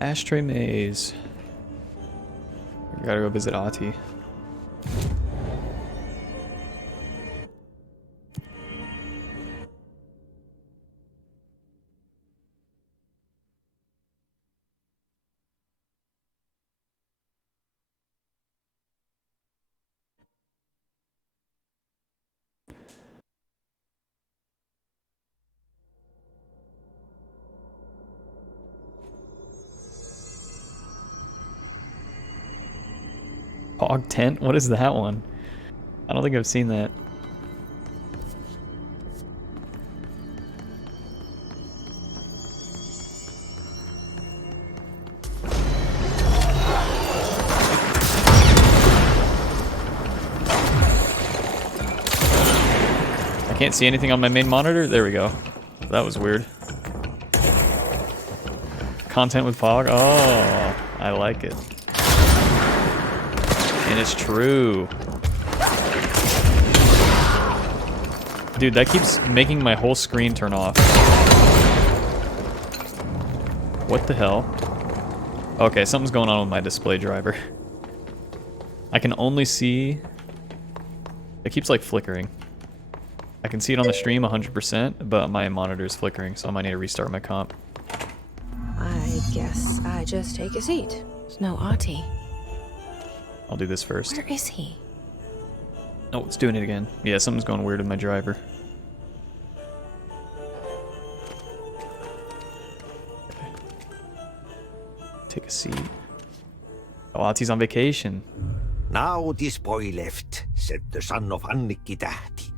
Ashtray maze. We gotta go visit Ahti. Hog tent? What is that one? I don't think I've seen that. I can't see anything on my main monitor? There we go. That was weird. Content with Pog? Oh, I like it. And it's true. Dude, that keeps making my whole screen turn off. What the hell? Okay, something's going on with my display driver. I can only see... It keeps like flickering. I can see it on the stream 100%, but my monitor is flickering, so I might need to restart my comp. I guess I just take a seat. There's no Ahti. I'll do this first. Where is he? Oh, it's doing it again. Yeah, something's going weird with my driver. Take a seat. Oh, Ahti's on vacation. Now this boy left, said the son of Annikki Tähti.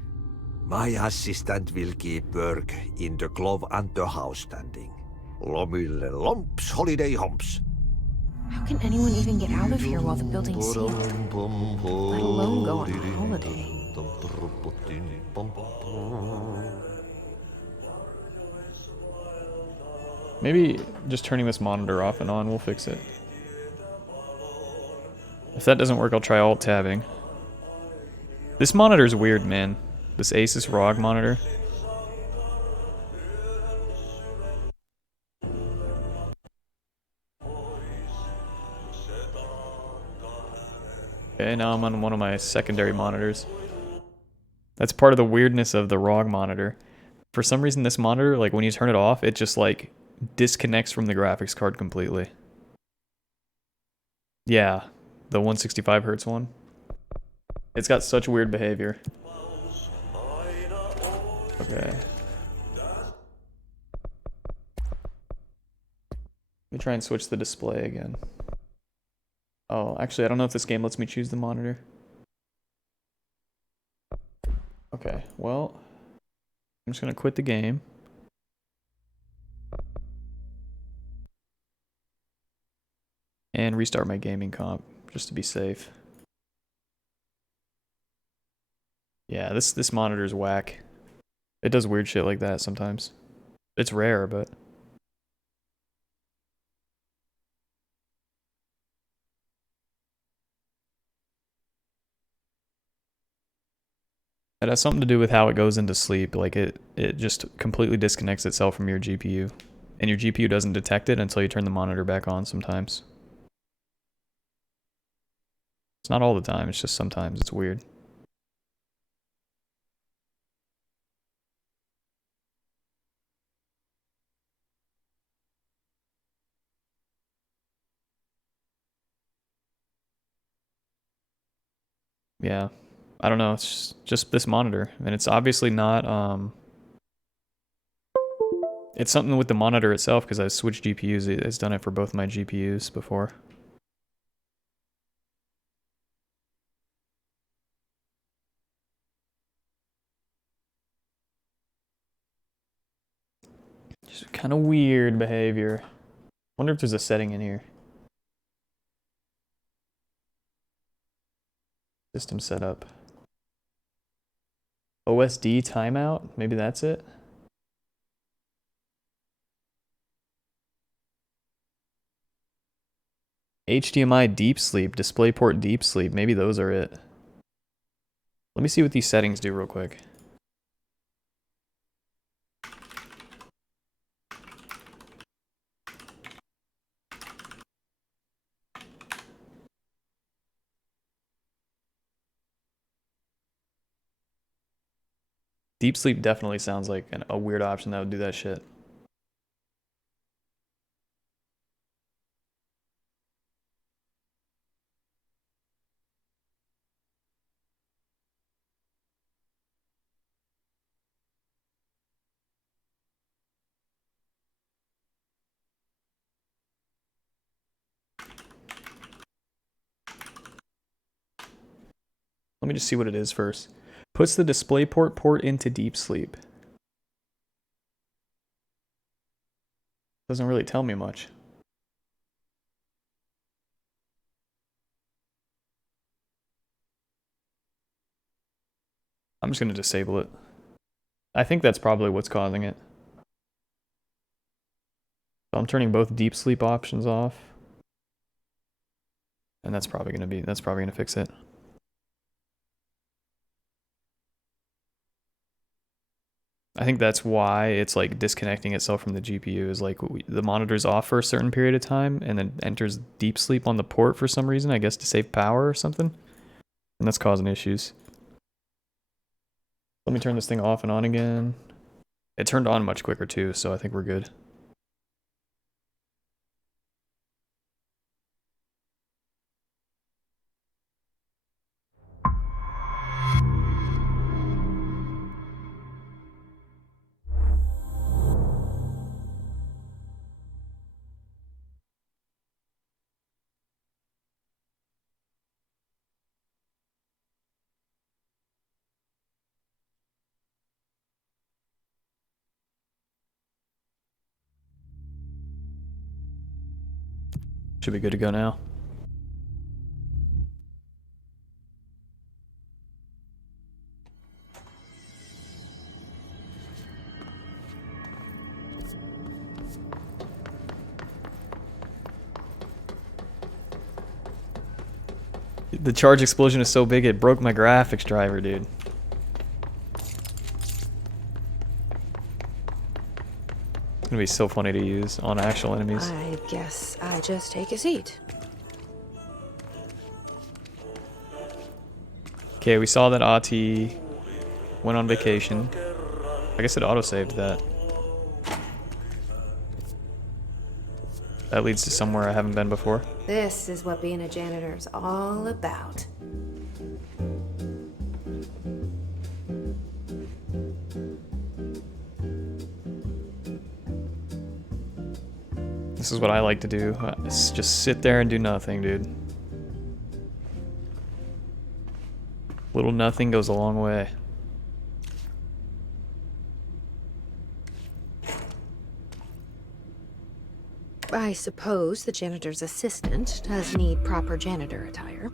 My assistant will keep work in the glove and the house standing. Lomille lomps, holiday humps. How can anyone even get out of here while the building's sealed? Let alone go on holiday. Maybe just turning this monitor off and on will fix it. If that doesn't work, I'll try alt-tabbing. This monitor's weird, man. This Asus ROG monitor. Okay, now I'm on one of my secondary monitors. That's part of the weirdness of the ROG monitor. For some reason, this monitor, like when you turn it off, it just like disconnects from the graphics card completely. Yeah, the 165 Hz one. It's got such weird behavior. Okay. Let me try and switch the display again. Oh, actually, I don't know if this game lets me choose the monitor. Okay, well, I'm just gonna quit the game. And restart my gaming comp, just to be safe. Yeah, this monitor's whack. It does weird shit like that sometimes. It's rare, but... It has something to do with how it goes into sleep. Like it just completely disconnects itself from your GPU. And your GPU doesn't detect it until you turn the monitor back on sometimes. It's not all the time, it's just sometimes. It's weird. Yeah. I don't know, it's just this monitor. And it's obviously not, it's something with the monitor itself, because I've switched GPUs. It's done it for both my GPUs before. Just kind of weird behavior. Wonder if there's a setting in here. System setup. OSD timeout? Maybe that's it? HDMI deep sleep, DisplayPort deep sleep. Maybe those are it. Let me see what these settings do real quick. Deep sleep definitely sounds like a weird option that would do that shit. Let me just see what it is first. Puts the DisplayPort into deep sleep. Doesn't really tell me much. I'm just going to disable it. I think that's probably what's causing it. So I'm turning both deep sleep options off. And that's probably going to fix it. I think that's why it's like disconnecting itself from the GPU is like the monitor's off for a certain period of time and then enters deep sleep on the port for some reason, I guess to save power or something. And that's causing issues. Let me turn this thing off and on again. It turned on much quicker too, so I think we're good. Should be good to go now. The charge explosion is so big it broke my graphics driver, dude. It's gonna be so funny to use on actual enemies. I guess I'll just take a seat. Okay, we saw that Ati went on vacation. I guess it autosaved that. That leads to somewhere I haven't been before. This is what being a janitor is all about. This is what I like to do. Just sit there and do nothing, dude. Little nothing goes a long way. I suppose the janitor's assistant does need proper janitor attire.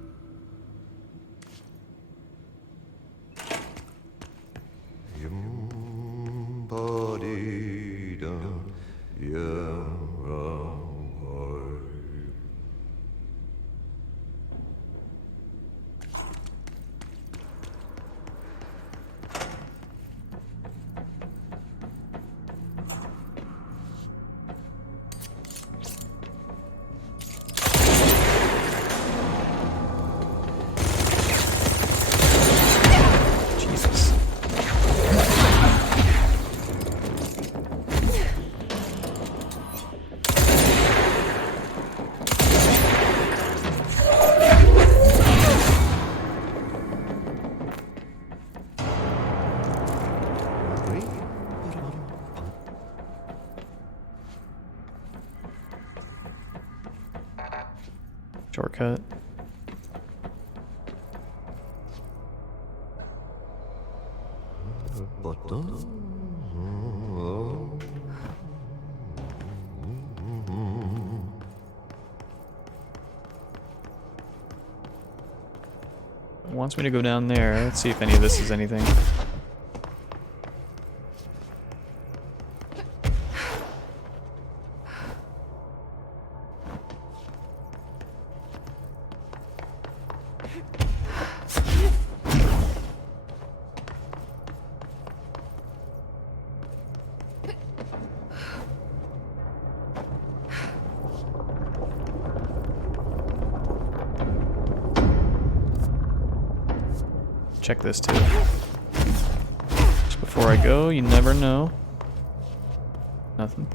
Shortcut. Wants me to go down there. Let's see if any of this is anything. Check this too. Just before I go. You never know. Nothing.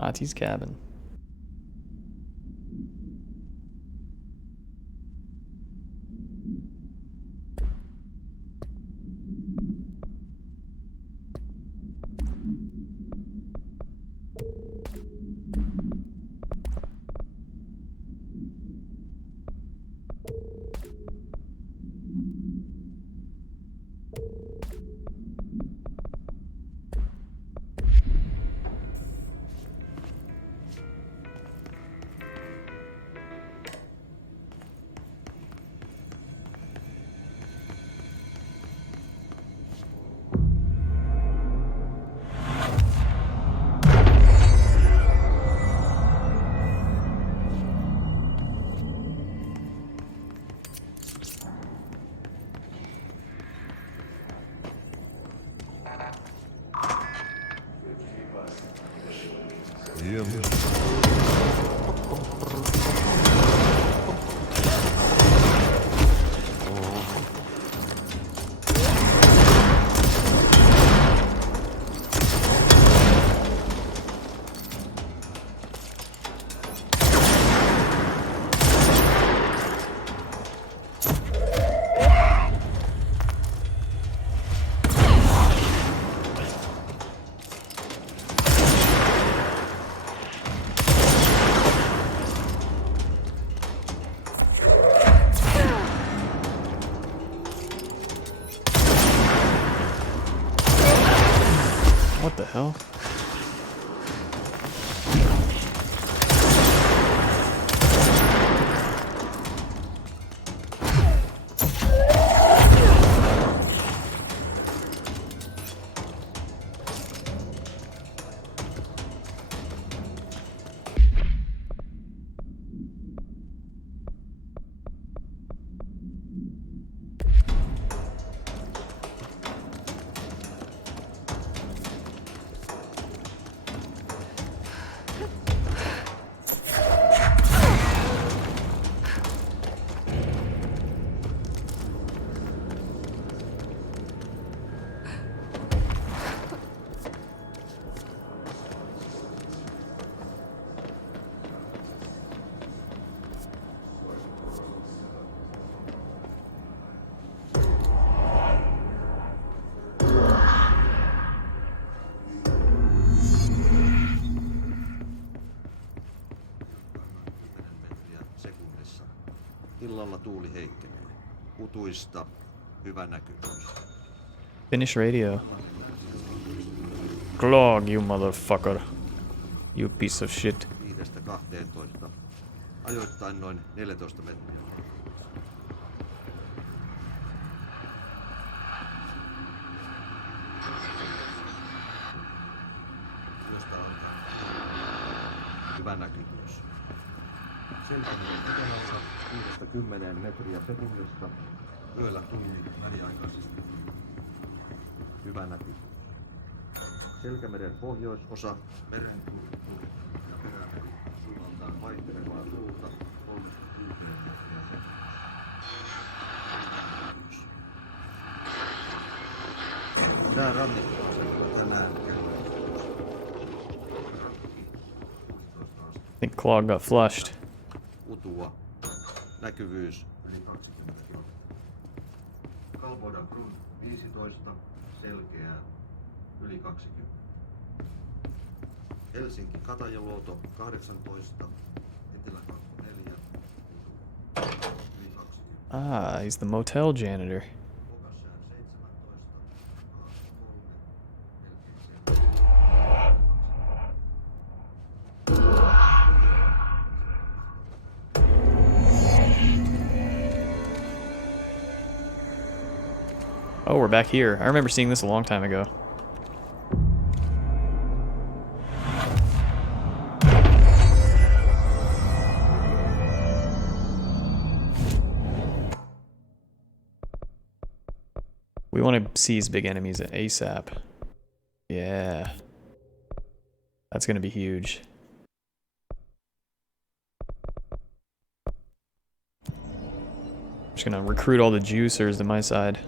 Ati's cabin. What the hell? Illalla tuuli heikkenee. Kutuista hyvä näkymys. Finish radio. Suomenlahden länsiosa. Clog, you motherfucker. You piece of shit. 5–12. Ajoittain noin 14 metriä sekunnissa. Yöstä alkaen tuuli. Hyvä näkymys. Selkämeren etelältä 6–10 metriä sekunnissa. Yöllä tuuli väliaikaisesti. Hyvä näkymys. Selkämeren pohjoisosa, merenkurkku ja perämeri suunnaltaan vaihtelevaa tuulta 3–6 metriä sekunnissa. Rannikkoasemilla tänään kello 11. Rankki 16 astetta. I think Clog got flushed. Kutua. Näkyvyys yli 20 kilometriä. Kalvoida Brunn 15. Selkeää yli 20. Helsinki Katajaluoto 18. Eteläkaakko 4. Kutua yli 20. Ah, he's the motel janitor. Hokassään 17. Kaakko 3. Melkein selkeä. back here. I remember seeing this a long time ago. We want to seize big enemies at ASAP. Yeah. That's going to be huge. Just going to recruit all the juicers to my side.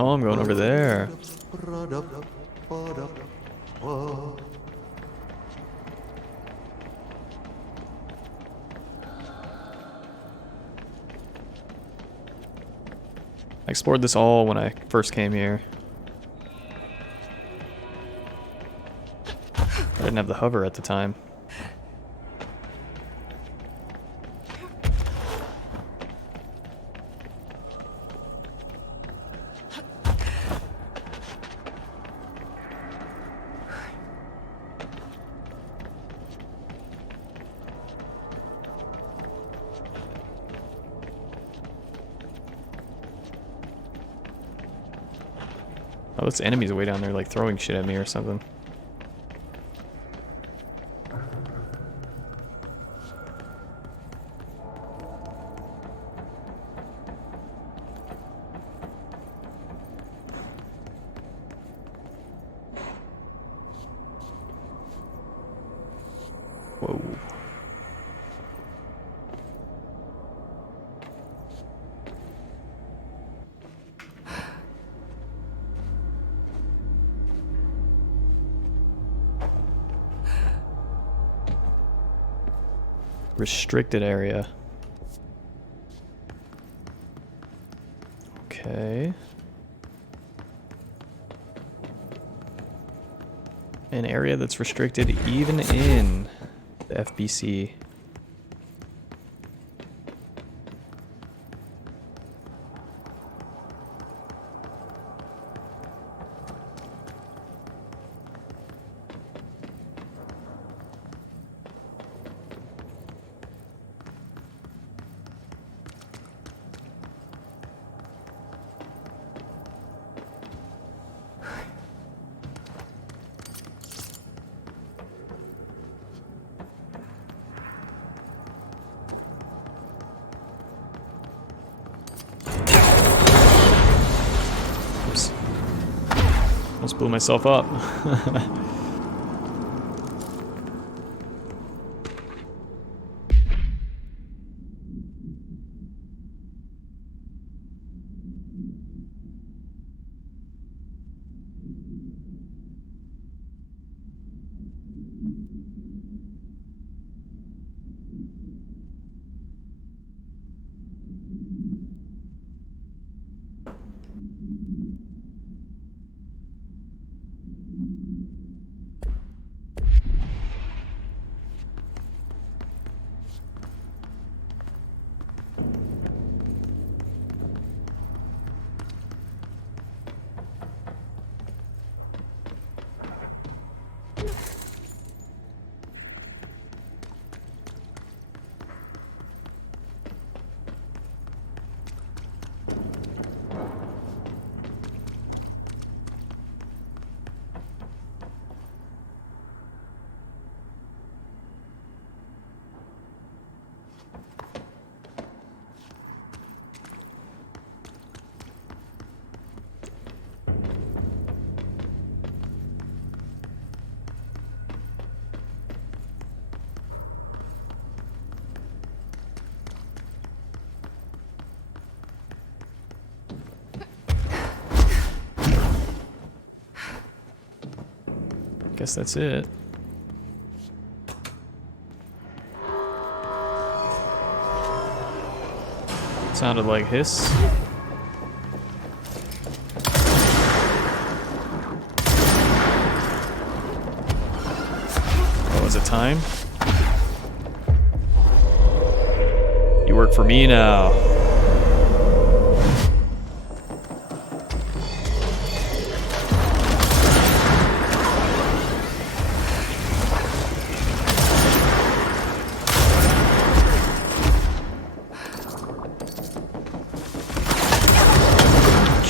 Oh, I'm going over there. I explored this all when I first came here. I didn't have the hover at the time. Oh, those enemies way down there like throwing shit at me or something. Whoa. Restricted area. Okay. An area that's restricted even in the FBC. Almost blew myself up. guess that's it. Sounded like hiss. Oh, is it time? You work for me now.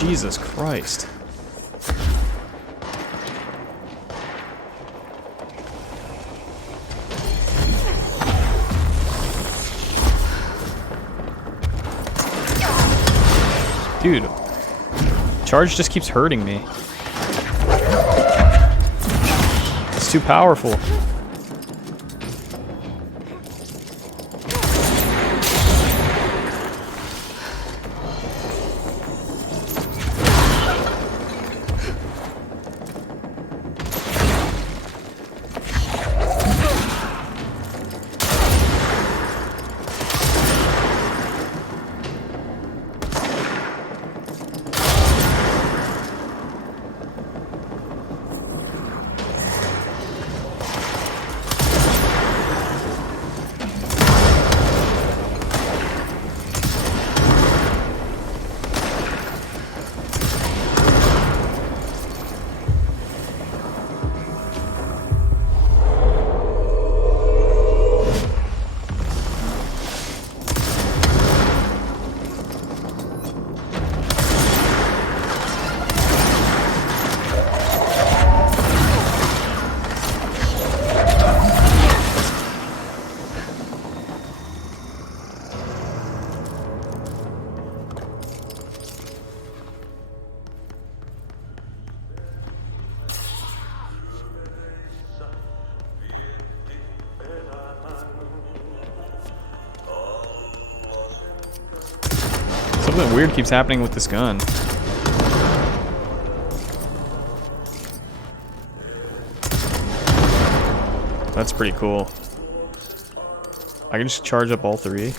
Jesus Christ. Dude, charge just keeps hurting me. It's too powerful. Something weird keeps happening with this gun. That's pretty cool. I can just charge up all three.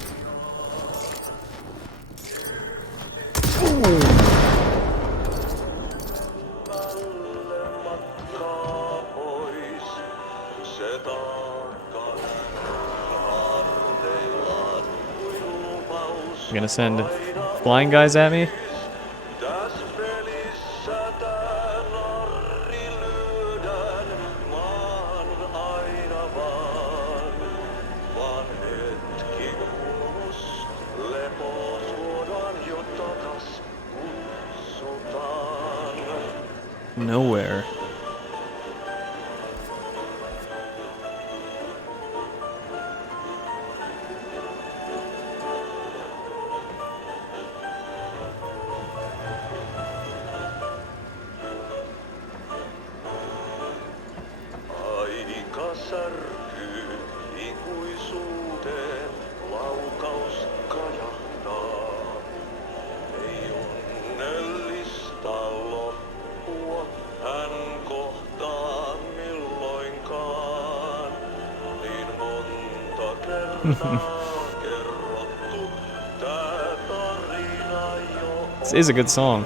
I'm gonna send flying guys at me. Nowhere. This is a good song.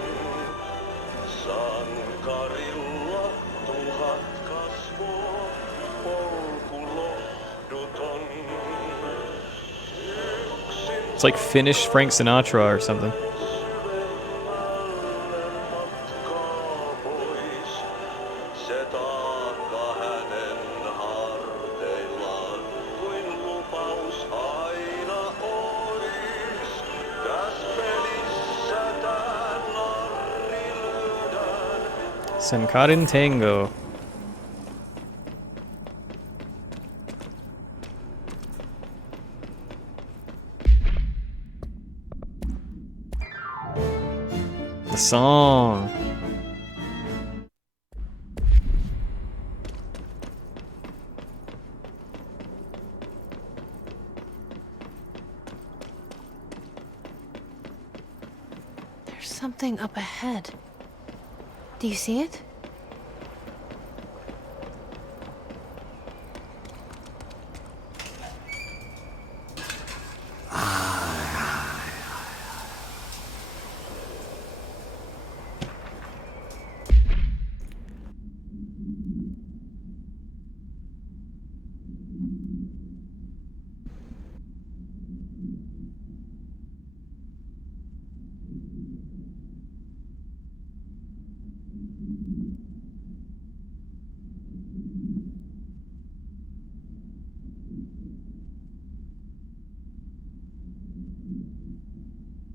It's like Finnish Frank Sinatra or something. Semkarin Tango. The song. There's something up ahead. Do you see it?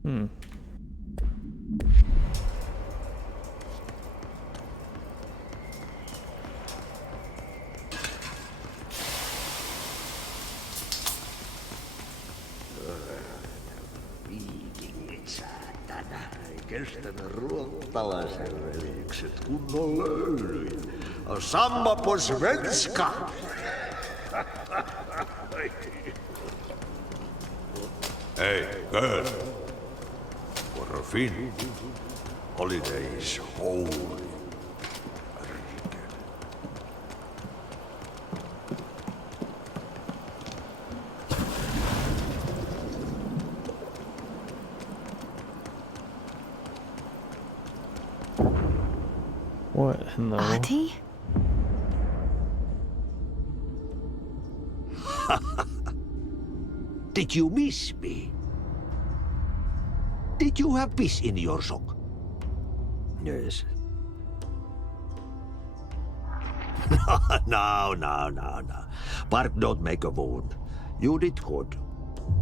Hmm. Kestänyt ruottalaisen velikset kunnon löylyin. Samma på svenska! Hey, girl. For a fin. Holidays holy. What in the... Auntie? Did you miss me? Did you have peace in your song? Yes. No. Bark don't make a wound. You did good.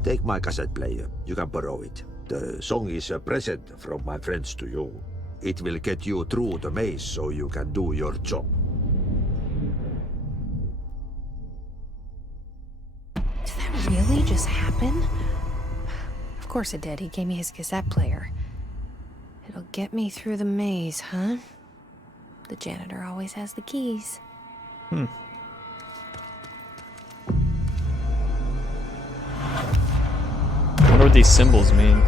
Take my cassette player. You can borrow it. The song is a present from my friends to you. It will get you through the maze so you can do your job. Did that really just happen? Of course it did. He gave me his cassette player. It'll get me through the maze, huh? The janitor always has the keys. Hmm. I wonder what these symbols mean.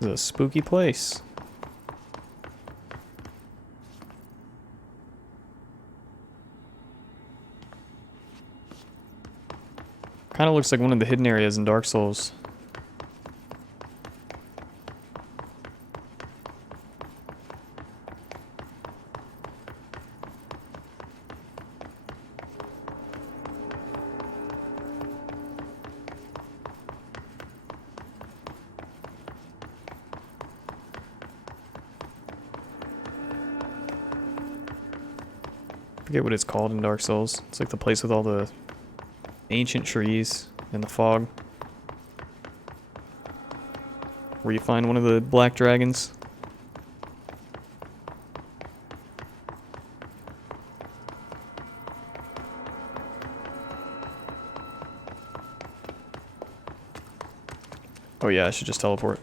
This is a spooky place. Kind of looks like one of the hidden areas in Dark Souls. I forget what it's called in Dark Souls. It's like the place with all the ancient trees and the fog. Where you find one of the black dragons. Oh yeah, I should just teleport.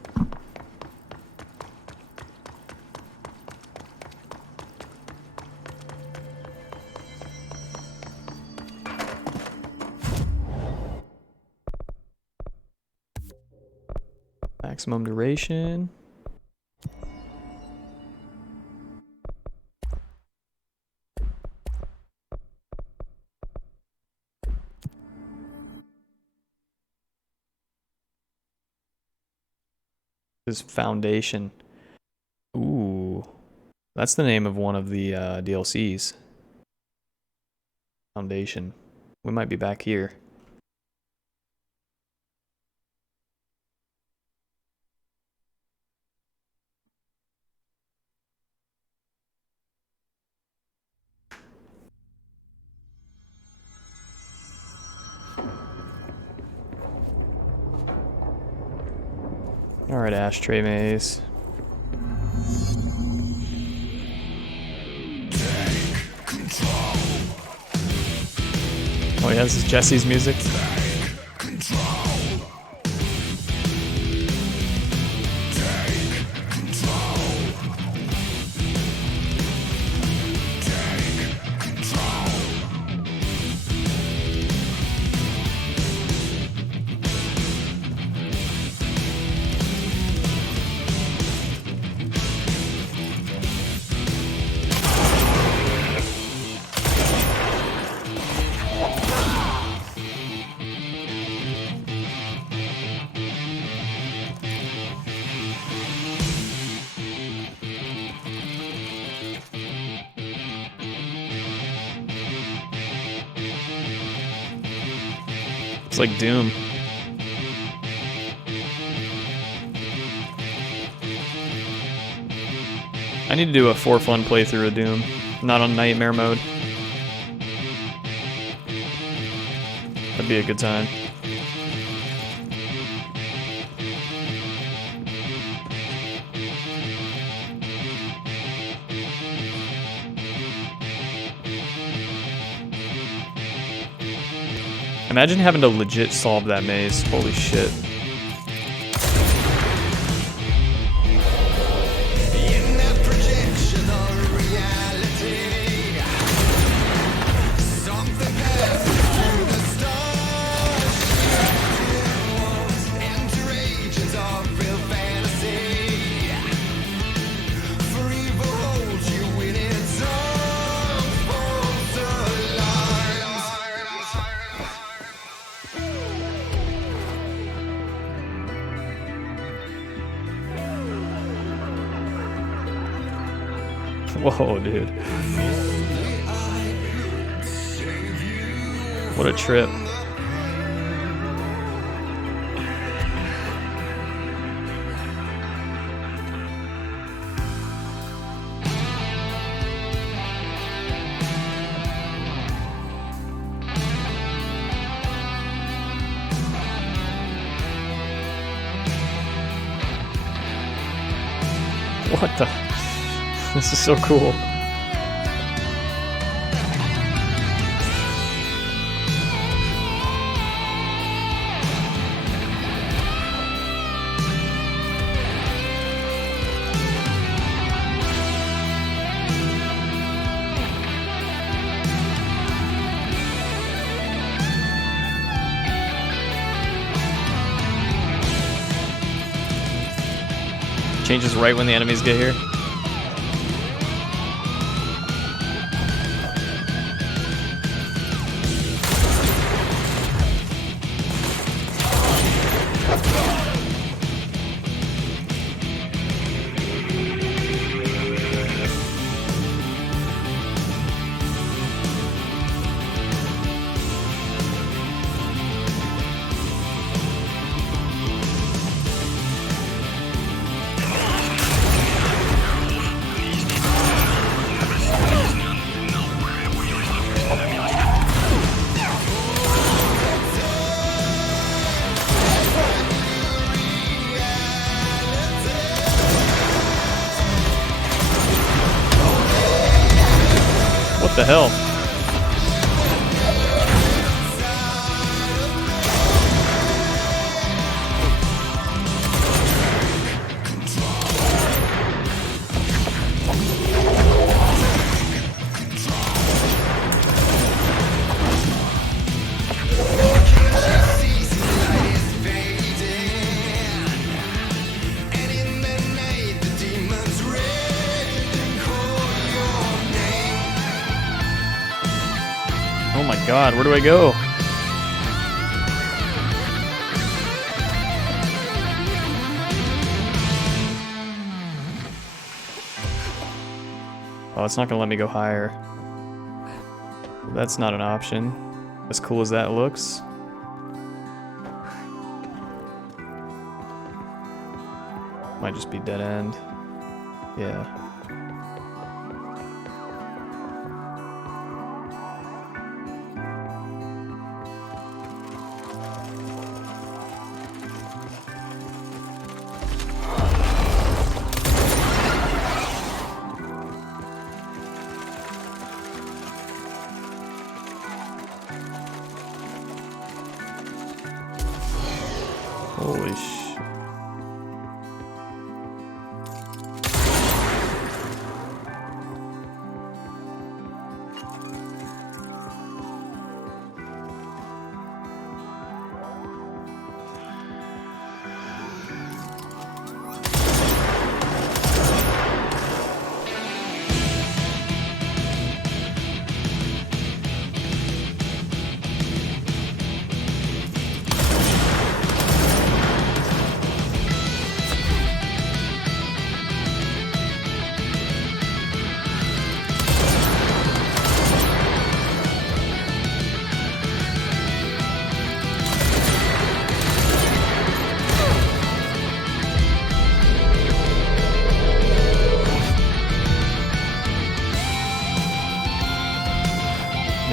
Maximum duration. This foundation. Ooh. That's the name of one of the DLCs. Foundation. We might be back here. Alright, ashtray maze. Oh yeah, this is Jesse's music. It's like Doom. I need to do a for fun playthrough of Doom, not on nightmare mode. That'd be a good time. Imagine having to legit solve that maze. Holy shit. Whoa, dude. What a trip. What the? This is so cool. Changes right when the enemies get here. What the hell? Oh my god, where do I go? Oh, it's not gonna let me go higher. That's not an option. As cool as that looks. Might just be dead end. Yeah. Holy shit.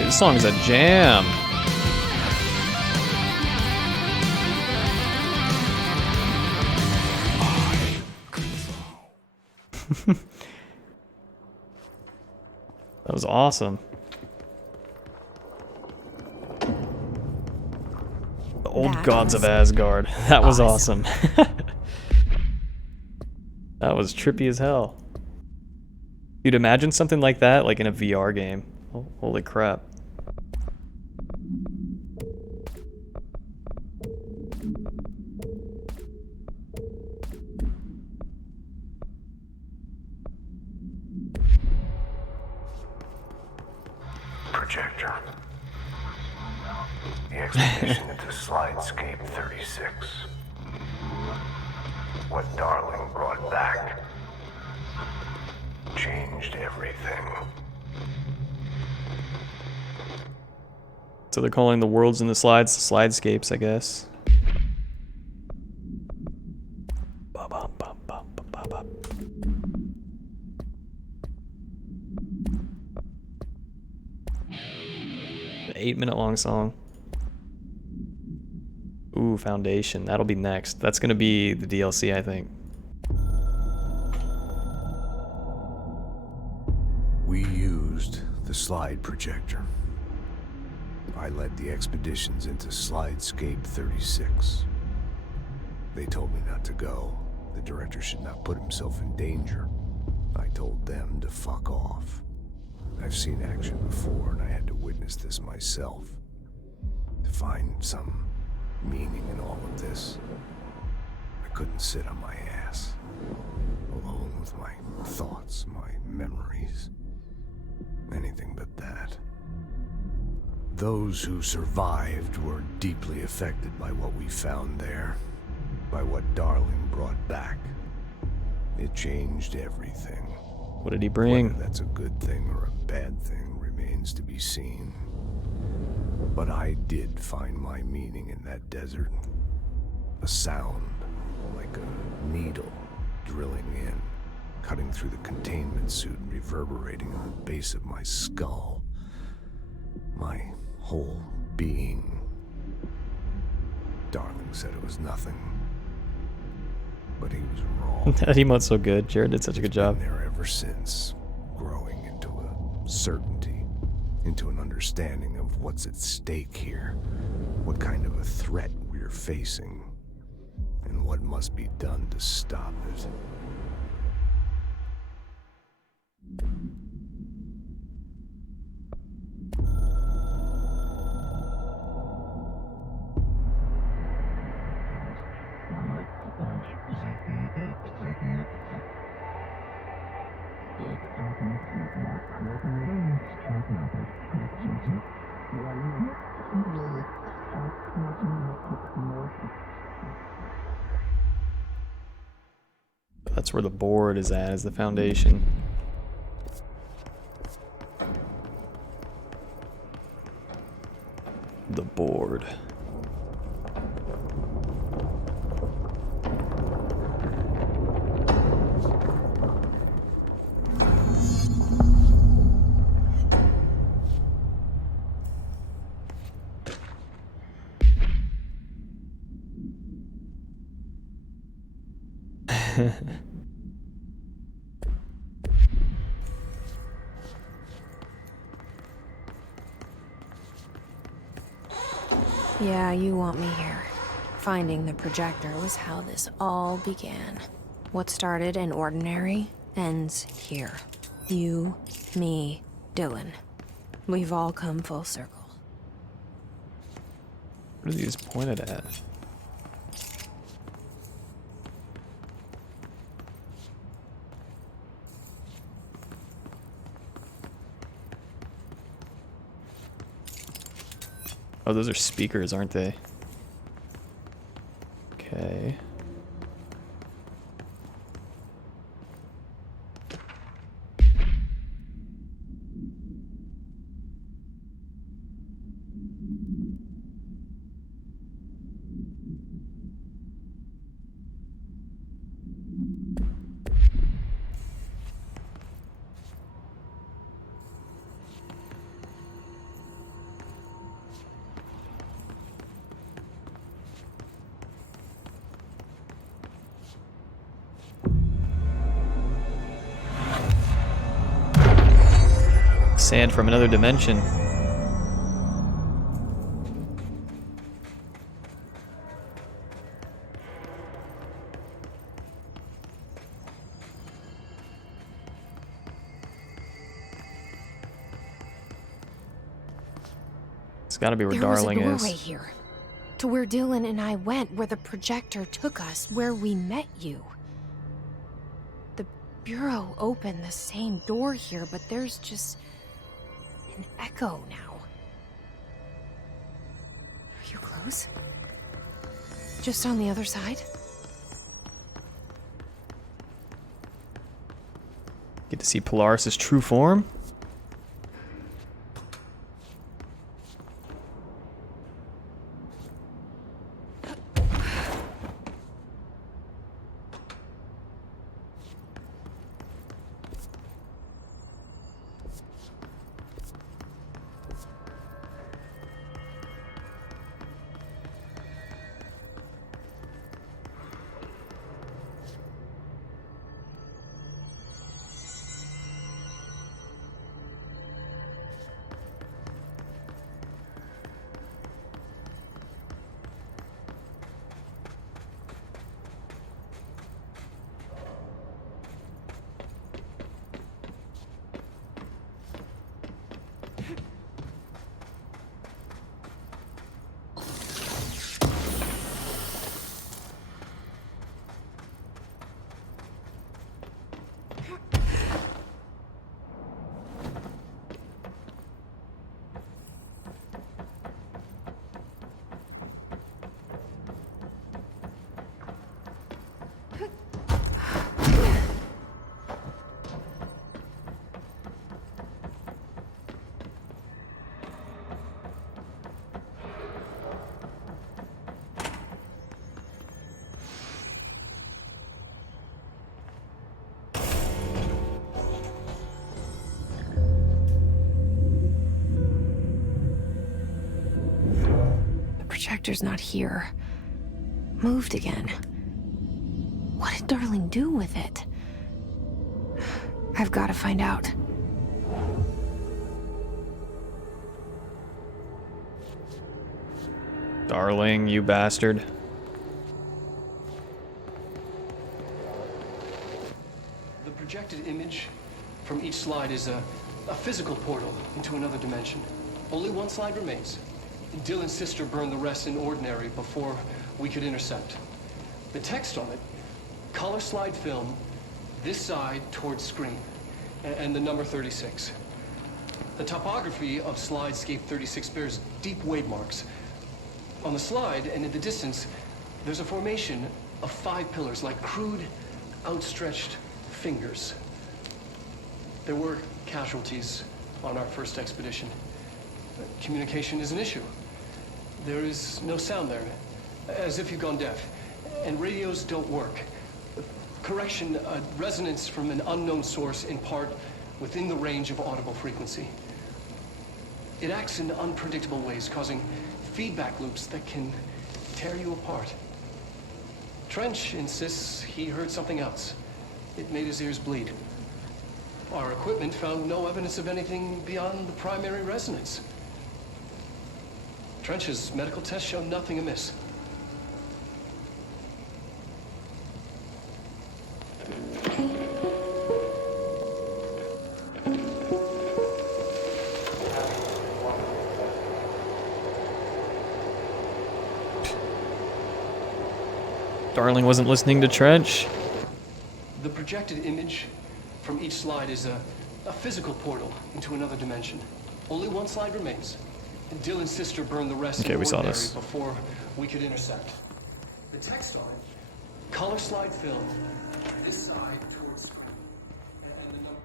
This song is a jam. That was awesome. The old That gods of was Asgard. That was awesome. awesome. That was trippy as hell. Dude, imagine something like that, like in a VR game. Oh, holy crap. Projector. The expedition into Slidescape 36. What Darling brought back changed everything. So they're calling the worlds in the slides slidescapes, I guess. An 8-minute long song. Ooh, Foundation. That'll be next. That's gonna be the DLC, I think. We used the slide projector. I led the expeditions into Slidescape 36. They told me not to go. The director should not put himself in danger. I told them to fuck off. I've seen action before, and I had to witness this myself. To find some meaning in all of this, I couldn't sit on my ass, alone with my thoughts, my memories. Anything but that. Those who survived were deeply affected by what we found there, by what Darling brought back. It changed everything. What did he bring? Whether that's a good thing or a bad thing remains to be seen. But I did find my meaning in that desert. A sound, like a needle drilling in, cutting through the containment suit, reverberating on the base of my skull. My whole being. Darling said it was nothing, but he was wrong. That emote's so good. Jared did such a good job. Been there ever since, growing into a certainty, into an understanding of what's at stake here, what kind of a threat we're facing, and what must be done to stop it. That's where the board is at, is the Foundation. The board. Yeah, you want me here. Finding the projector is how this all began. What started in ordinary ends here. You, me, Dylan. We've all come full circle. What are these pointed at? Oh, those are speakers, aren't they? Okay. Sand from another dimension. It's gotta be where Darling There was is. a doorway here. To where Dylan and I went, where the projector took us, where we met you. The Bureau opened the same door here, but there's just an echo now. Yours? Just on the other side? Get to see Polaris' true form. Projector's not here. Moved again. What did Darling do with it? I've got to find out. Darling, you bastard. The projected image from each slide is a physical portal into another dimension. Only one slide remains. Dylan's sister burned the rest in ordinary before we could intercept. The text on it, color slide film, this side towards screen, and the number 36. The topography of slidescape 36 bears deep wade marks. On the slide and in the distance, there's a formation of 5 pillars like crude, outstretched fingers. There were casualties on our first expedition. Communication is an issue. There is no sound there, as if you've gone deaf, and radios don't work. Correction, a resonance from an unknown source in part within the range of audible frequency. It acts in unpredictable ways, causing feedback loops that can tear you apart. Trench insists he heard something else. It made his ears bleed. Our equipment found no evidence of anything beyond the primary resonance. Trench's medical tests show nothing amiss. Darling wasn't listening to Trench. The projected image from each slide is a physical portal into another dimension. Only one slide remains. Dylan's sister burned the rest Okay, in we saw ordinary this. before we could intercept. The text on it, color slide film, this side towards screen, and the number.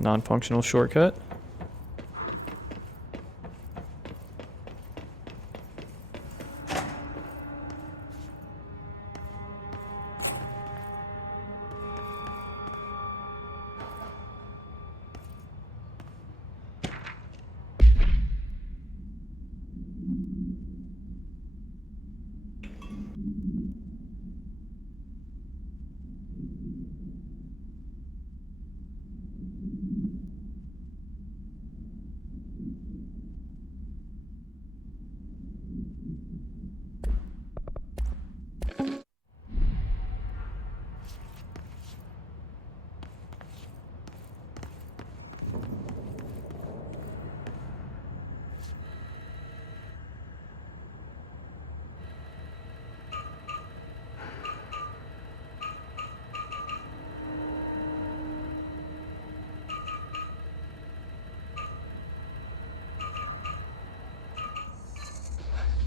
Non-functional shortcut.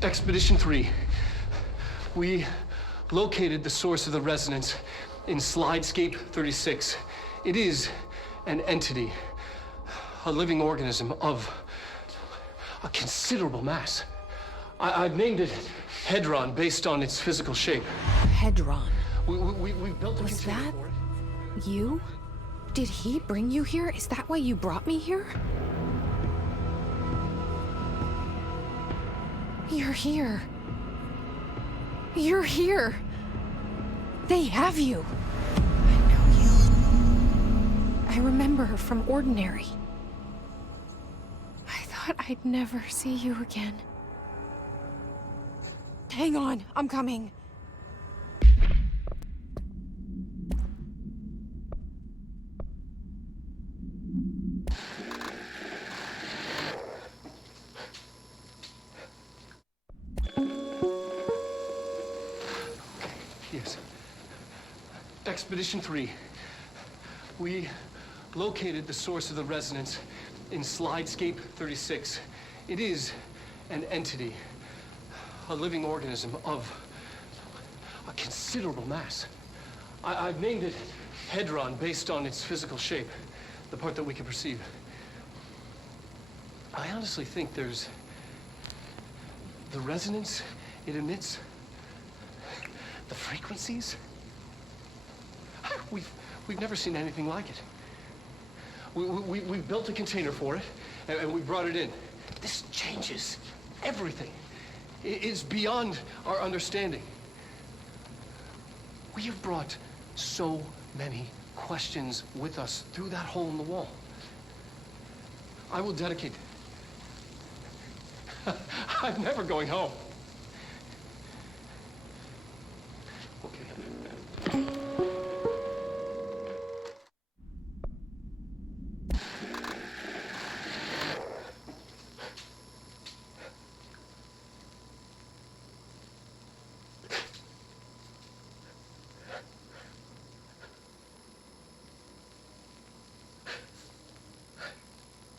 Expedition 3. We located the source of the resonance in Slidescape 36. It is an entity, a living organism of a considerable mass. I've named it Hedron based on its physical shape. Hedron. We built a Was container that for it. you? Did he bring you here? Is that why you brought me here? You're here. You're here. They have you. I know you. I remember her from Ordinary. I thought I'd never see you again. Hang on, I'm coming. Yes. Expedition 3. We located the source of the resonance in Slidescape 36. It is an entity, a living organism of a considerable mass. I've named it Hedron based on its physical shape, the part that we can perceive. I honestly think there's the resonance it emits, the frequencies. We've never seen anything like it. We built a container for it, and we brought it in. This changes everything. It is beyond our understanding. We have brought so many questions with us through that hole in the wall. I will dedicate. I'm never going home. Okay.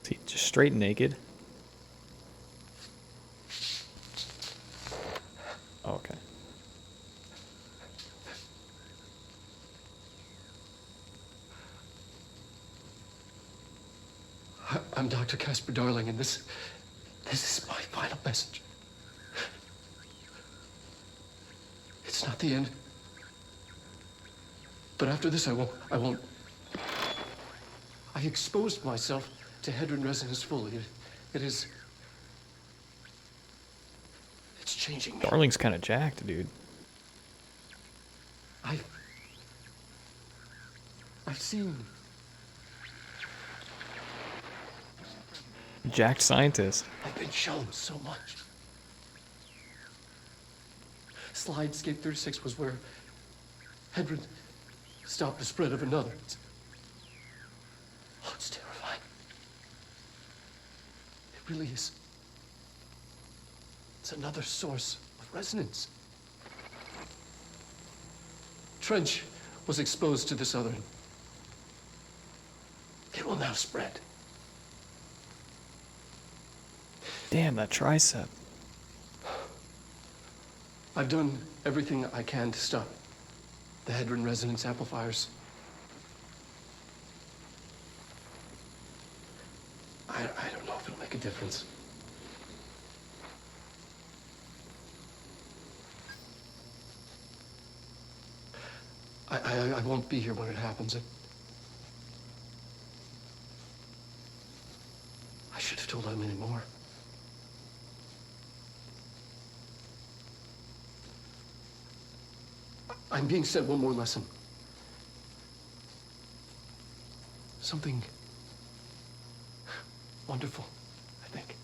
Is he just straight naked? Oh, okay. I'm Dr. Casper Darling, and this is my final message. It's not the end. But after this, I won't. I exposed myself to Hedron resonance fully. It's changing me. Darling's kind of jacked, dude. I've seen Jacked scientist. I've been shown so much. Slidescape 36 was where Hedron stopped the spread of another. It's terrifying. It really is. It's another source of resonance. Trench was exposed to this other. It will now spread. Damn, that tricep. I've done everything I can to stop the Hedron resonance amplifiers. I don't know if it'll make a difference. I won't be here when it happens. I should have told him anymore. I'm being sent one more lesson. Something wonderful, I think.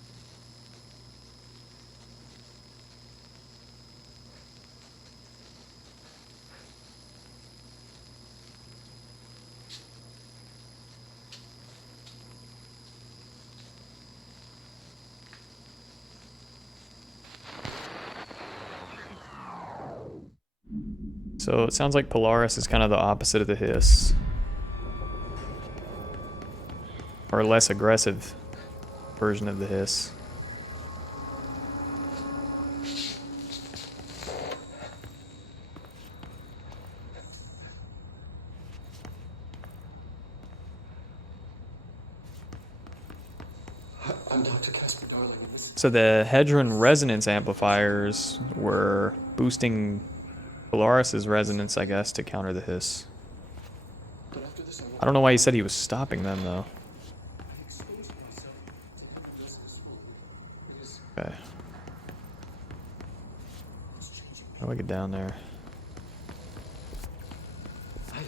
So it sounds like Polaris is kind of the opposite of the Hiss. Or a less aggressive version of the Hiss. I'm Dr. Casper Darling, and this... So the Hedron resonance amplifiers were boosting Polaris's resonance, I guess, to counter the hiss. But after this, I don't know why he said he was stopping them, though. I exposed myself to Hedron resonance fully. It is... Okay. It's changing me. How do I get down there? I...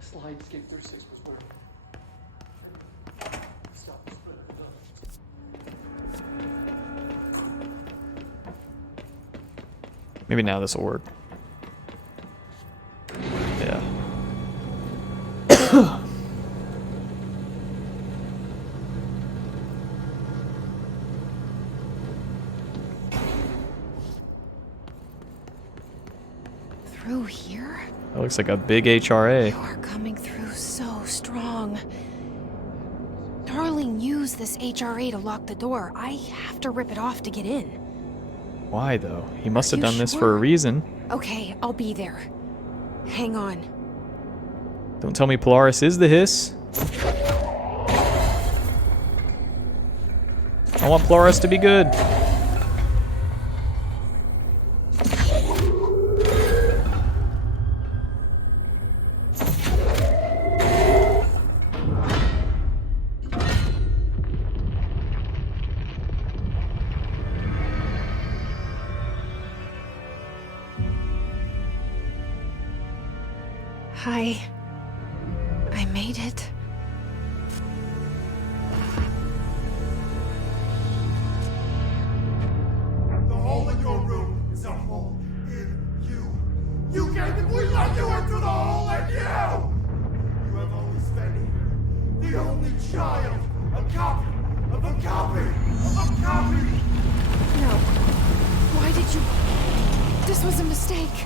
Slide escape 36 was where Hedron stopped the spread of the gun. Maybe now this will work. Yeah. Through here? That looks like a big HRA. You are coming through so strong. Darling used this HRA to lock the door. I have to rip it off to get in. Why, though? He must Are have you done this for sure? a reason. Okay, I'll be there. Hang on. Don't tell me Polaris is the hiss. I want Polaris to be good. Hi. I made it. The hole in your room is a hole in you. You gave me, we let you into the hole in you! You have only spent here, the only child, a copy of a copy of a copy! No. Why did you... This was a mistake.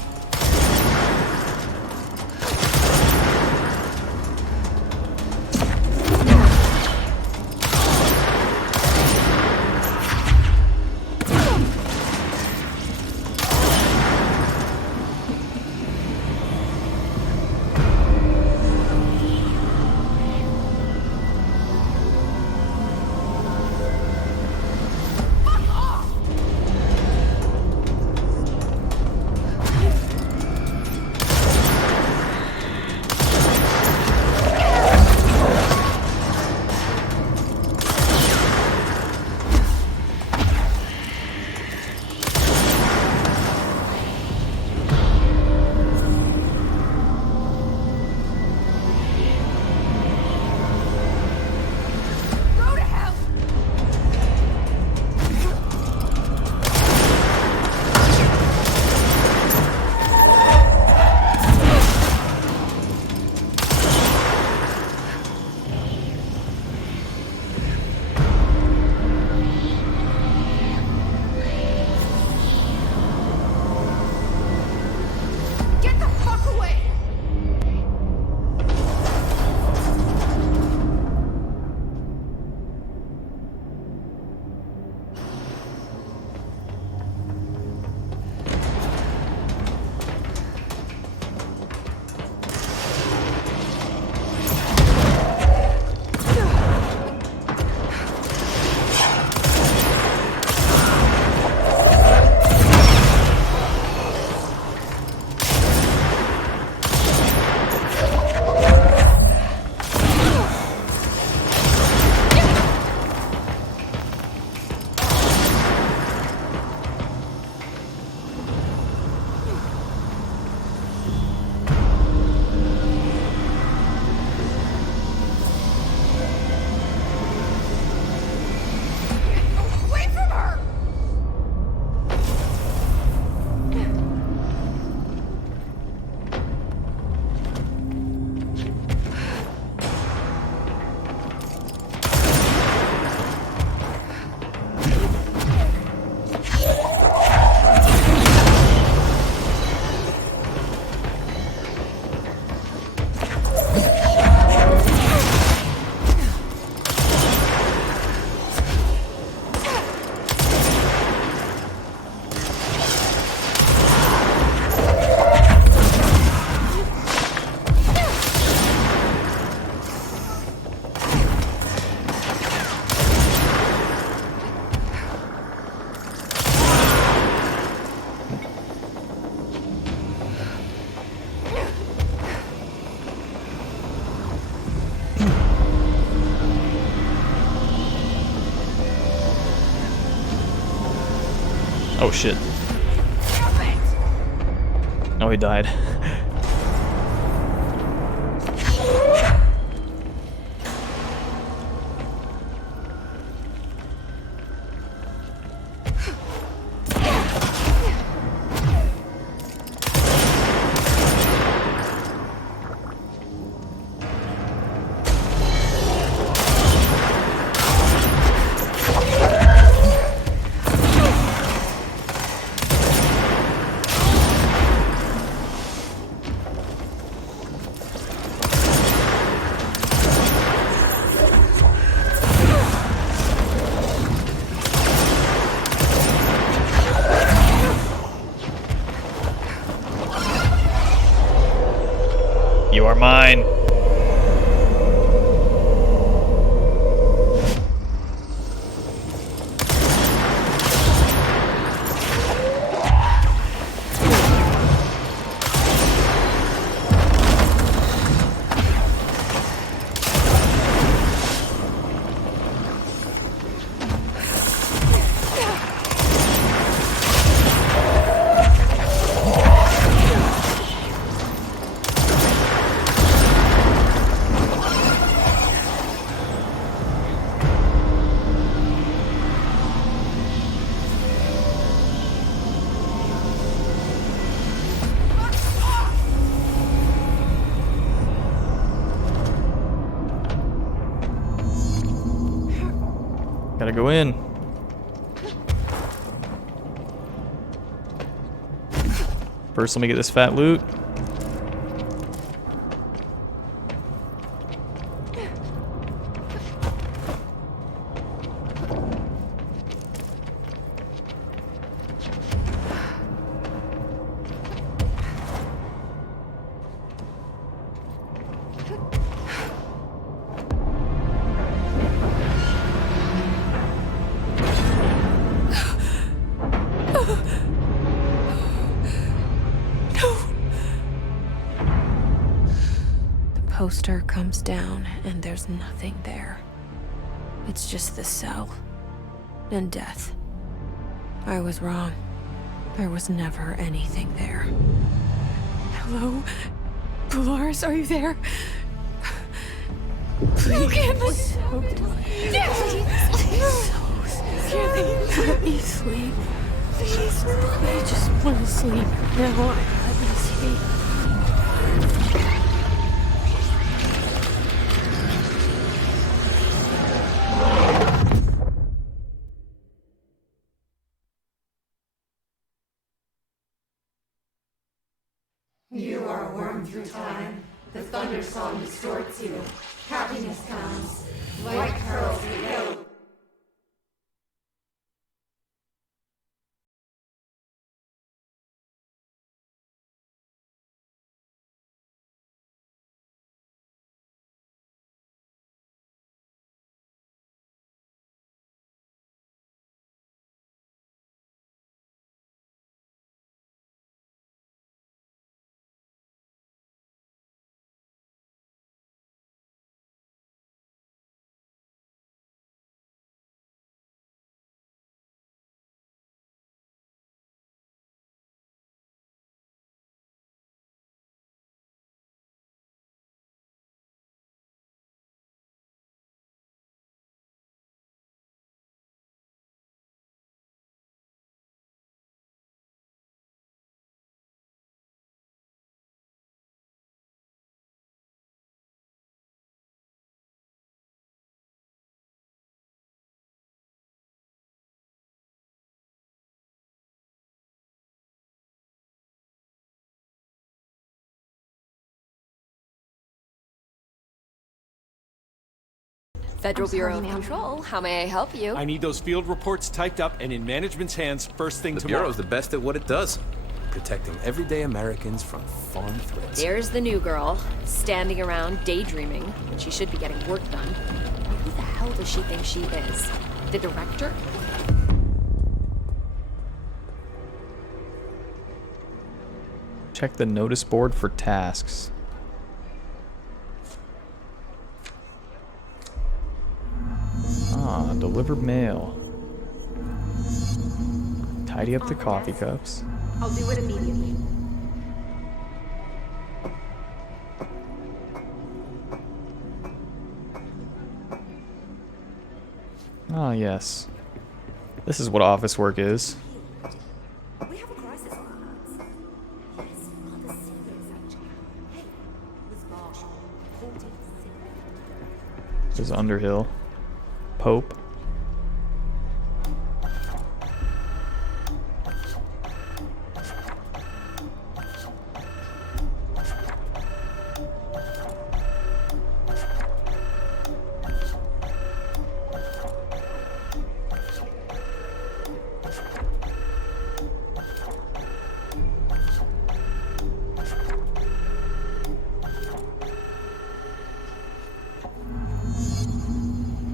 Oh shit. Oh, he died. You are mine. Gotta go in. First, let me get this fat loot. Poster comes down and there's nothing there. It's just the cell and death. I was wrong. There was never anything there. Hello? Polaris, are you there? Please. Yes! Please. Let me sleep. Please. I just want to sleep now. You are a worm through time. The thunder song distorts you. Happiness comes. White pearls that yellow. Federal Bureau of Control, how may I help you? I need those field reports typed up and in management's hands first thing The tomorrow. Bureau's the best at what it does. Protecting everyday Americans from foreign threats. There's the new girl, standing around daydreaming, when she should be getting work done. Who the hell does she think she is? The director? Check the notice board for tasks. Delivered mail. Tidy up the on the coffee desk. cups. I'll do it immediately. Ah, yes. This is what office work is. We have a crisis on our hands. Yes, rather serious, actually. There's Underhill. Pope.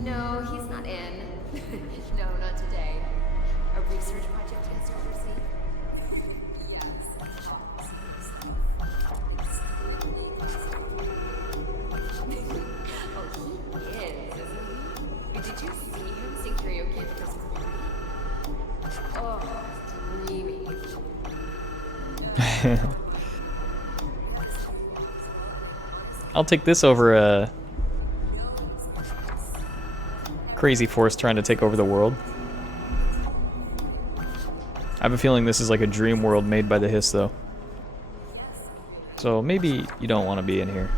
No, he's not in. A research. Yes, top secret stuff. Like strictly classified. Oh, dreamy. Never mind. We have this new office role, and I honestly I'll take this over a no experience. crazy force trying to take over the world. I have a feeling this is like a dream world made by the Hiss, though. Yes, really. So maybe you don't want to be in here.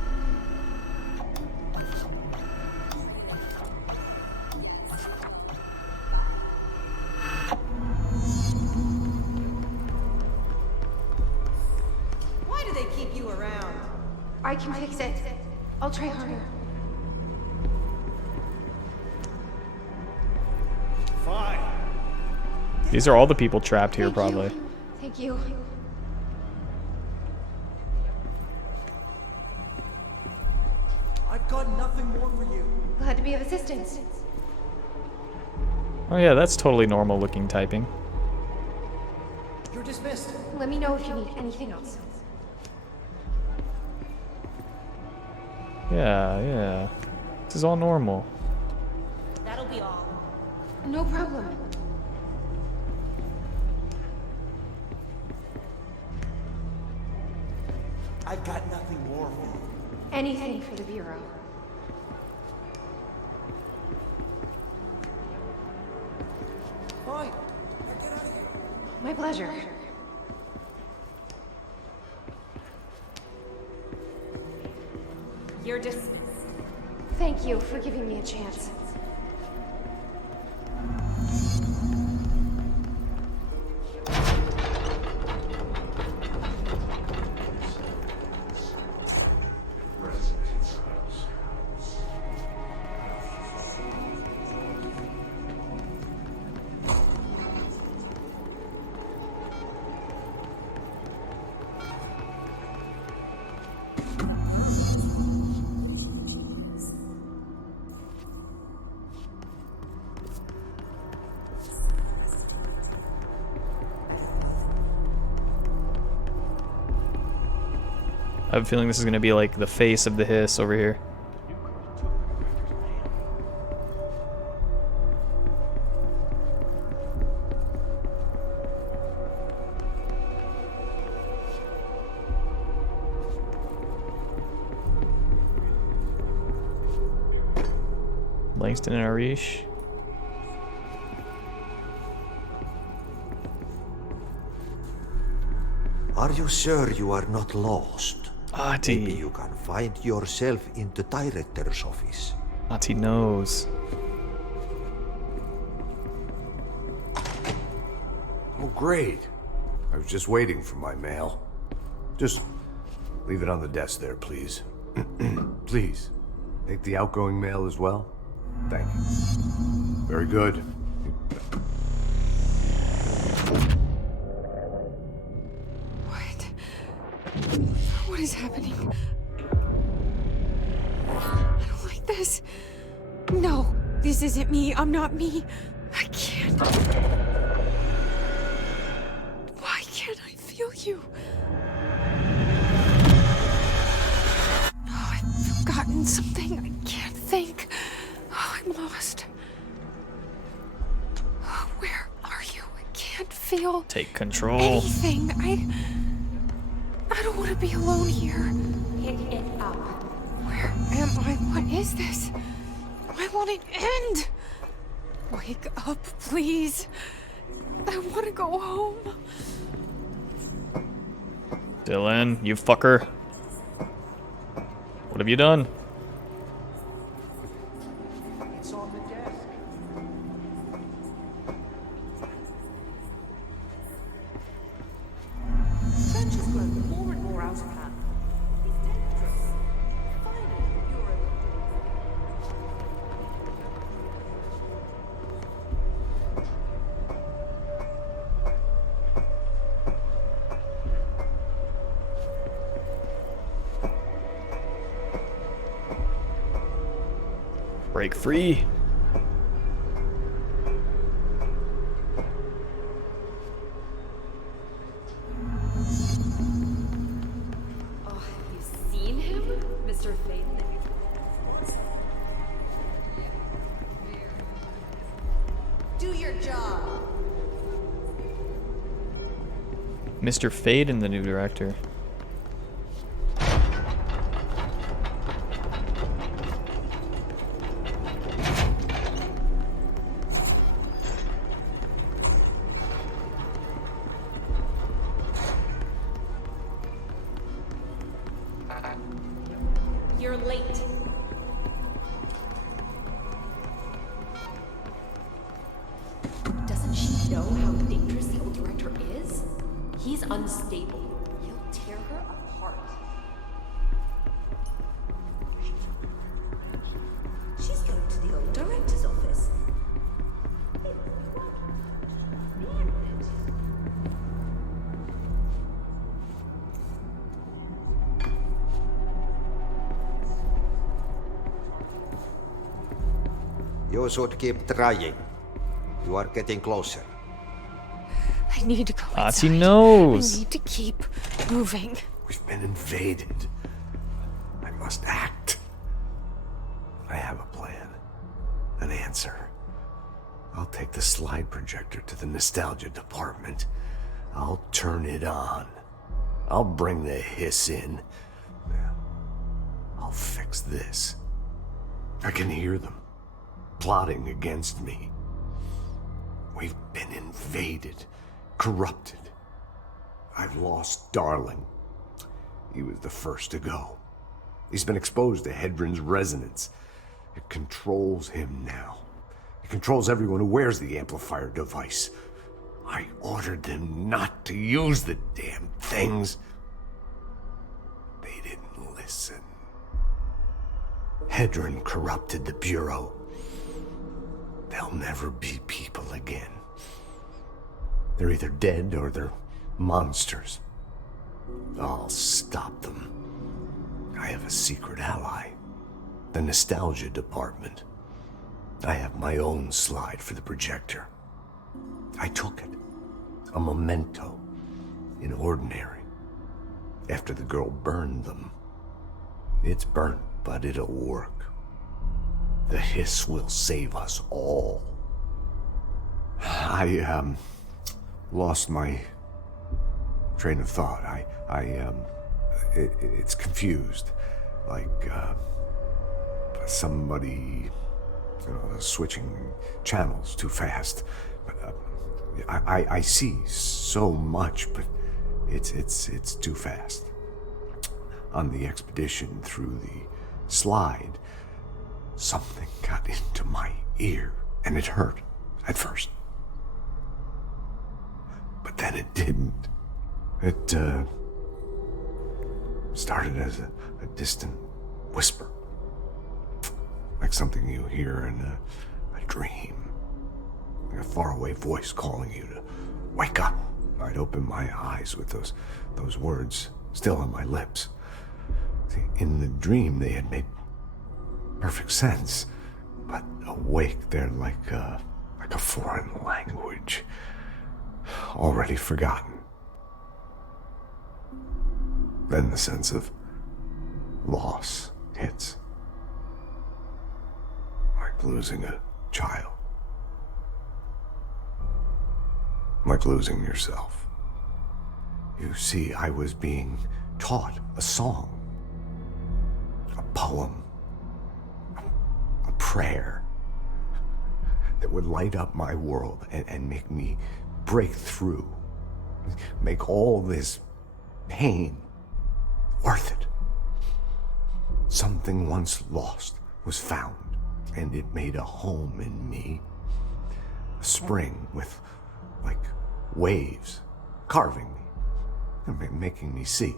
Oh, I gotta go. Call you later. Okay. Yes, we will. Bye. Why do they keep you around? I can fix it. I'll try harder. These are all the people trapped here, probably. Thank you. Glad to be of assistance. Oh yeah, that's totally normal looking typing. You're dismissed. Let me know if you need anything else. Yeah. This is all normal. That'll be all. No problem. I've got nothing more. Anything for the Bureau. Get out of here. My pleasure. You're dismissed. Thank you for giving me a chance. The nerve of this woman. Who does she think she is? Someone has to take it in. Better her than me. I have a feeling this is going to be like the face of the Hiss over here. Langston and Arish. Are you sure you are not lost? Ati. Maybe you can find yourself in the director's office. Ati knows. Oh, great. I was just waiting for my mail. Just leave it on the desk there, please. Please. Take the outgoing mail as well. Thank you. Very good. What is happening? I don't like this. No, this isn't me. I'm not me. I can't. Why can't I feel you? Oh, I've forgotten something. I can't think. Oh, I'm lost. Oh, where are you? I can't feel feel Take control. anything. I don't want to be alone here. Pick it up. Where am I? What is this? I want an end. Wake up, please. I want to go home. Dylan, you fucker. What have you done? Break free. Oh, have you seen him? Mr. Fate, the new director. You forgot something. Do your job. Mr. Fade and the new director. You're late. Doesn't she know how dangerous the old director is? He's unstable. He'll tear her apart. She's going to the old director's office. You should keep trying. You are getting closer. I need to go Ozzy inside. knows. I need to keep moving. We've been invaded. I must act. I have a plan. An answer. I'll take the slide projector to the nostalgia department. I'll turn it on. I'll bring the hiss in. I'll fix this. I can hear them plotting against me. We've been invaded, corrupted. I've lost Darling. He was the first to go. He's been exposed to Hedron's resonance. It controls him now. It controls everyone who wears the amplifier device. I ordered them not to use the damn things. They didn't listen. Hedron corrupted the Bureau. They'll never be people again. They're either dead or they're monsters. I'll stop them. I have a secret ally. The nostalgia department. I have my own slide for the projector. I took it. A memento. In ordinary. After the girl burned them. It's burnt, but it'll work. The hiss will save us all. I lost my train of thought. It's confused. Like, somebody switching channels too fast. I see so much, but it's too fast. On the expedition through the slide, something got into my ear, and it hurt at first. But then it didn't. It started as a distant whisper, like something you hear in a dream. Like a faraway voice calling you to wake up. I'd open my eyes with those words still on my lips. See, in the dream, they had made perfect sense, but awake, they're like a foreign language, already forgotten. Then the sense of loss hits, like losing a child. like losing yourself. You see, I was being taught a song, a poem, a prayer that would light up my world and make me break through, make all this pain worth it. Something once lost was found, and it made a home in me. A spring with, like, waves carving me, making me see.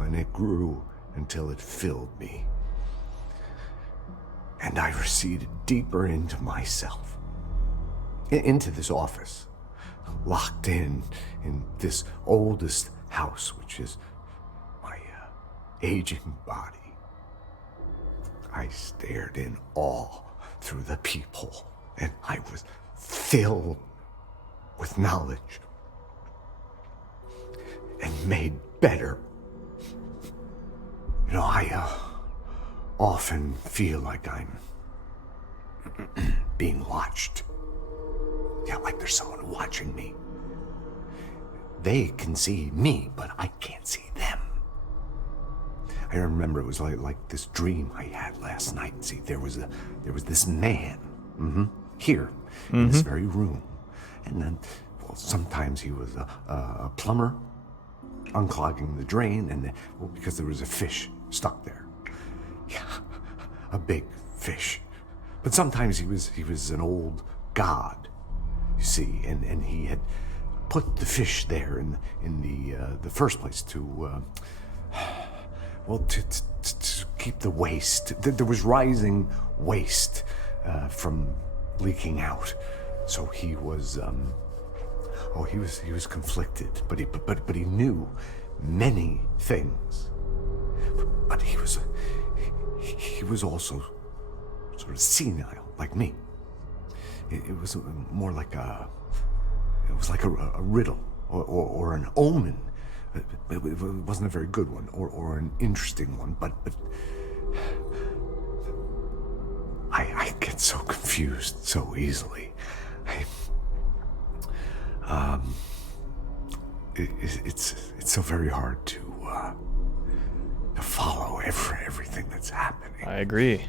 And it grew until it filled me. And I receded deeper into myself, into this office, locked in this oldest house, which is my aging body. I stared in awe through the people, and I was filled with knowledge and made better. You know, I often feel like I'm being watched. Yeah, like there's someone watching me. They can see me, but I can't see them. I remember it was like this dream I had last night. See, there was this man, here, in this very room. And then, well, sometimes he was a plumber, unclogging the drain, and then, well, because there was a fish stuck there. Yeah, a big fish. But sometimes he was an old god, you see, and he had put the fish there in the first place to keep the waste. There was rising waste from leaking out, so he was he was conflicted, but he knew many things. But he was also sort of senile, like me. It was more like a riddle or an omen. It wasn't a very good one or an interesting one, but I get so confused so easily. It's so very hard to follow everything that's happening. I agree.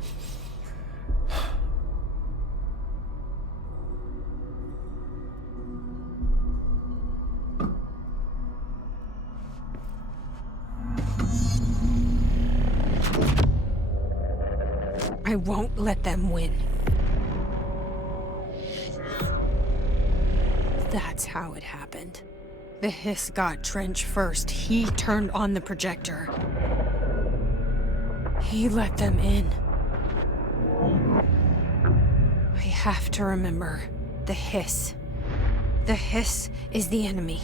I won't let them win. That's how it happened. The Hiss got Trench first. He turned on the projector. He let them in. I have to remember the Hiss. The Hiss is the enemy.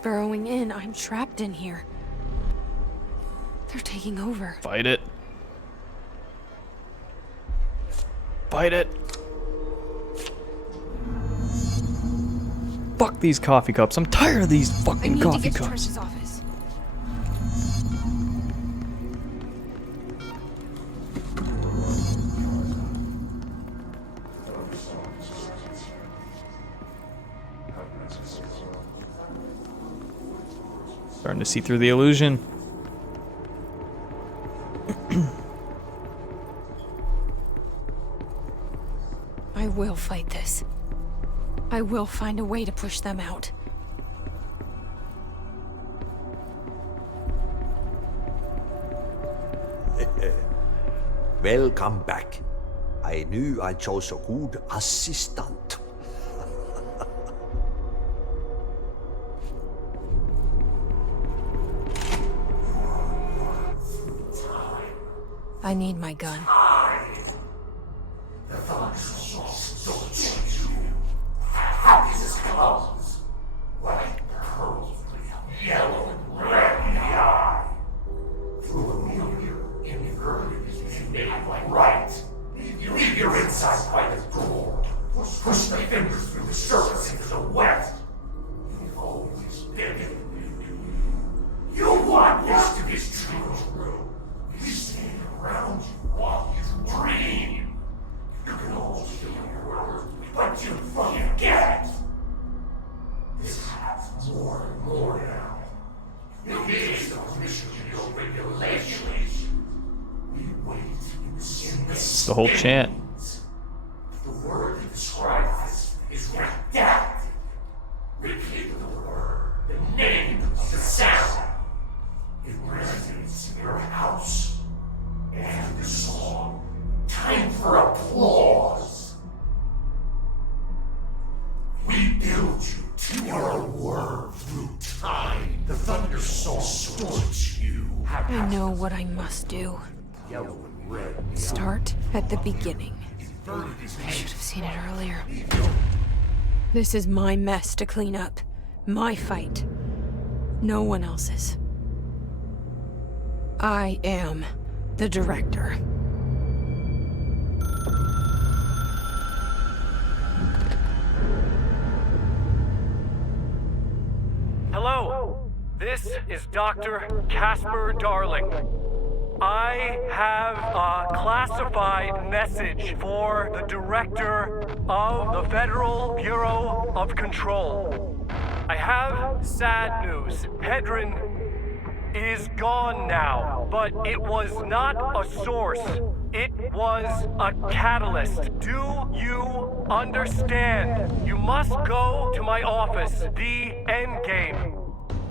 Burrowing in, I'm trapped in here. They're taking over. Fight it. Fight it. Fuck these coffee cups. I'm tired of these fucking coffee cups. Trish's office. Starting to see through the illusion. I will fight this. I will find a way to push them out. Welcome back. I knew I chose a good assistant. I need my gun. The thunderstorms don't chase you. Happiness comes. White pearls with yellow and red in the eye. Through a mirror in the earth is made right. You inside by the door. Push the fingers through the surface into the wet. You've always been in. You want this to be true. We stand around you while you dream. You can almost feel your worth, but you forget. This happens more and more now. You need permission to your regulations. We wait in the The whole chant. The word that describes this is redacted. Repeat the word, the name of the sound. It resonates in your house. After the song, time for applause. We build you to your word through time. The thunder song sorts you. I know what I must do. Start at the beginning. I should have seen it earlier. This is my mess to clean up. My fight. No one else's. I am the director. Hello, this is Dr. Casper Darling. I have a classified message for the director of the Federal Bureau of Control. I have sad news. Hedron is gone now, but it was not a source. It was a catalyst. Do you understand? You must go to my office, the Endgame.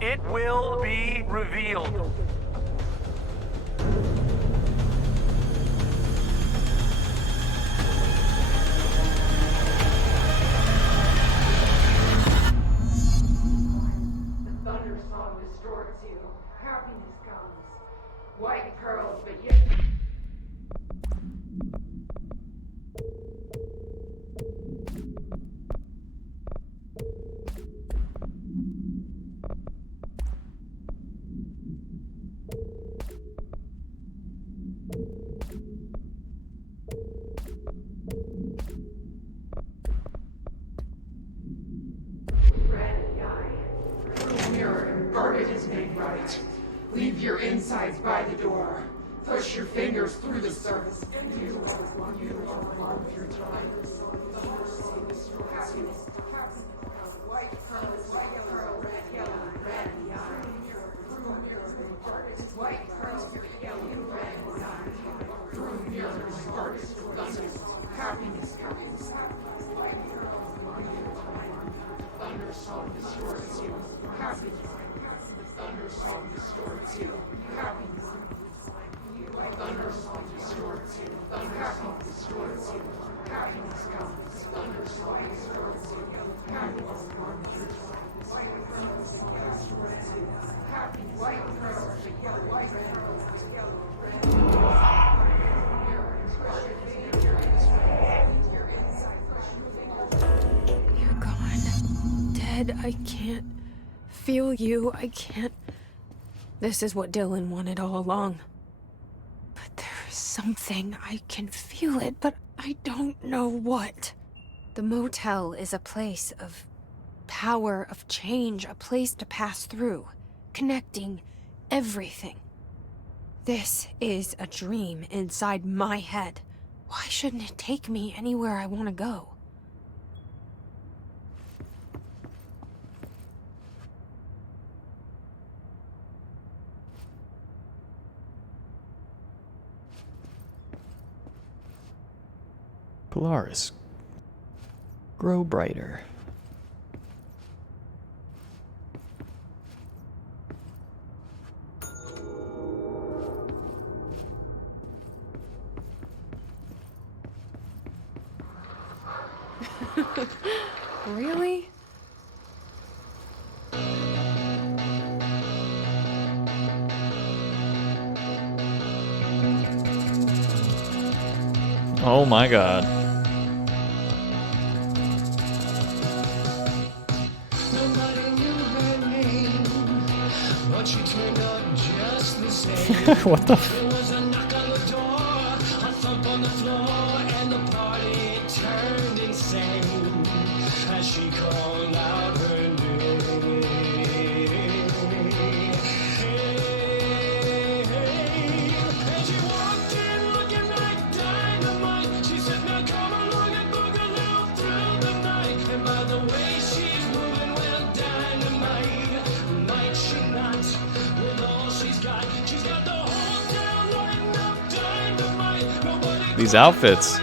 It will be revealed. Thunder song distorts you. Happiness comes. White pearls, but you. Leave your insides by the door. Push your fingers through the surface and you will always thunder song, happiness, white pearls, red, yellow, red, white pearls, thunder song, happiness, your inside, white pearls, yellow, red, thunder song, happiness, white pearls, yellow, white pearls, yellow, red, happiness, white pearls, yellow, white pearls, yellow, happiness, white pearls, yellow, red, happiness, white pearls, yellow, white pearls, yellow, red. You're gone. Dead. I can't feel you. I can't. This is what Dylan wanted all along. But there is something. I can feel it, but I don't know what. The motel is a place of power, of change, a place to pass through, connecting everything. This is a dream inside my head. Why shouldn't it take me anywhere I want to go? Polaris. Grow brighter. Really? Oh my god. What the f- These outfits.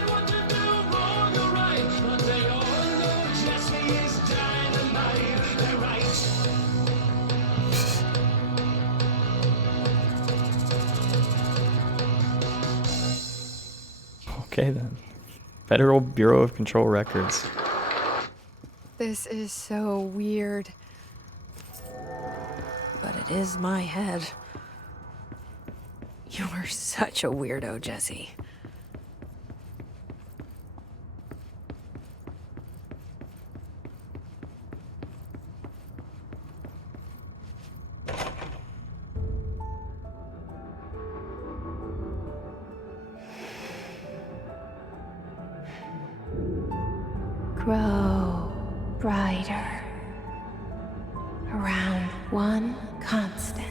Okay then. Federal Bureau of Control Records. This is so weird. But it is my head. You are such a weirdo, Jesse. Grow brighter around one constant.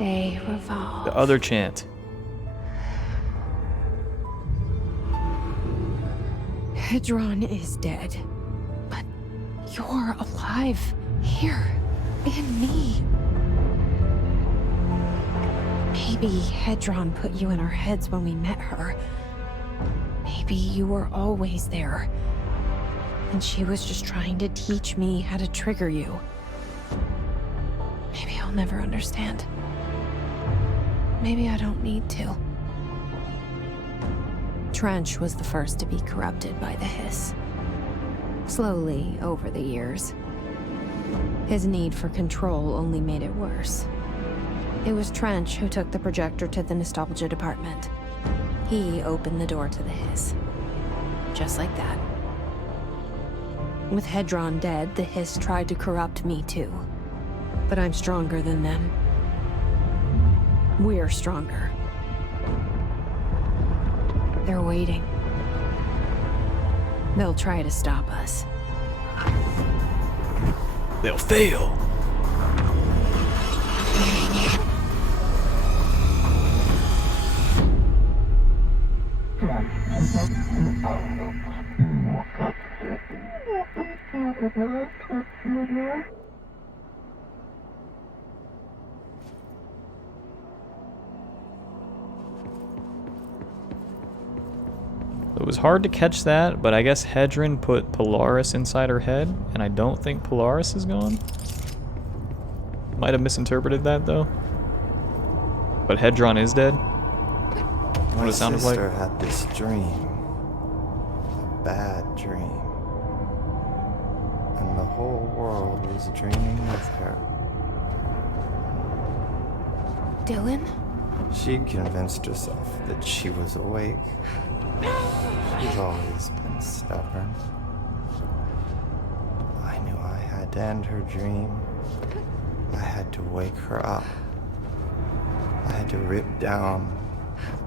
They revolve. The other chant. Hedron is dead, but you're alive here in me. Maybe Hedron put you in our heads when we met her. Maybe you were always there. And she was just trying to teach me how to trigger you. Maybe I'll never understand. Maybe I don't need to. Trench was the first to be corrupted by the hiss. Slowly, over the years. His need for control only made it worse. It was Trench who took the projector to the nostalgia department. He opened the door to the hiss. Just like that. With Hedron dead, the hiss tried to corrupt me too. But I'm stronger than them. We're stronger. They're waiting. They'll try to stop us. They'll fail. It was hard to catch that, but I guess Hedron put Polaris inside her head, and I don't think Polaris is gone. Might have misinterpreted that though. But Hedron is dead. What it sounded like. My sister had this dream. A bad dream. And the whole world was dreaming with her. Dylan? She convinced herself that she was awake. She's always been stubborn. I knew I had to end her dream. I had to wake her up. I had to rip down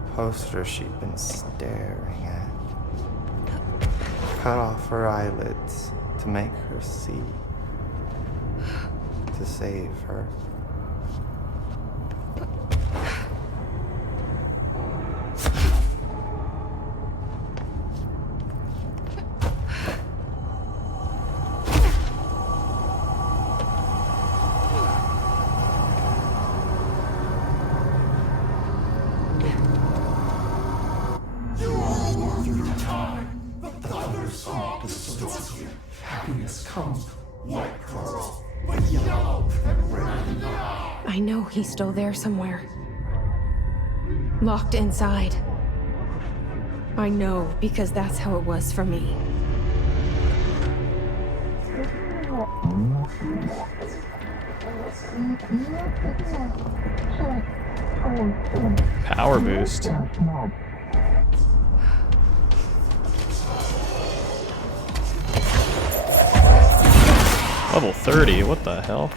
the poster she'd been staring at. Cut off her eyelids to make her see. To save her. I know he's still there somewhere. Locked inside. I know, because that's how it was for me. Power boost. Level 30, what the hell?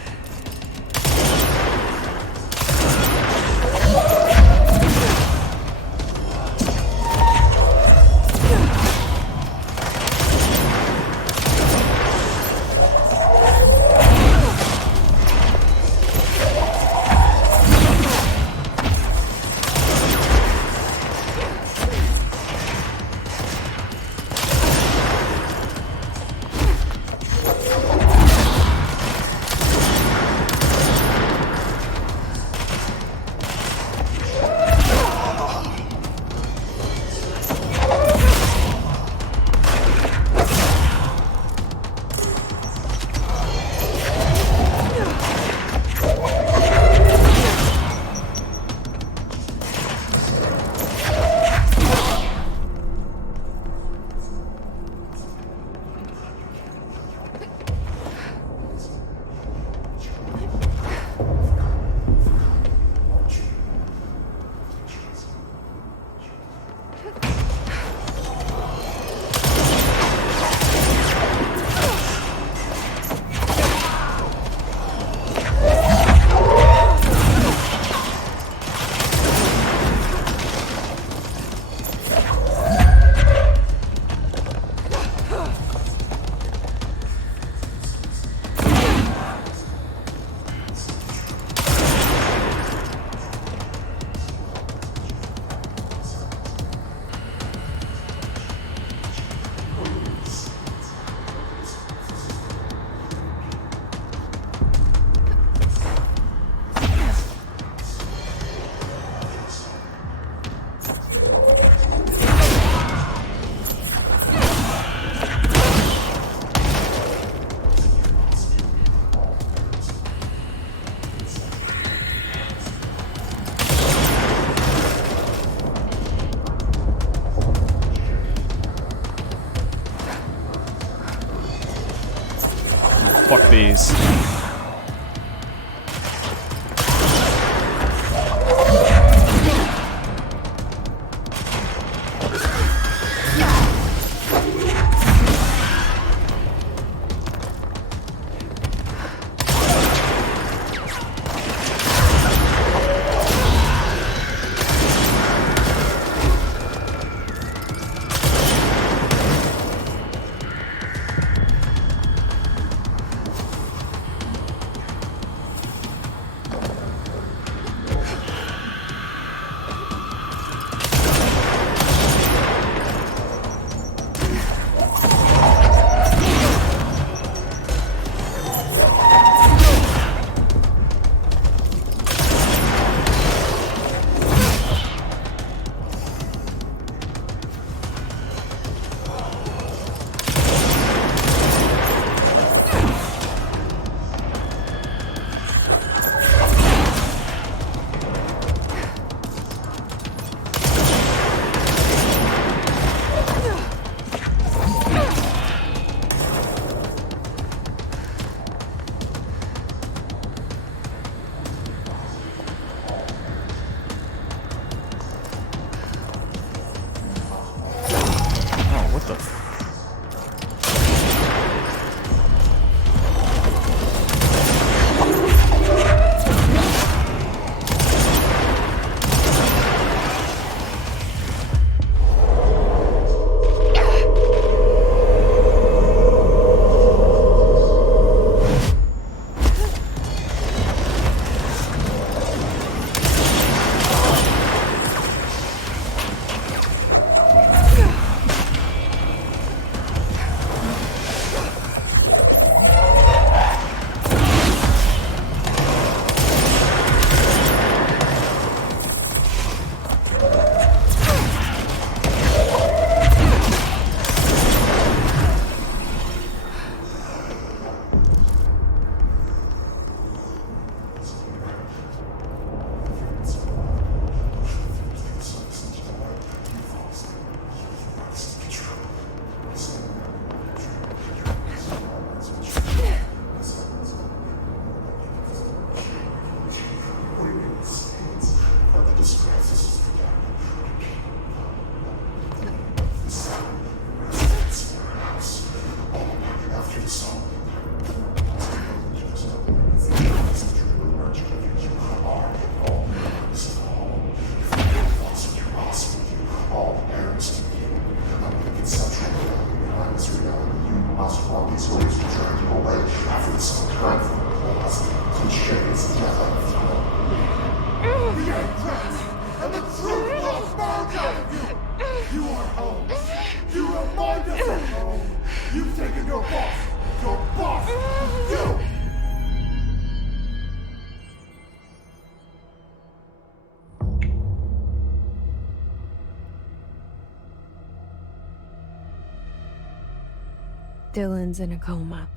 Dylan's in a coma.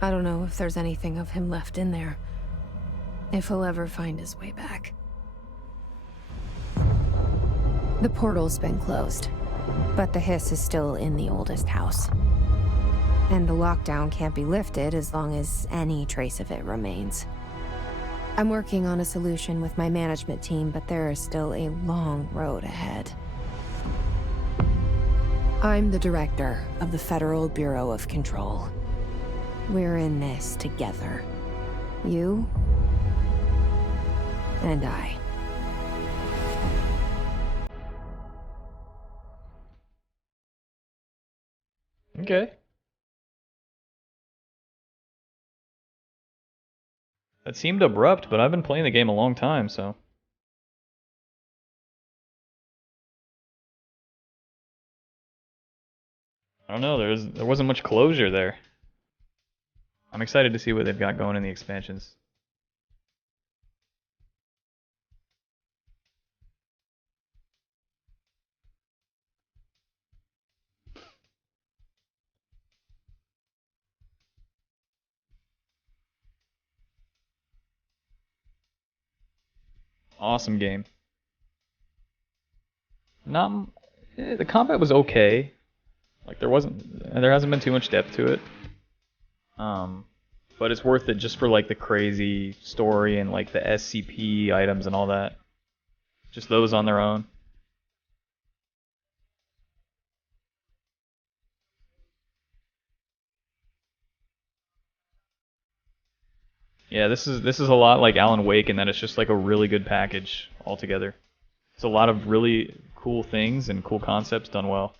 I don't know if there's anything of him left in there. If he'll ever find his way back. The portal's been closed, but the hiss is still in the oldest house. And the lockdown can't be lifted as long as any trace of it remains. I'm working on a solution with my management team, but there is still a long road ahead. I'm the director of the Federal Bureau of Control. We're in this together. You and I. Okay. That seemed abrupt, but I've been playing the game a long time, so. I don't know, there wasn't much closure there. I'm excited to see what they've got going in the expansions. Awesome game. Not the combat was okay. Like there hasn't been too much depth to it. But it's worth it just for like the crazy story and like the SCP items and all that. Just those on their own. Yeah, this is a lot like Alan Wake in that it's just like a really good package altogether. It's a lot of really cool things and cool concepts done well.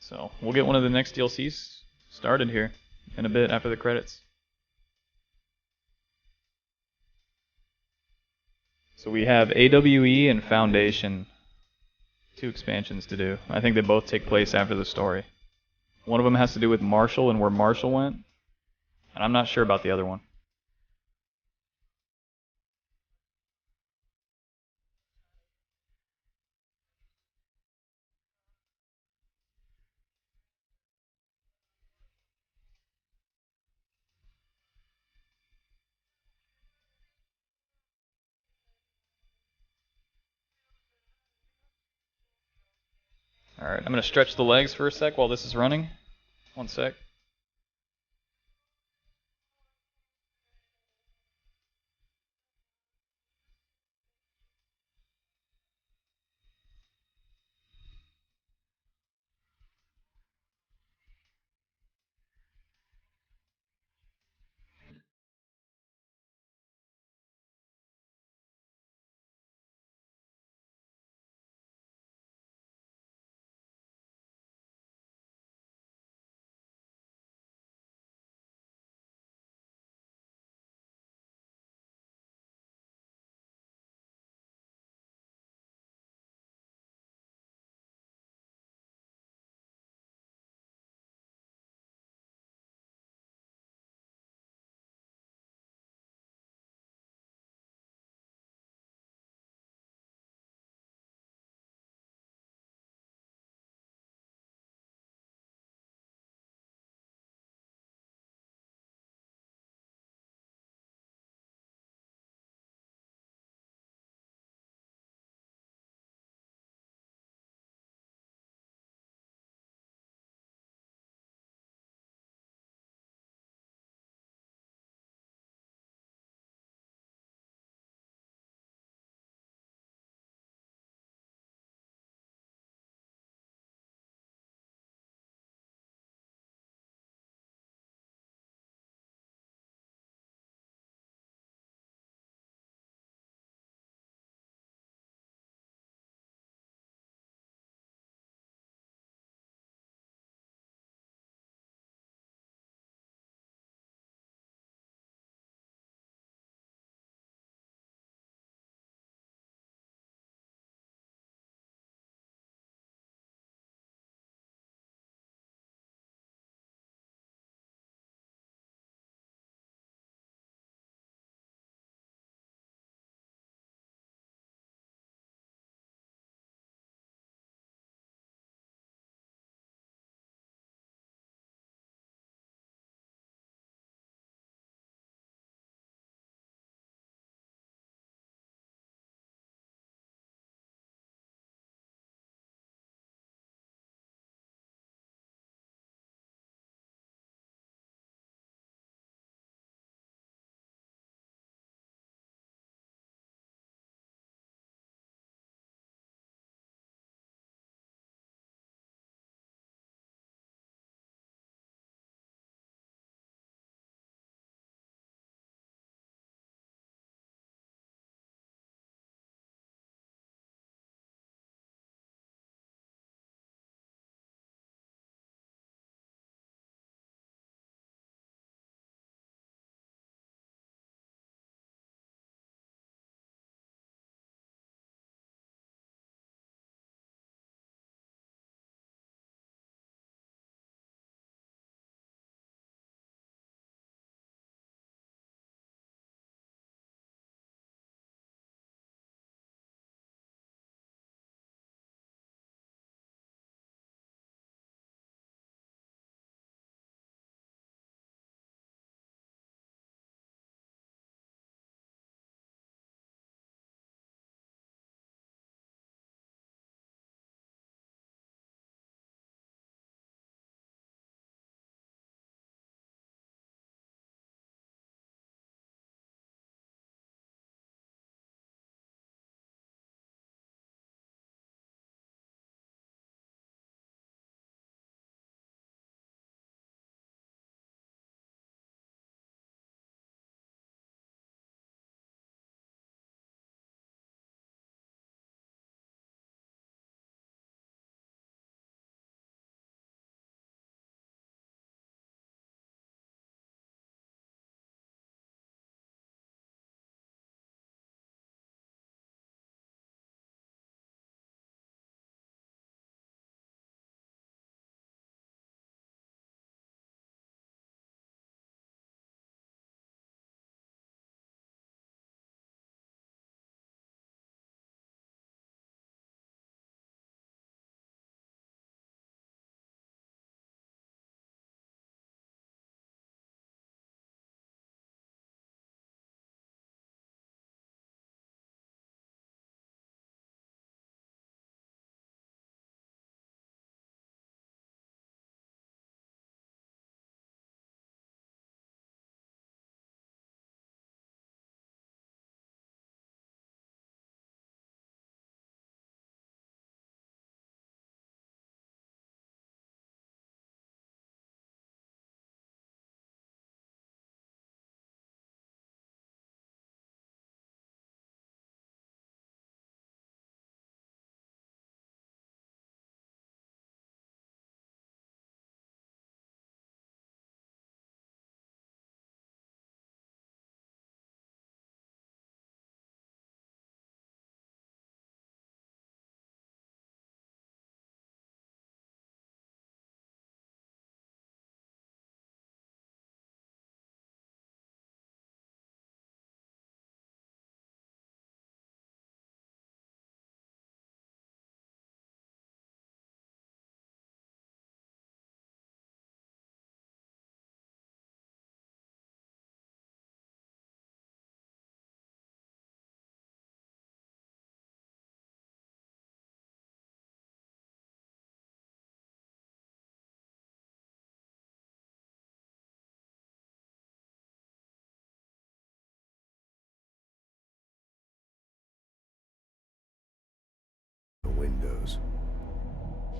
So we'll get one of the next DLCs started here in a bit after the credits. So we have AWE and Foundation. 2 expansions to do. I think they both take place after the story. One of them has to do with Marshall and where Marshall went. And I'm not sure about the other one. Alright, I'm going to stretch the legs for a sec while this is running. One sec.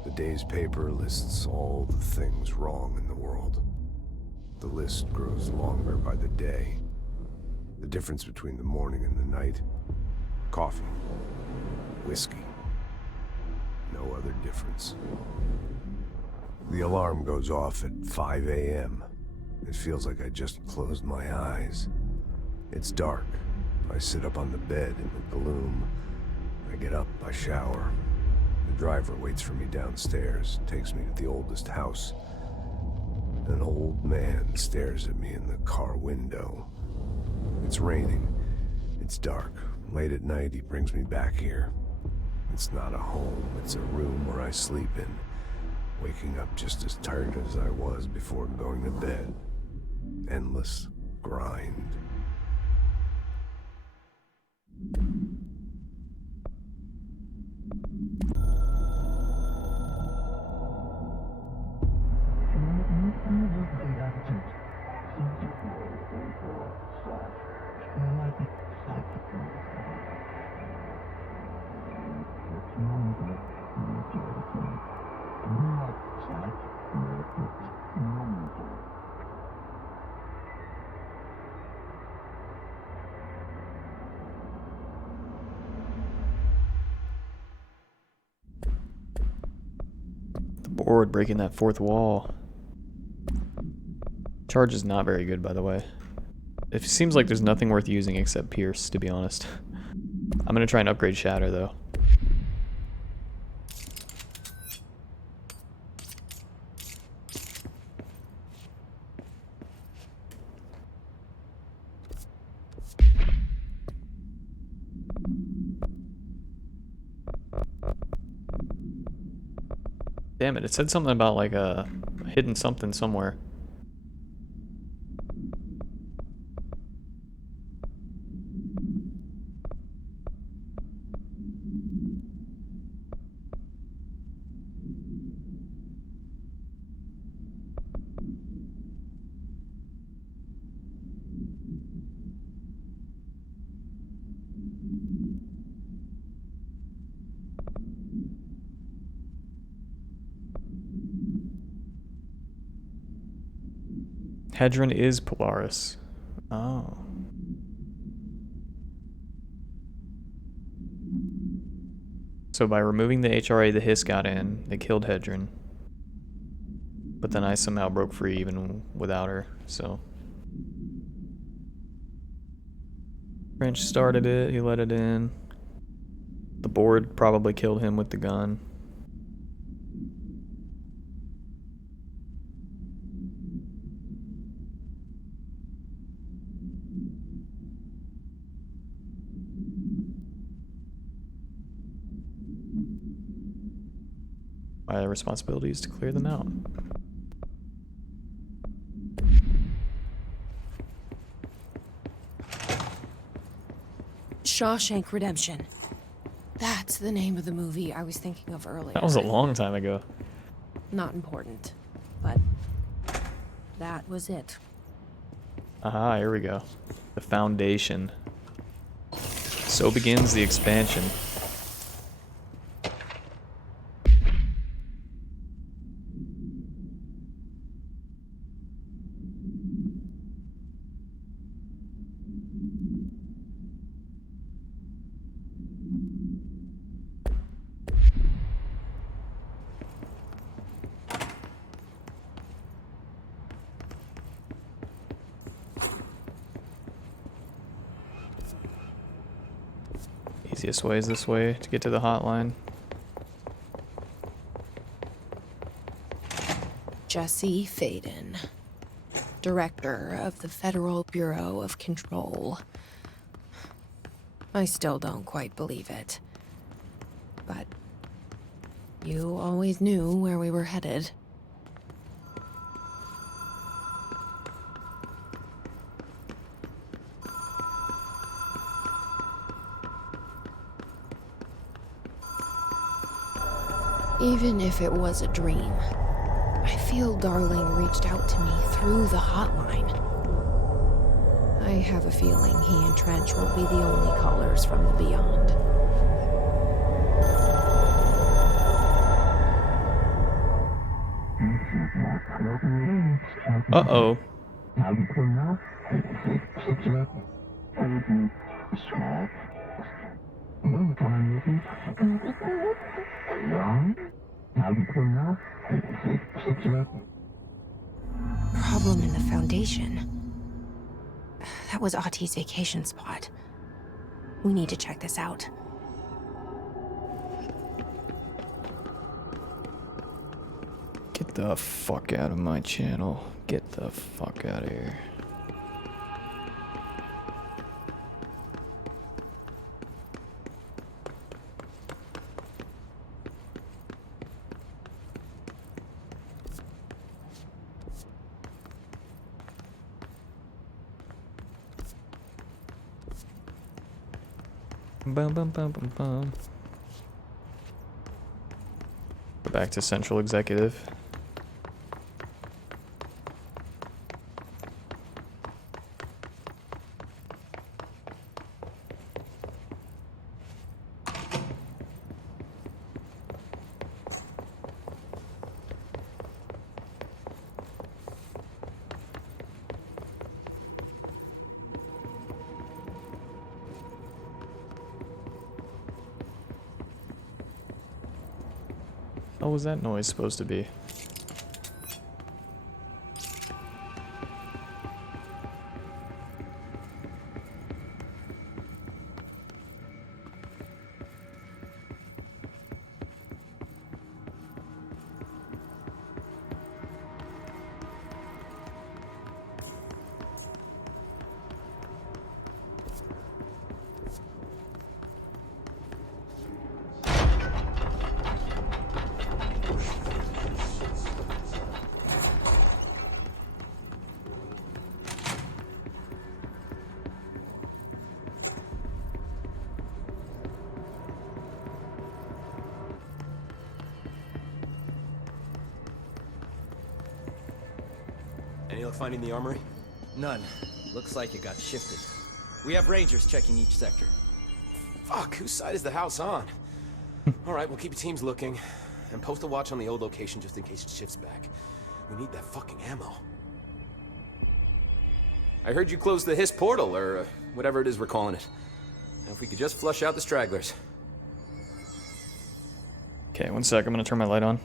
The day's paper lists all the things wrong in the world. The list grows longer by the day. The difference between the morning and the night? Coffee. Whiskey. No other difference. The alarm goes off at 5 a.m. It feels like I just closed my eyes. It's dark. I sit up on the bed in the gloom. I get up, I shower. The driver waits for me downstairs, takes me to the oldest house. An old man stares at me in the car window. It's raining. It's dark. Late at night, he brings me back here. It's not a home, it's a room where I sleep in, waking up just as tired as I was before going to bed. Endless grind. Bored breaking that fourth wall. Charge is not very good, by the way. It seems like there's nothing worth using except Pierce, to be honest. I'm gonna try and upgrade Shatter, though. Damn it, it said something about like a hidden something somewhere. Hedron is Polaris. Oh. So by removing the HRA, the Hiss got in. They killed Hedron. But then I somehow broke free even without her, so. French started it, he let it in. The board probably killed him with the gun. My responsibility is to clear them out. Shawshank Redemption. That's the name of the movie I was thinking of earlier. That was a long time ago. Not important, but that was it. Aha, here we go. The foundation. So begins the expansion. Easiest way is this way to get to the hotline. Jesse Faden, Director of the Federal Bureau of Control. I still don't quite believe it. But you always knew where we were headed. Even if it was a dream, I feel Darling reached out to me through the hotline. I have a feeling he and Trench will be the only callers from the beyond. Uh-oh. Problem in the Foundation. That was Auti's vacation spot. We need to check this out. Get the fuck out of my channel. Get the fuck out of here. Bum, bum, bum, bum, bum. Go back to Central Executive. What was that noise supposed to be? Any luck finding the armory? None. Looks like it got shifted. We have rangers checking each sector. Fuck, whose side is the house on? Alright, we'll keep teams looking. And post a watch on the old location just in case it shifts back. We need that fucking ammo. I heard you closed the Hiss portal, or whatever it is we're calling it. If we could just flush out the stragglers. Okay, one sec, I'm gonna turn my light on.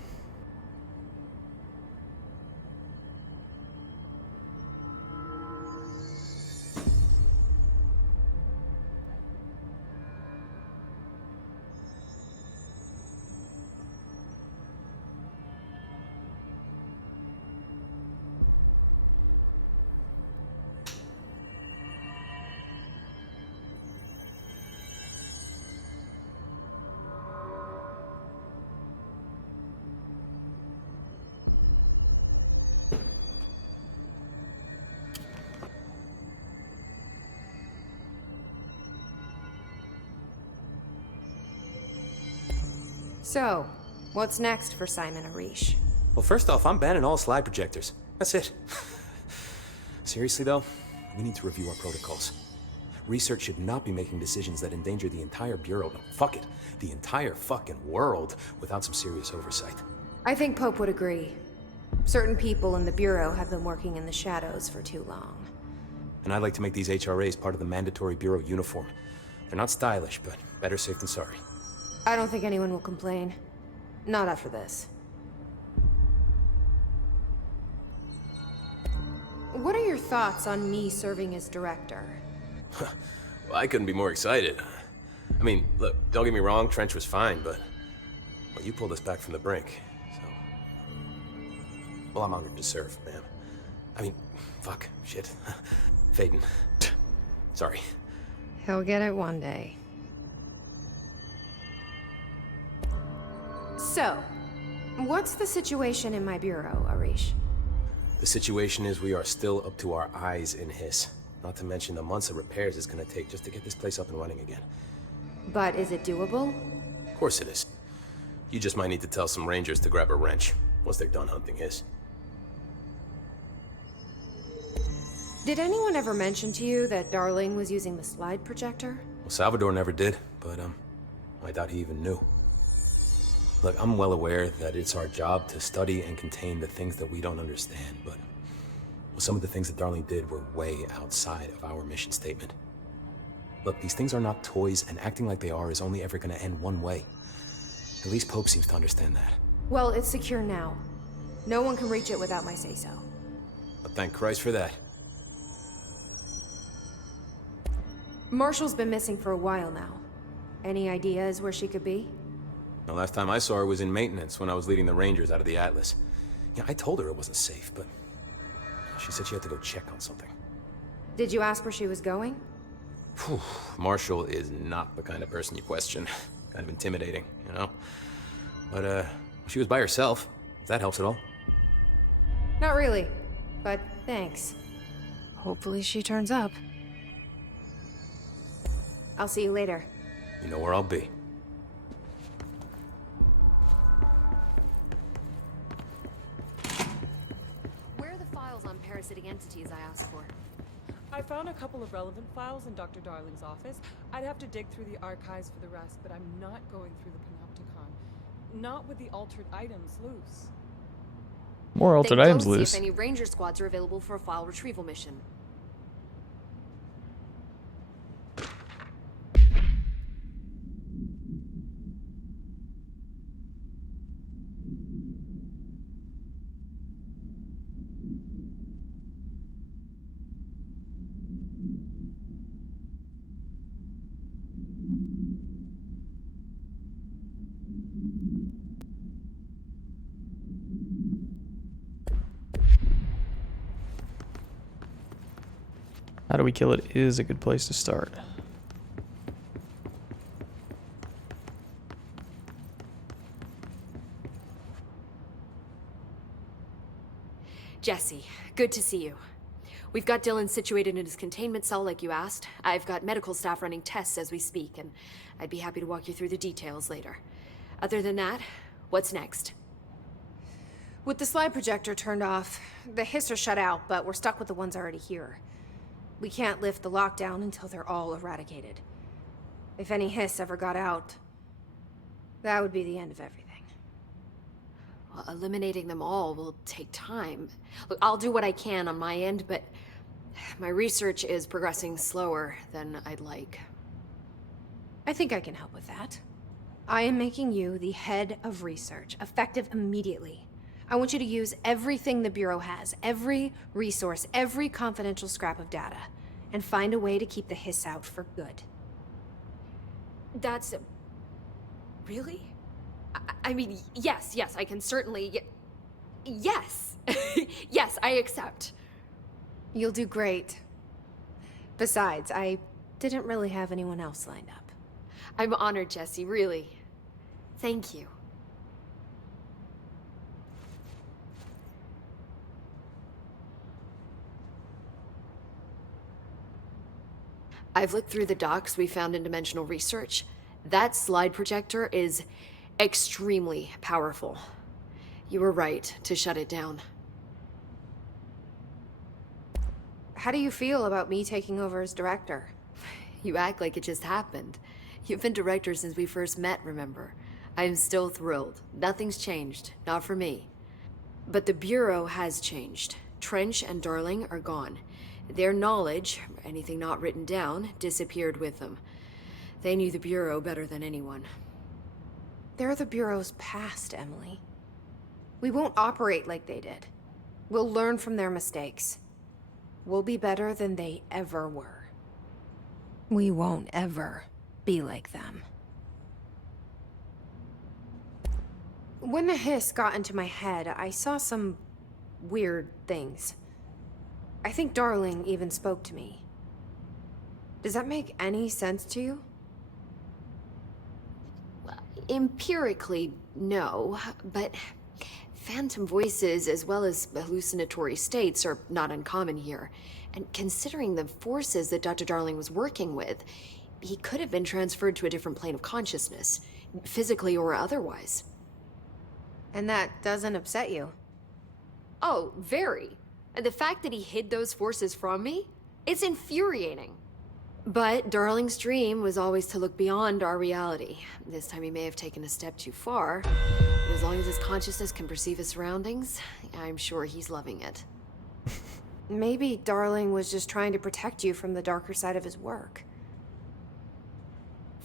So, what's next for Simon Arish? Well, first off, I'm banning all slide projectors. That's it. Seriously, though, we need to review our protocols. Research should not be making decisions that endanger the entire Bureau, fuck it, the entire fucking world, without some serious oversight. I think Pope would agree. Certain people in the Bureau have been working in the shadows for too long. And I'd like to make these HRAs part of the mandatory Bureau uniform. They're not stylish, but better safe than sorry. I don't think anyone will complain. Not after this. What are your thoughts on me serving as director? Well, I couldn't be more excited. I mean, look, don't get me wrong, Trench was fine, but well, you pulled us back from the brink, so... Well, I'm honored to serve, man. I mean, fuck, shit. Phaeton. Sorry. He'll get it one day. So, what's the situation in my bureau, Arish? The situation is we are still up to our eyes in Hiss. Not to mention the months of repairs it's gonna take just to get this place up and running again. But is it doable? Of course it is. You just might need to tell some rangers to grab a wrench once they're done hunting Hiss. Did anyone ever mention to you that Darling was using the slide projector? Well, Salvador never did, but I doubt he even knew. Look, I'm well aware that it's our job to study and contain the things that we don't understand, but some of the things that Darling did were way outside of our mission statement. Look, these things are not toys, and acting like they are is only ever gonna end one way. At least Pope seems to understand that. Well, it's secure now. No one can reach it without my say-so. But thank Christ for that. Marshall's been missing for a while now. Any ideas where she could be? The last time I saw her was in maintenance when I was leading the Rangers out of the Atlas. Yeah, I told her it wasn't safe, but she said she had to go check on something. Did you ask where she was going? Whew. Marshall is not the kind of person you question. Kind of intimidating, you know? But, she was by herself, if that helps at all. Not really, but thanks. Hopefully she turns up. I'll see you later. You know where I'll be. Where are the files on parasitic entities I asked for? I found a couple of relevant files in Dr. Darling's office. I'd have to dig through the archives for the rest, but I'm not going through the Panopticon. Not with the altered items loose. More altered items loose. See if any Ranger squads are available for a file retrieval mission. How do we kill it is a good place to start. Jesse, good to see you. We've got Dylan situated in his containment cell like you asked. I've got medical staff running tests as we speak, and I'd be happy to walk you through the details later. Other than that, what's next? With the slide projector turned off, the hiss are shut out, but we're stuck with the ones already here. We can't lift the lockdown until they're all eradicated. If any hiss ever got out, that would be the end of everything. Well, eliminating them all will take time. Look, I'll do what I can on my end, but my research is progressing slower than I'd like. I think I can help with that. I am making you the head of research, effective immediately. I want you to use everything the Bureau has, every resource, every confidential scrap of data, and find a way to keep the hiss out for good. That's... really? I mean, yes, I can certainly... Yes! Yes, I accept. You'll do great. Besides, I didn't really have anyone else lined up. I'm honored, Jesse, really. Thank you. I've looked through the docs we found in Dimensional Research. That slide projector is extremely powerful. You were right to shut it down. How do you feel about me taking over as director? You act like it just happened. You've been director since we first met, remember? I am still thrilled. Nothing's changed. Not for me. But the Bureau has changed. Trench and Darling are gone. Their knowledge, anything not written down, disappeared with them. They knew the Bureau better than anyone. They're the Bureau's past, Emily. We won't operate like they did. We'll learn from their mistakes. We'll be better than they ever were. We won't ever be like them. When the hiss got into my head, I saw some weird things. I think Darling even spoke to me. Does that make any sense to you? Empirically, no, but phantom voices as well as hallucinatory states are not uncommon here. And considering the forces that Dr. Darling was working with, he could have been transferred to a different plane of consciousness, physically or otherwise. And that doesn't upset you? Oh, very. And the fact that he hid those forces from me, it's infuriating. But Darling's dream was always to look beyond our reality. This time he may have taken a step too far, but as long as his consciousness can perceive his surroundings, I'm sure he's loving it. Maybe Darling was just trying to protect you from the darker side of his work.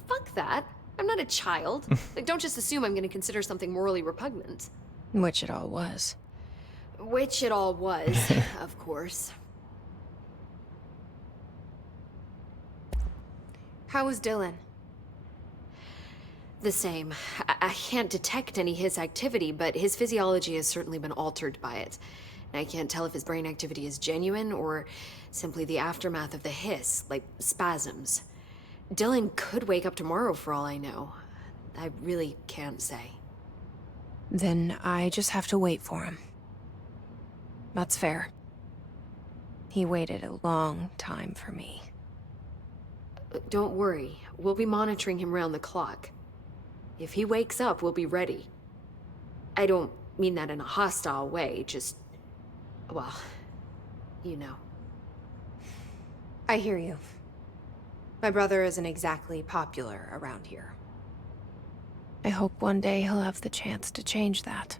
Fuck that. I'm not a child. Like, don't just assume I'm gonna consider something morally repugnant. Which it all was. Which it all was, of course. How was Dylan? The same. I can't detect any Hiss activity, but his physiology has certainly been altered by it. And I can't tell if his brain activity is genuine or simply the aftermath of the Hiss, like spasms. Dylan could wake up tomorrow for all I know. I really can't say. Then I just have to wait for him. That's fair. He waited a long time for me. Don't worry. We'll be monitoring him round the clock. If he wakes up, we'll be ready. I don't mean that in a hostile way, just... well, you know. I hear you. My brother isn't exactly popular around here. I hope one day he'll have the chance to change that.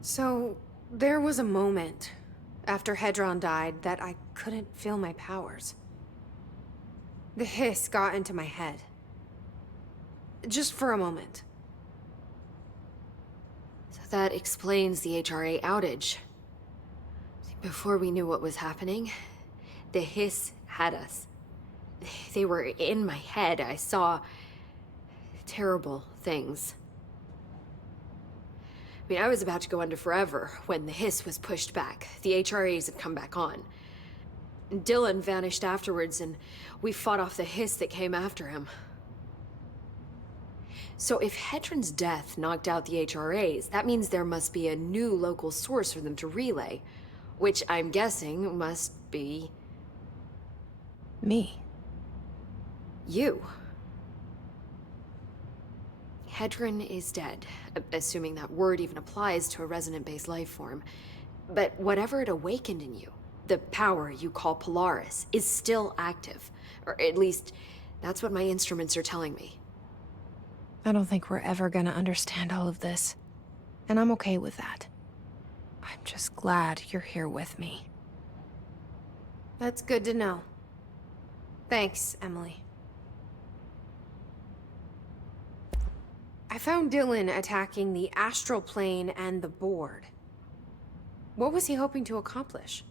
So, there was a moment after Hedron died that I couldn't feel my powers. The hiss got into my head. Just for a moment. So that explains the HRA outage. Before we knew what was happening, the Hiss had us. They were in my head. I saw terrible things. I mean, I was about to go under forever when the Hiss was pushed back. The HRAs had come back on. Dylan vanished afterwards, and we fought off the Hiss that came after him. So if Hedron's death knocked out the HRAs, that means there must be a new local source for them to relay, which I'm guessing must be... me. You. Hedron is dead, assuming that word even applies to a resonant-based life form. But whatever it awakened in you, the power you call Polaris, is still active. Or at least, that's what my instruments are telling me. I don't think we're ever gonna understand all of this. And I'm okay with that. I'm just glad you're here with me. That's good to know. Thanks, Emily. I found Dylan attacking the astral plane and the board. What was he hoping to accomplish?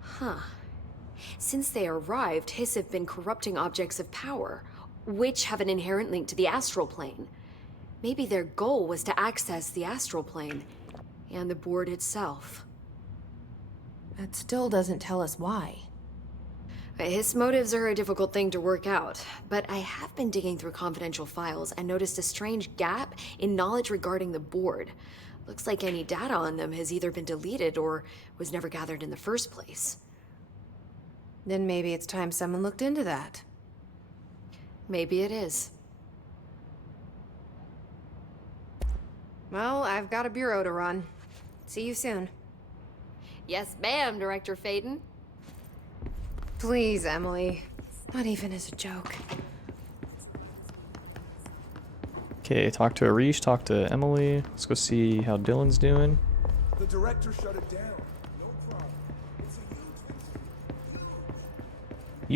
Huh. Since they arrived, Hiss have been corrupting objects of power, which have an inherent link to the astral plane. Maybe their goal was to access the astral plane and the board itself. That still doesn't tell us why. His motives are a difficult thing to work out, but I have been digging through confidential files and noticed a strange gap in knowledge regarding the board. Looks like any data on them has either been deleted or was never gathered in the first place. Then maybe it's time someone looked into that. Maybe it is. Well, I've got a bureau to run. See you soon. Yes, ma'am, Director Faden. Please, Emily. Not even as a joke. Could survivors be hiding inside? Okay, talk to Arish, talk to Emily. Let's go see how Dylan's doing. The director shut it down. No problem. It's a huge victory. Huge.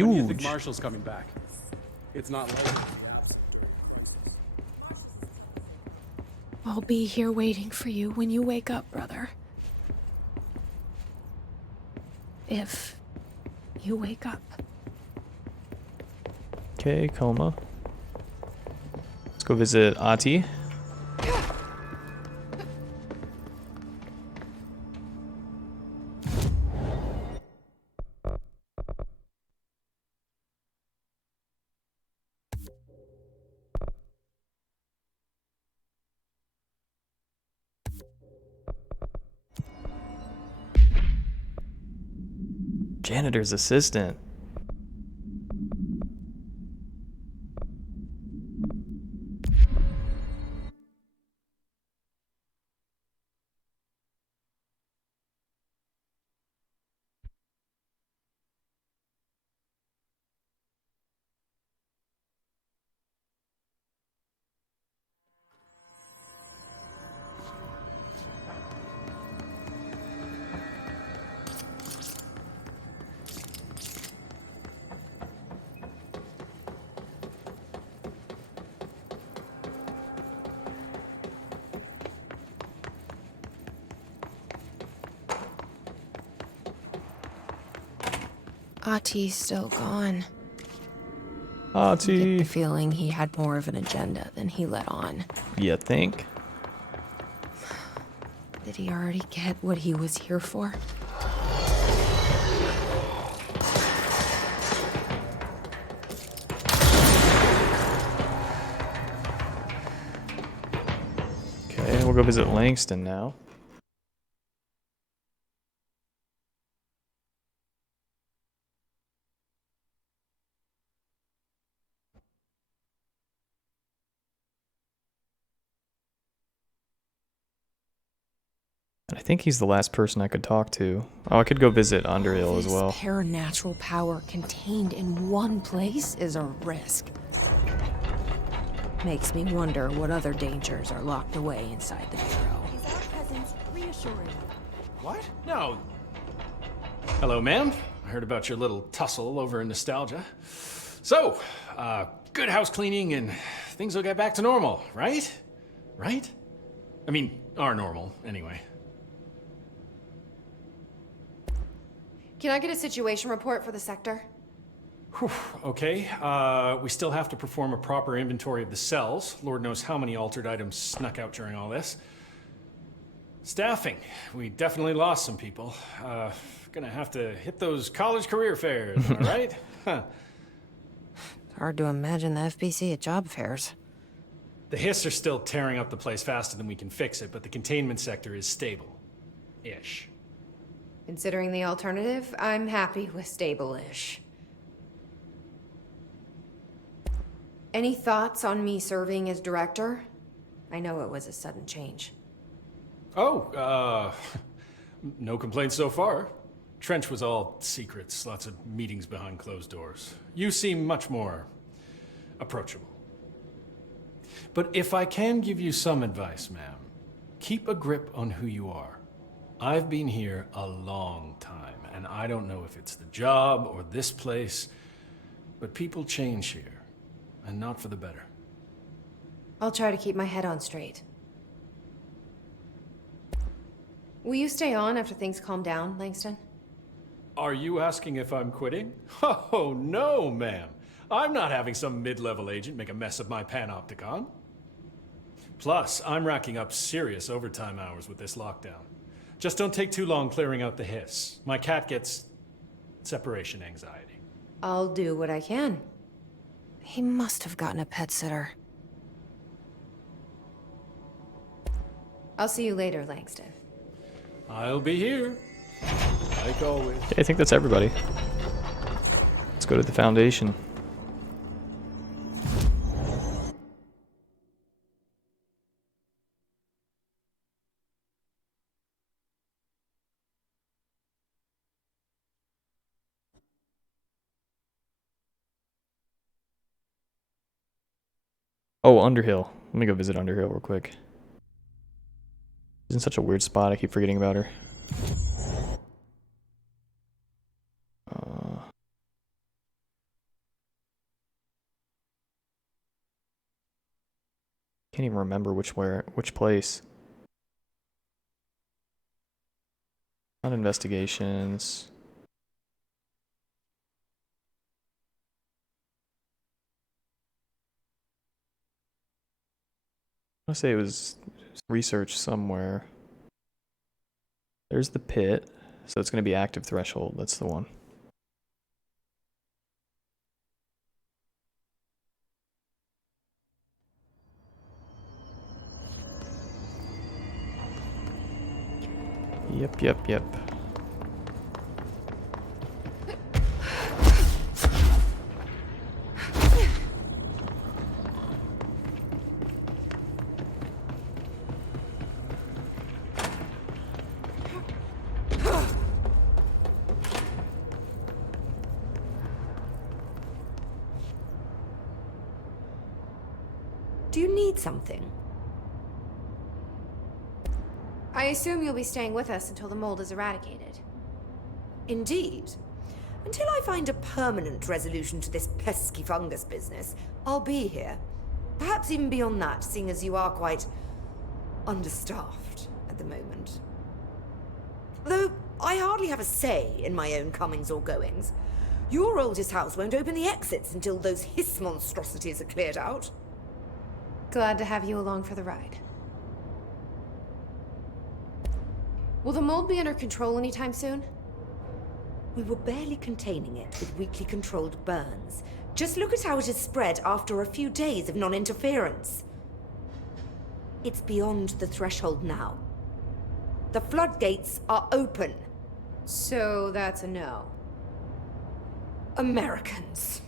When do you think Marshall's coming back? It's not like her to be absent during a crisis. Marshall's as tough as they come. I'll be here waiting for you when you wake up, brother. If you wake up. Okay, coma. Let's go visit Ati. Janitor's assistant. Hawkzz still gone. Hawkzz. I get the feeling he had more of an agenda than he let on. You think? Did he already get what he was here for? Okay, we'll go visit Langston now. And I think he's the last person I could talk to. Oh, I could go visit Underhill as well. This paranatural power contained in one place is a risk. Makes me wonder what other dangers are locked away inside that shell. Is our presence reassuring? What? No. Hello, ma'am. I heard about your little tussle over in Nostalgia. So, good house cleaning and things will get back to normal, right? Right? I mean, are normal, anyway. Can I get a situation report for the sector? Whew, okay, we still have to perform a proper inventory of the cells. Lord knows how many altered items snuck out during all this. Staffing. We definitely lost some people. Gonna have to hit those college career fairs, am I right? Huh. Hard to imagine the FBC at job fairs. The Hiss are still tearing up the place faster than we can fix it, but the containment sector is stable. Ish. Considering the alternative, I'm happy with stable-ish. Any thoughts on me serving as director? I know it was a sudden change. Oh, no complaints so far. Trench was all secrets, lots of meetings behind closed doors. You seem much more approachable. But if I can give you some advice, ma'am, keep a grip on who you are. I've been here a long time, and I don't know if it's the job or this place, but people change here, and not for the better. I'll try to keep my head on straight. Will you stay on after things calm down, Langston? Are you asking if I'm quitting? Oh, no, ma'am. I'm not having some mid-level agent make a mess of my panopticon. Plus, I'm racking up serious overtime hours with this lockdown. Just don't take too long clearing out the Hiss. My cat gets separation anxiety. I'll do what I can. He must have gotten a pet sitter. I'll see you later, Langston. I'll be here. Like always. Okay, I think that's everybody. Let's go to the Foundation. Oh, Underhill. Let me go visit Underhill real quick. She's in such a weird spot, I keep forgetting about her. Can't even remember which place. Not investigations. I want to say it was research somewhere. There's the pit, so it's going to be active threshold. That's the one. Yep. Do you need something? I assume you'll be staying with us until the mold is eradicated. Indeed. Until I find a permanent resolution to this pesky fungus business, I'll be here. Perhaps even beyond that, seeing as you are quite understaffed at the moment. Though I hardly have a say in my own comings or goings. Your oldest house won't open the exits until those hiss monstrosities are cleared out. Glad to have you along for the ride. Will the mold be under control anytime soon? We were barely containing it with weakly controlled burns. Just look at how it has spread after a few days of non-interference. It's beyond the threshold now. The floodgates are open. So that's a no. Americans.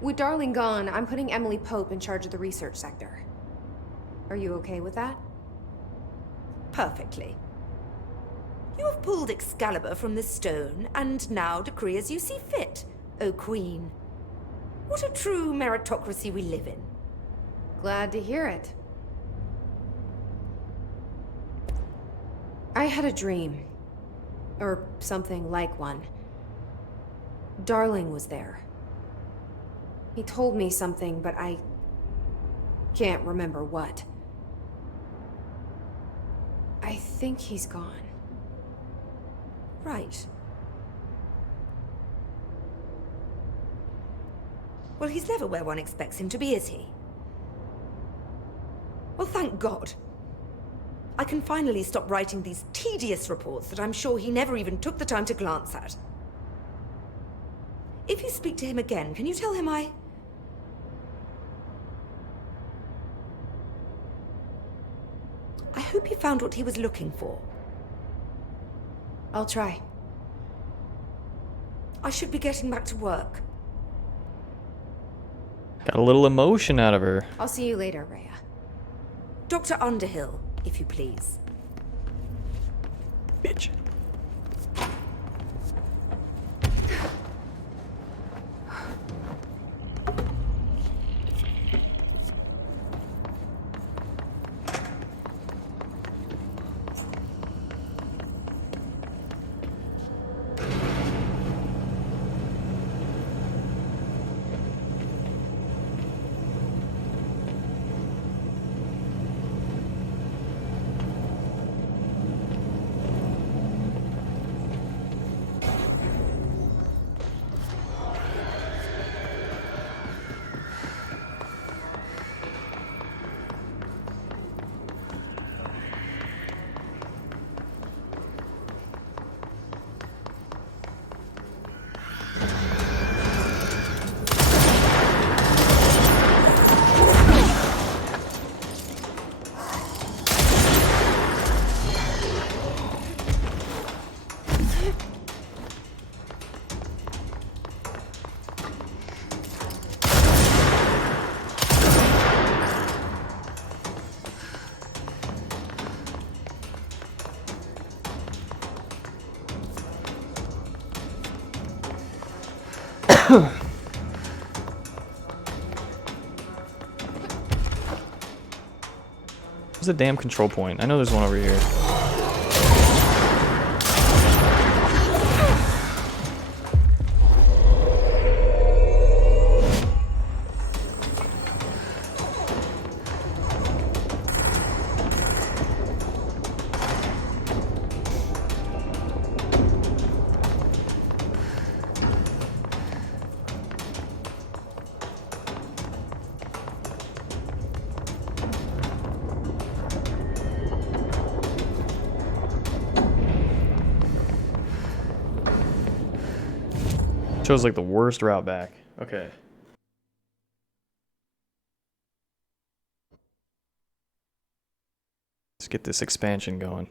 With Darling gone, I'm putting Emily Pope in charge of the research sector. Are you okay with that? Perfectly. You have pulled Excalibur from the stone, and now decree as you see fit, O Queen. What a true meritocracy we live in. Glad to hear it. I had a dream. Or something like one. Darling was there. He told me something, but I can't remember what. I think he's gone. Right. Well, he's never where one expects him to be, is he? Well, thank God. I can finally stop writing these tedious reports that I'm sure he never even took the time to glance at. If you speak to him again, can you tell him I hope he found what he was looking for. I'll try. I should be getting back to work. Got a little emotion out of her. I'll see you later, Rhea. Dr. Underhill, if you please. Bitch. Where's the damn control point? I know there's one over here. Chose like the worst route back. Okay. Let's get this expansion going.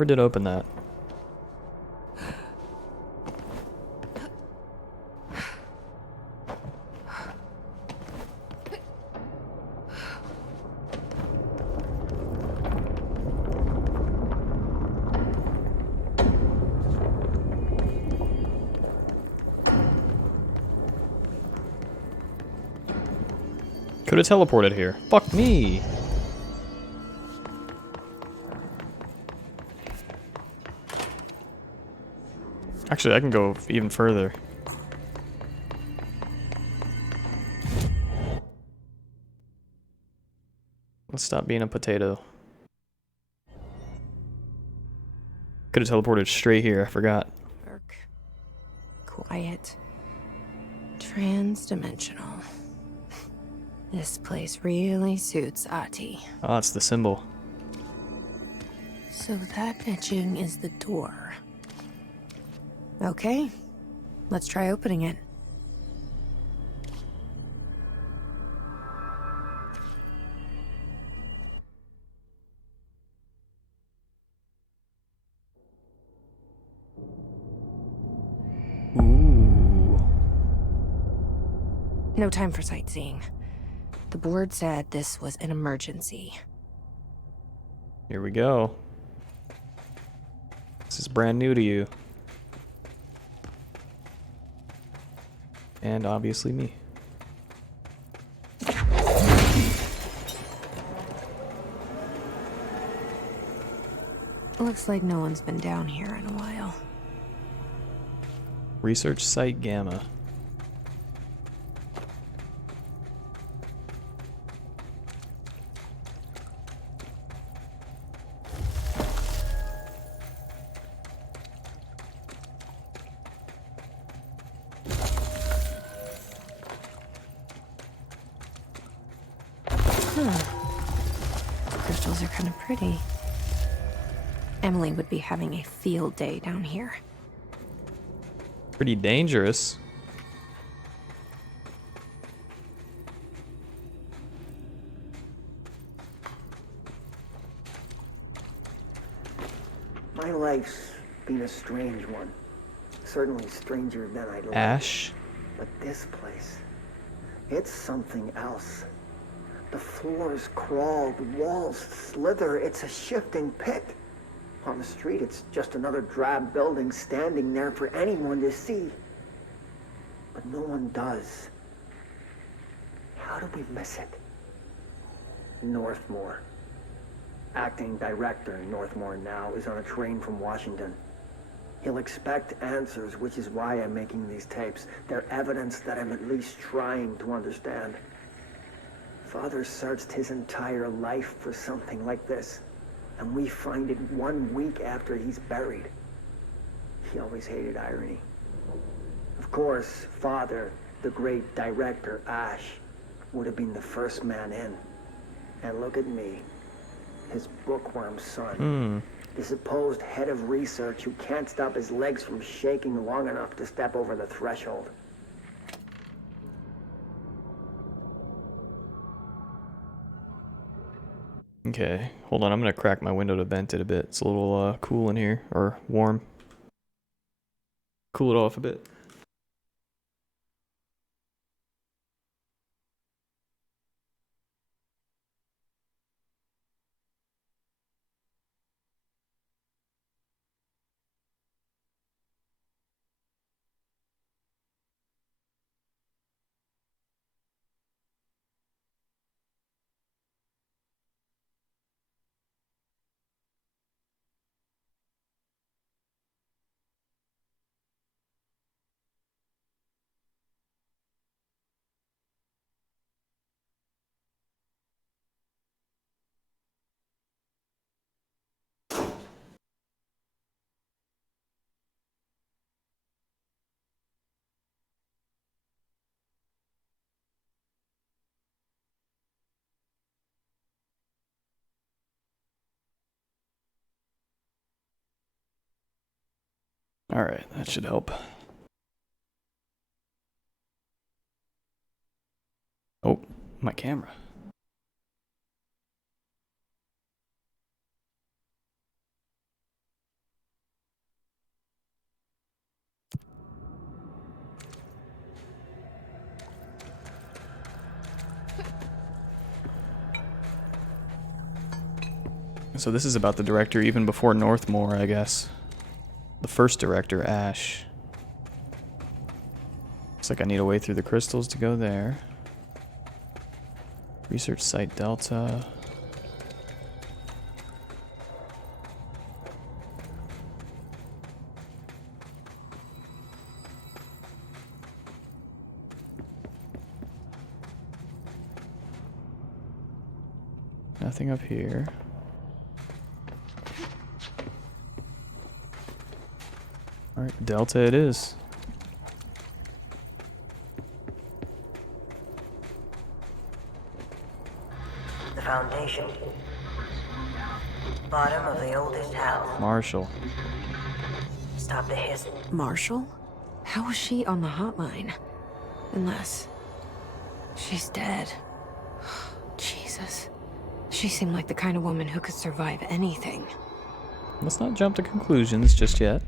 Never did open that. Could have teleported here. Fuck me. Actually, I can go even further. Let's stop being a potato. Could have teleported straight here, I forgot. Quiet. Trans-dimensional. This place really suits Ahti. Oh, it's the symbol. So that etching is the door. Okay, let's try opening it. No time for sightseeing. The board said this was an emergency. Here we go. This is brand new to you. And obviously me. Looks like no one's been down here in a while. Research Site Gamma. Crystals are kind of pretty. Emily would be having a field day down here. Pretty dangerous. My life's been a strange one. Certainly stranger than I'd like. Ash. But this place, it's something else. The floors crawl, the walls slither. It's a shifting pit. On the street, it's just another drab building standing there for anyone to see. But no one does. How did we miss it? Northmore. Acting director Northmore now is on a train from Washington. He'll expect answers, which is why I'm making these tapes. They're evidence that I'm at least trying to understand. Father searched his entire life for something like this, and we find it 1 week after he's buried. He always hated irony. Of course, Father, the great director, Ash, would have been the first man in. And look at me, his bookworm son. The supposed head of research who can't stop his legs from shaking long enough to step over the threshold. Okay, hold on, I'm gonna crack my window to vent it a bit. It's a little cool in here, or warm. Cool it off a bit. Alright, that should help. Oh, my camera. So this is about the director even before Northmore, I guess. The first director, Ash. Looks like I need a way through the crystals to go there. Research site Delta. Nothing up here. Alright, Delta it is. The Foundation. Bottom of the oldest house. Marshall. Stop the hiss. Marshall? How was she on the hotline? Unless she's dead. Jesus. She seemed like the kind of woman who could survive anything. Let's not jump to conclusions just yet.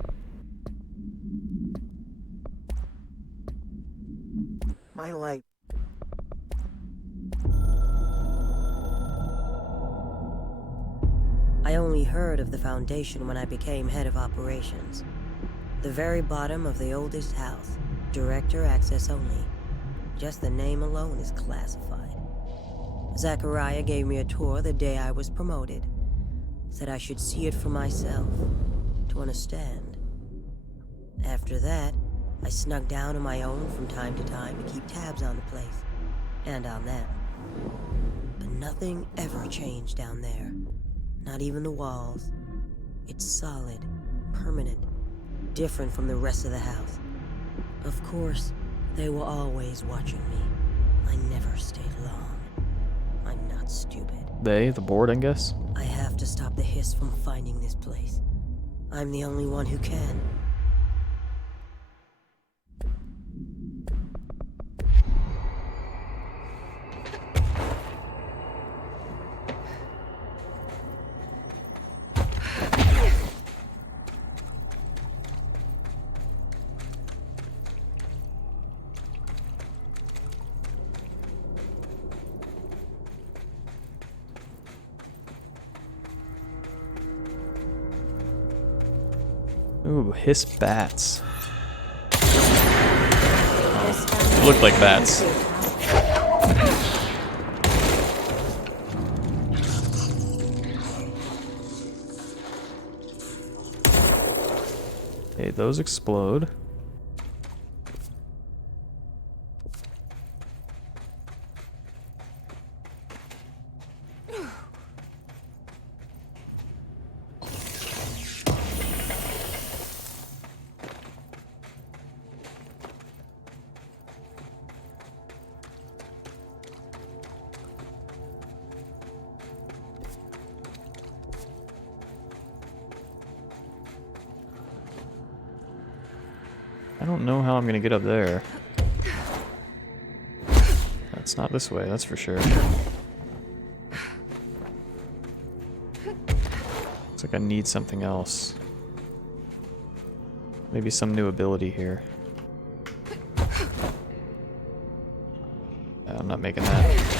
My light. I only heard of the Foundation when I became head of operations. The very bottom of the oldest house. Director access only. Just the name alone is classified. Zachariah gave me a tour the day I was promoted. Said I should see it for myself, to understand. After that, I snuck down on my own from time to time to keep tabs on the place, and on them. But nothing ever changed down there. Not even the walls. It's solid, permanent, different from the rest of the house. Of course, they were always watching me. I never stayed long. I'm not stupid. They, the board, I guess? I have to stop the hiss from finding this place. I'm the only one who can. Ooh, hiss bats. Look like bats. Okay, those explode. I don't know how I'm gonna get up there. That's not this way, that's for sure. Looks like I need something else. Maybe some new ability here. I'm not making that.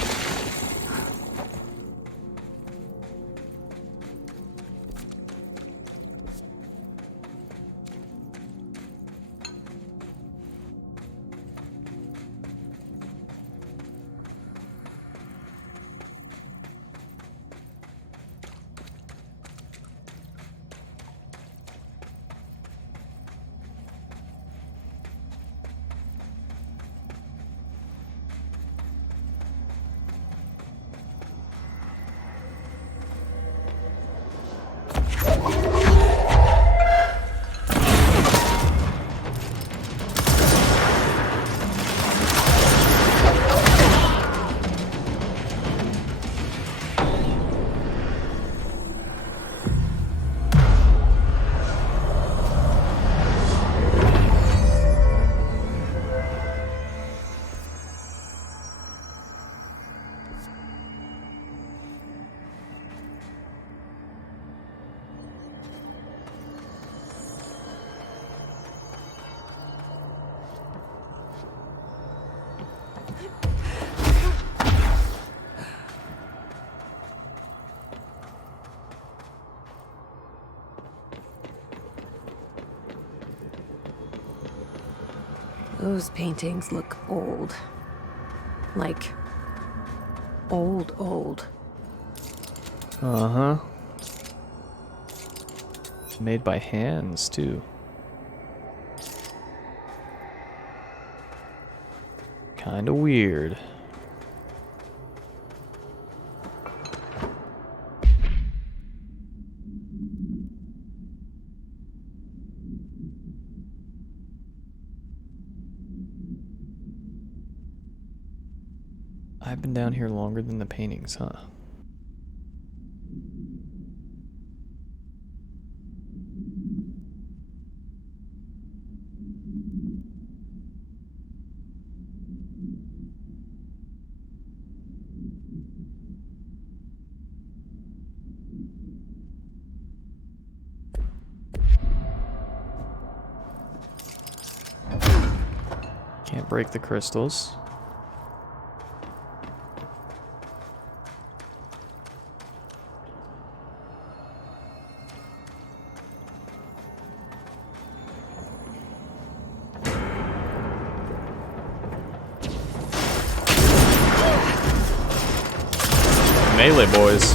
Those paintings look old. Like, old. Uh-huh. Made by hands, too. Kinda weird. I've been down here longer than the paintings, huh? Can't break the crystals. Melee boys.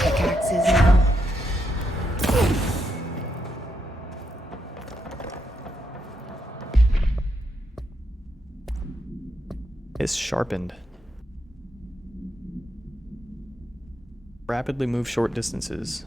Pickaxes now. Is sharpened. Rapidly move short distances.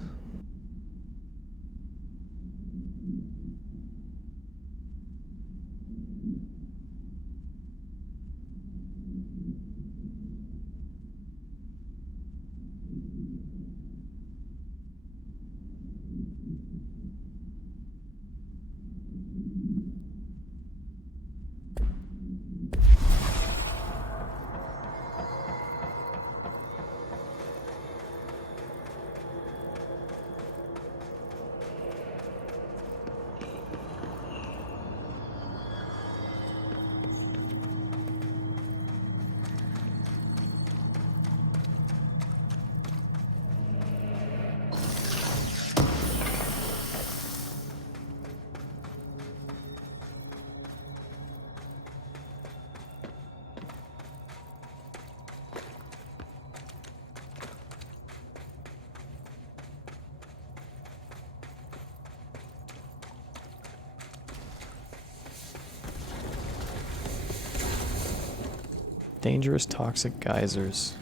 Dangerous toxic geysers.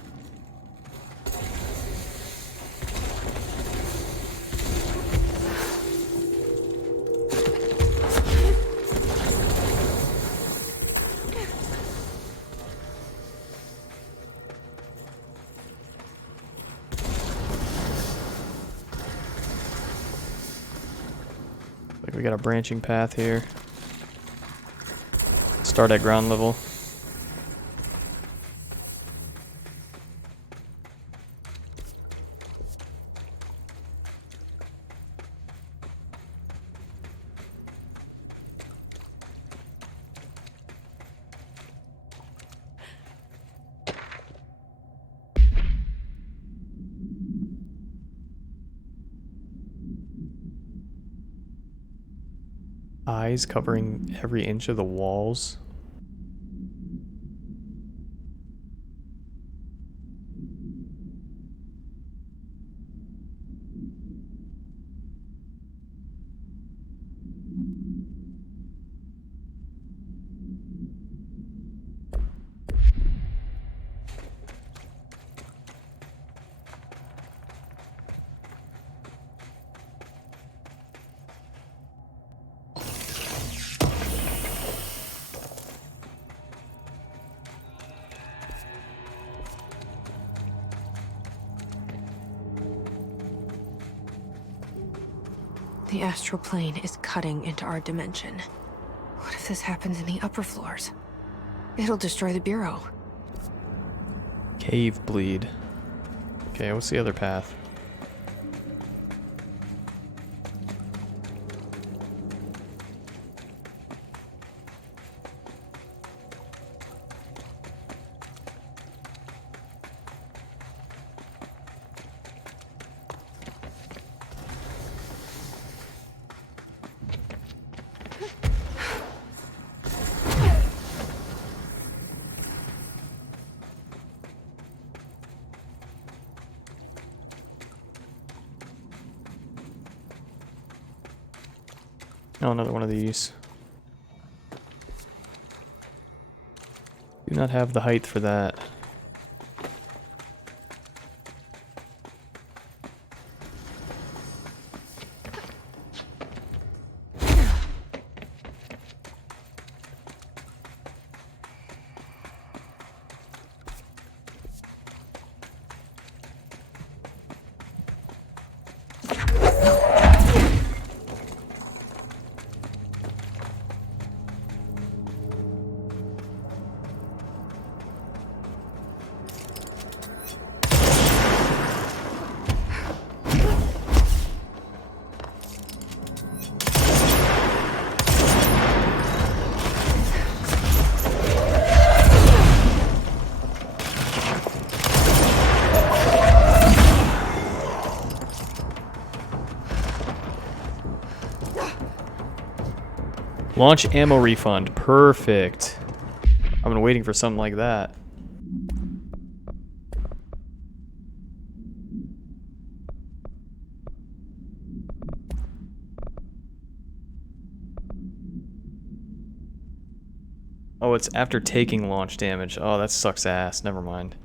Like we got a branching path here. Start at ground level. Eyes covering every inch of the walls. The astral plane is cutting into our dimension. What if this happens in the upper floors? It'll destroy the bureau. Cave bleed. Okay, what's the other path? Oh, another one of these. Do not have the height for that. Launch ammo refund. Perfect. I've been waiting for something like that. Oh, it's after taking launch damage. Oh, that sucks ass. Never mind.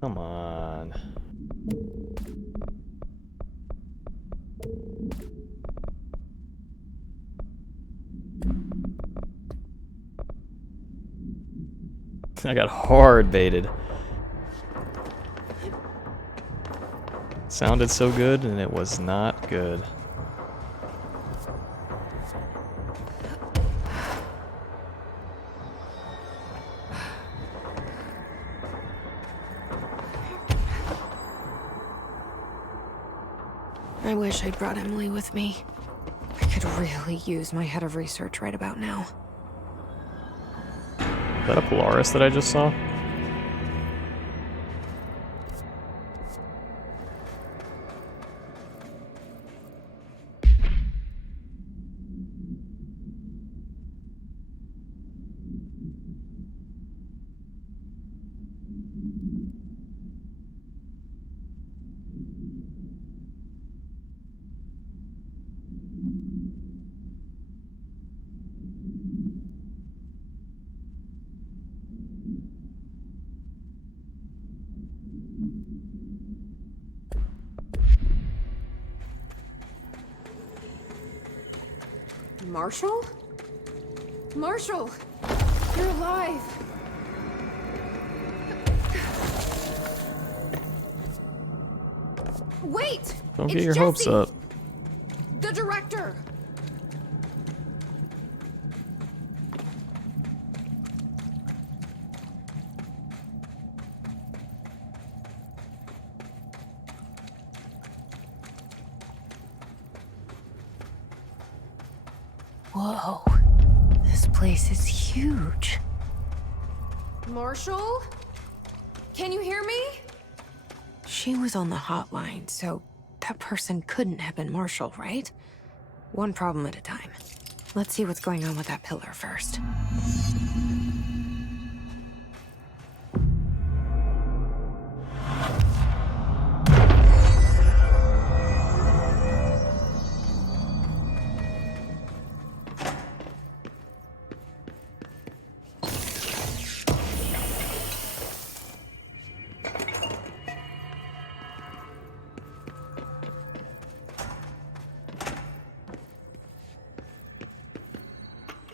Come on. I got hard baited. Sounded so good, and it was not good. I wish I'd brought Emily with me. I could really use my head of research right about now. Is that a Polaris that I just saw? Marshall? Marshall! You're alive! Wait! Don't It's get your Jesse, hopes up. the director! Whoa, this place is huge. Marshall? Can you hear me? She was on the hotline, so that person couldn't have been Marshall, right? One problem at a time. Let's see what's going on with that pillar first.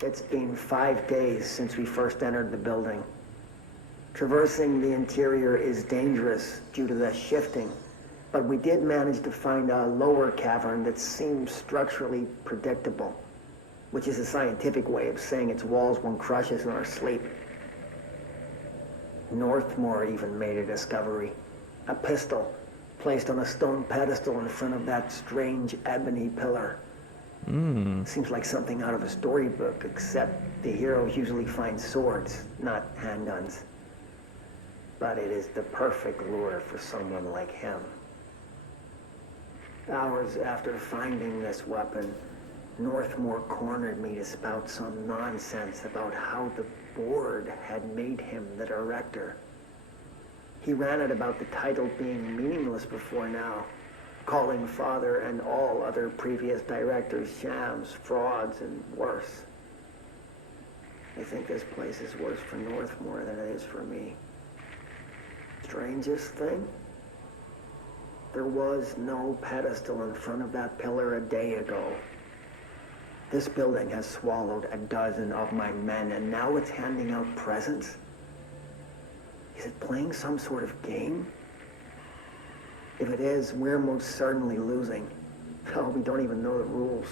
It's been 5 days since we first entered the building. Traversing the interior is dangerous due to the shifting, but we did manage to find a lower cavern that seems structurally predictable, which is a scientific way of saying its walls won't crush us in our sleep. Northmore even made a discovery. A pistol placed on a stone pedestal in front of that strange ebony pillar. Seems like something out of a storybook, except the heroes usually find swords, not handguns. But it is the perfect lure for someone like him. Hours after finding this weapon, Northmore cornered me to spout some nonsense about how the board had made him the director. He ran it about the title being meaningless before now, calling Father and all other previous directors shams, frauds, and worse. I think this place is worse for Northmore than it is for me. Strangest thing? There was no pedestal in front of that pillar a day ago. This building has swallowed a dozen of my men, and now it's handing out presents? Is it playing some sort of game? If it is, we're most certainly losing. Oh, we don't even know the rules.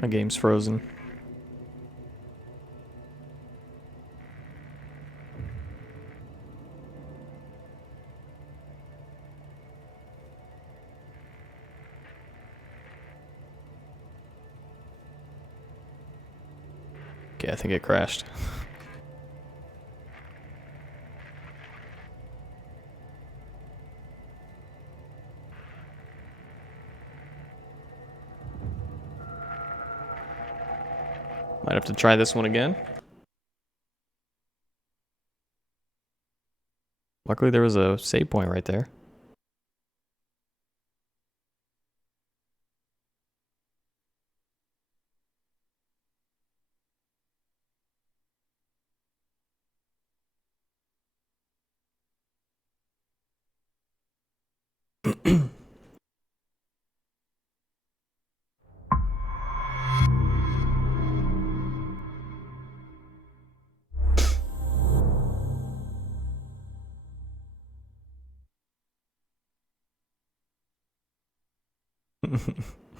My game's frozen. Okay, I think it crashed. Might have to try this one again. Luckily there was a save point right there.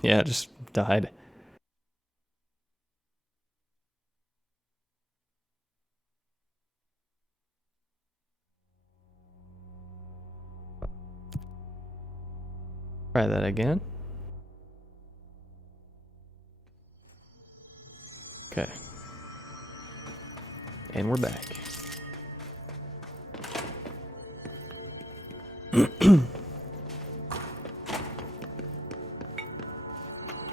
Yeah, it just died. Try that again. Okay. And we're back.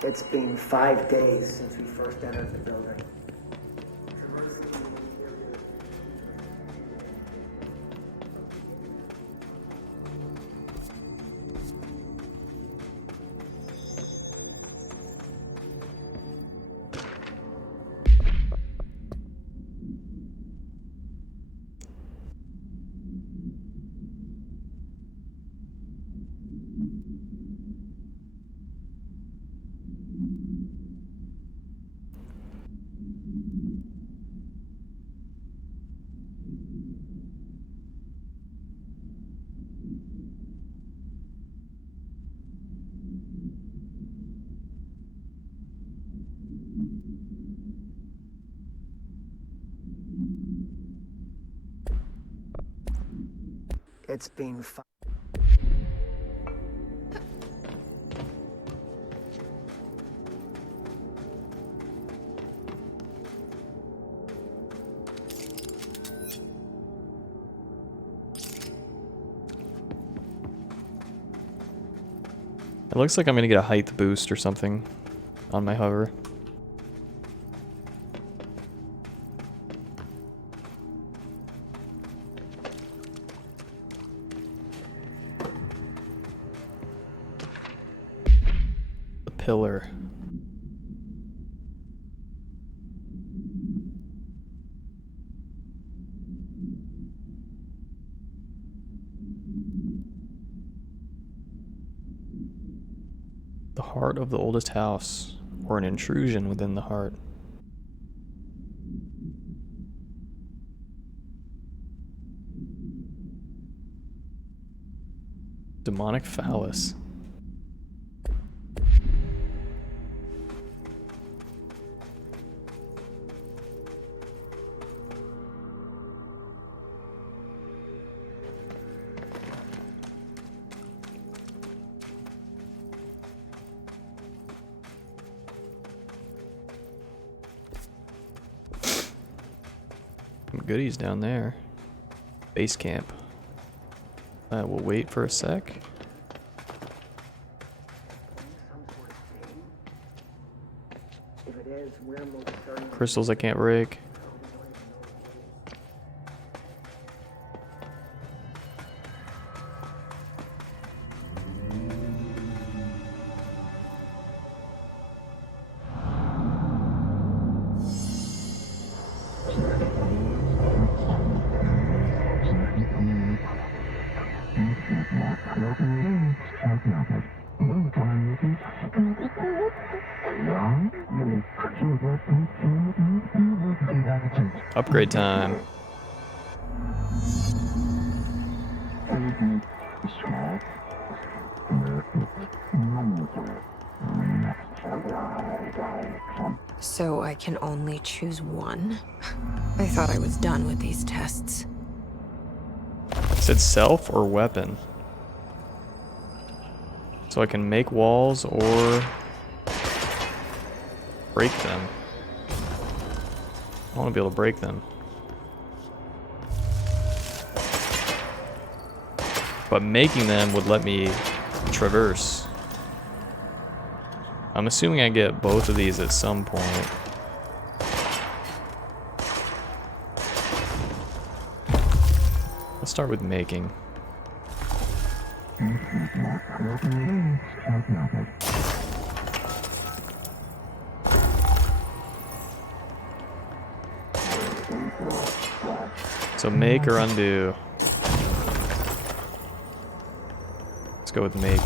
It's been 5 days since we first entered the building. Traversing It's been It looks like I'm gonna get a height boost or something on my hover. The pillar. The heart of the oldest house, or an intrusion within the heart. Demonic phallus. Some goodies down there. Base camp. We'll wait for a sec. Crystals I can't break. Upgrade time. So I can only choose one? I thought I was done with these tests. Is it self or weapon? So I can make walls or break them. I want to be able to break them. But making them would let me traverse. I'm assuming I get both of these at some point. Let's start with making. So make or undo. Let's go with make.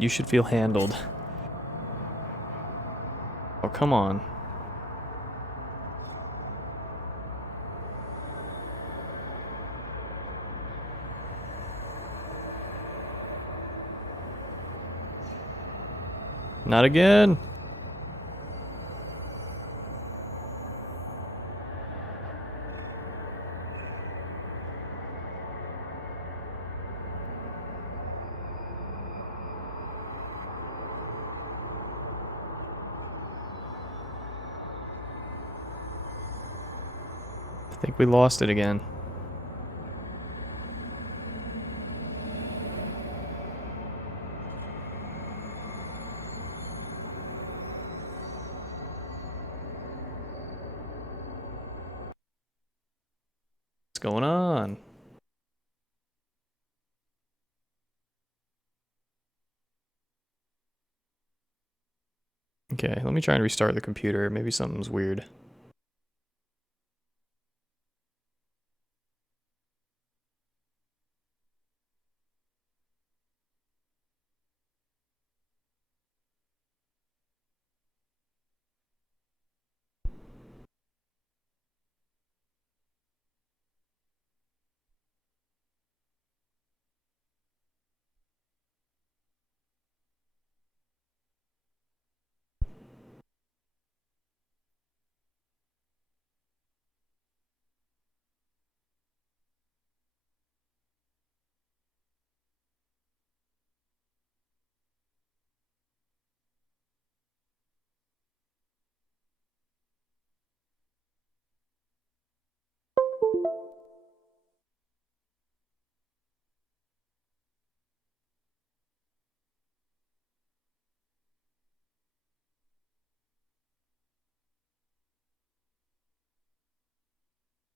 You should feel handled. Oh, come on. Not again. I think we lost it again. What's going on? Okay, let me try and restart the computer. Maybe something's weird.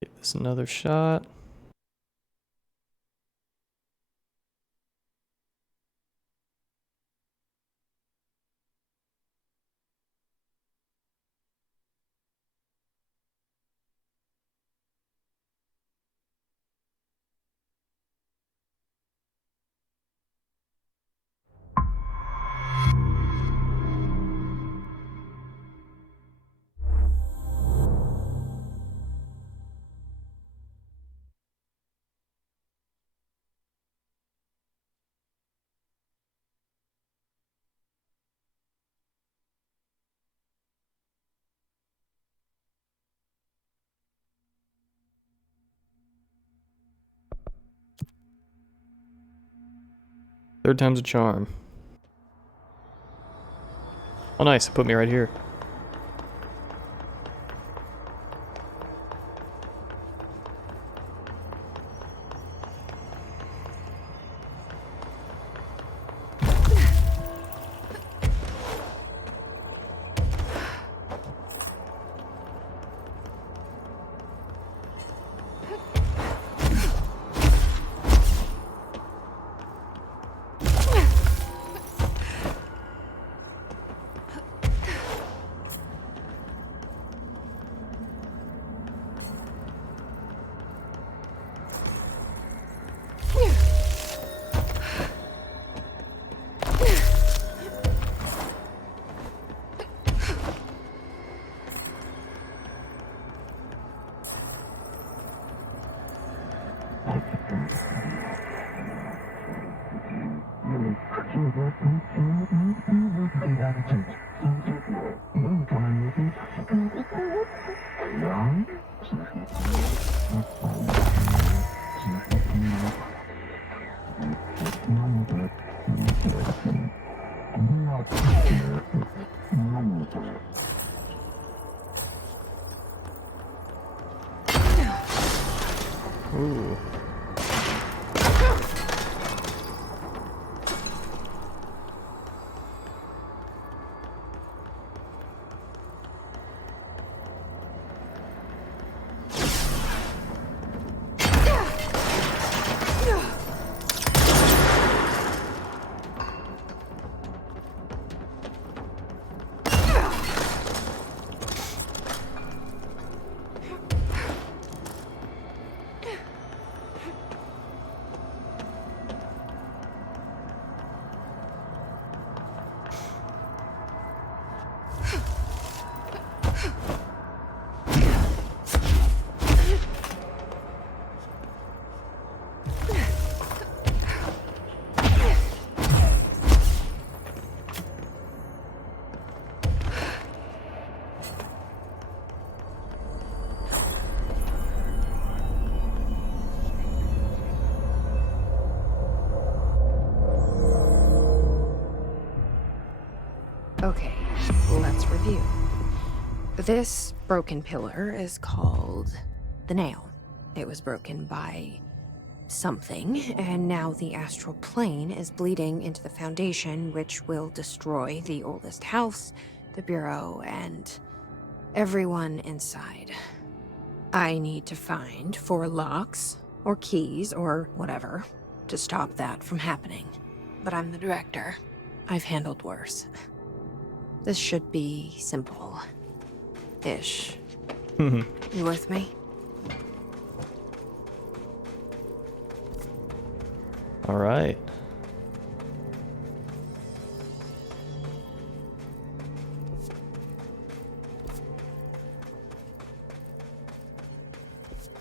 Give this another shot. Third time's a charm. Oh nice, it put me right here. Ooh. Okay, let's review. This broken pillar is called the Nail. It was broken by something, and now the astral plane is bleeding into the foundation, which will destroy the oldest house, the Bureau, and everyone inside. I need to find 4 locks, or keys, or whatever, to stop that from happening. But I'm the director. I've handled worse. This should be simple. Ish. You with me? All right.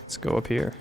Let's go up here.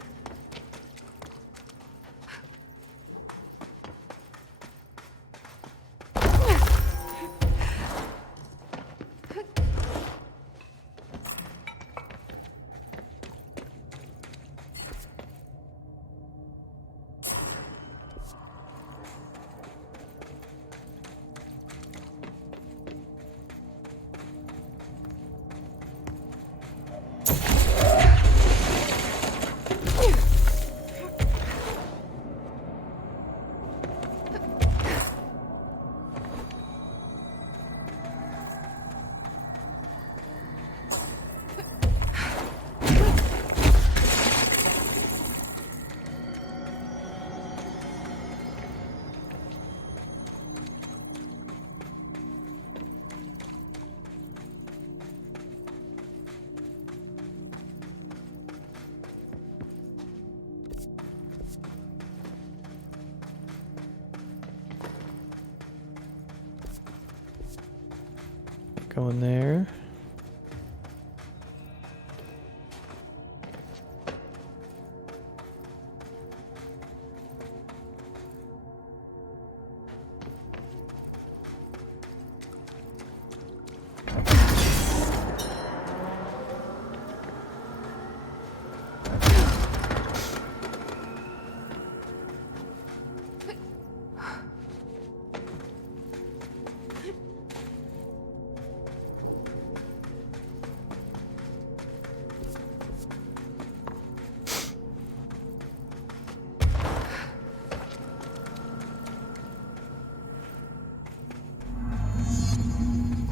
Go in there.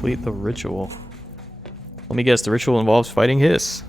Complete the ritual. Let me guess, the ritual involves fighting Hiss.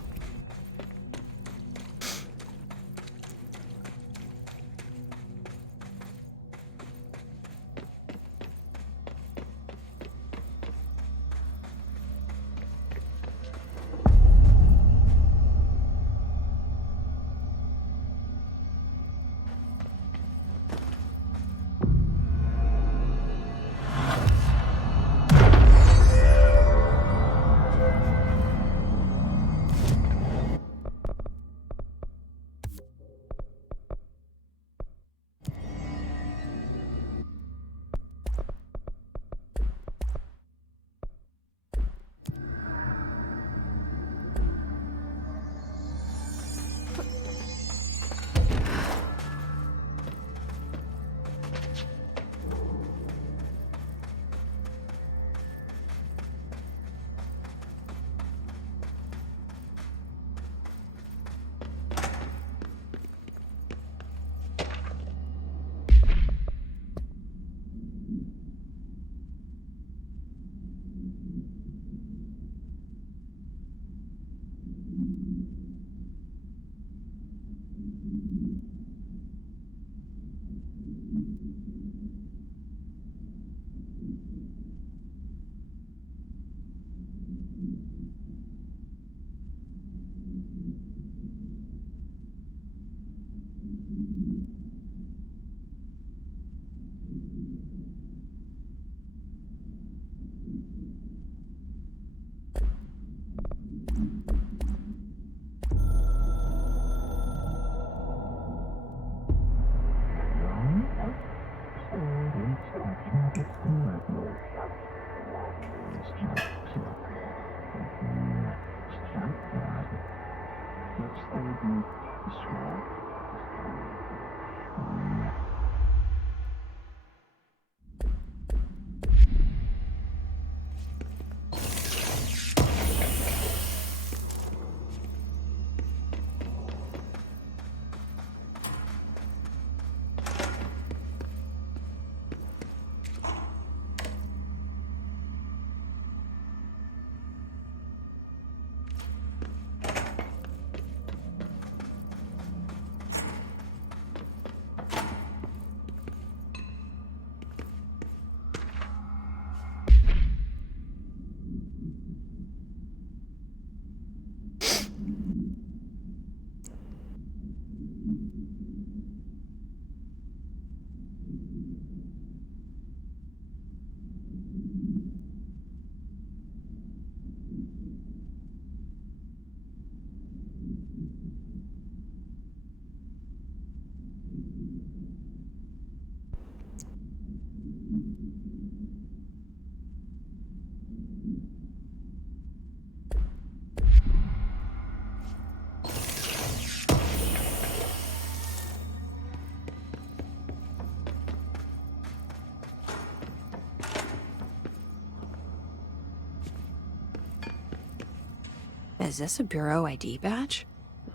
Is this a Bureau ID badge?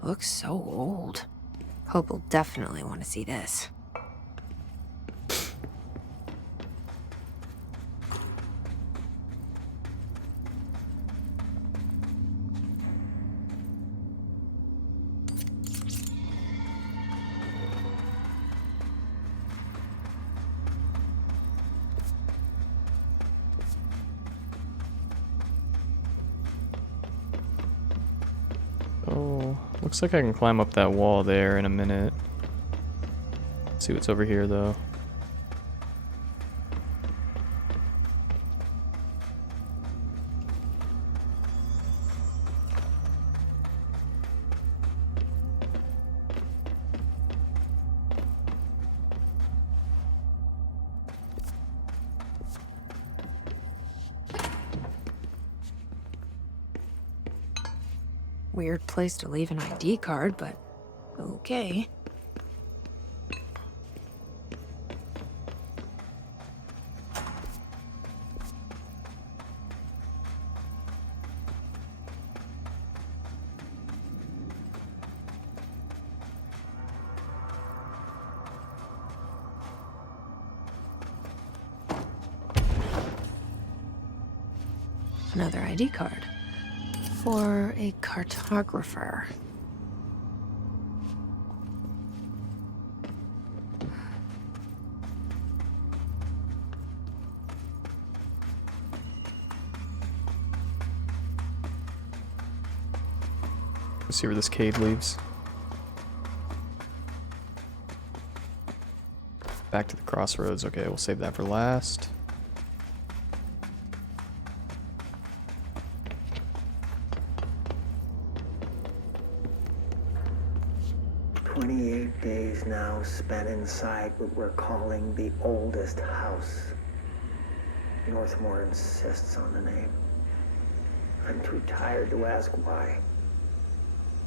Looks so old. Hope will definitely want to see this. Looks like I can climb up that wall there in a minute. Let's see what's over here, though. Weird place to leave an ID card, but okay. Another ID card. For a cartographer. Let's see where this cave leads. Back to the crossroads. Okay, we'll save that for last. Spent inside what we're calling the oldest house. Northmore insists on the name. I'm too tired to ask why.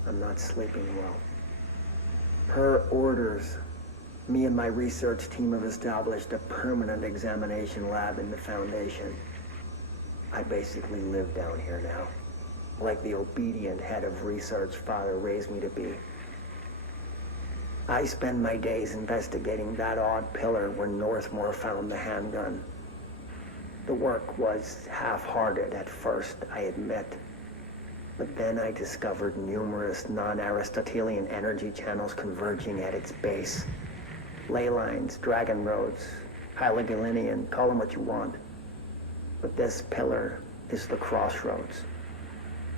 I'm not sleeping well. Per orders, me and my research team have established a permanent examination lab in the Foundation. I basically live down here now, like the obedient head of research Father raised me to be. I spend my days investigating that odd pillar where Northmore found the handgun. The work was half-hearted at first, I admit. But then I discovered numerous non-Aristotelian energy channels converging at its base. Ley lines, dragon roads, Hyligalinian, call them what you want. But this pillar is the crossroads.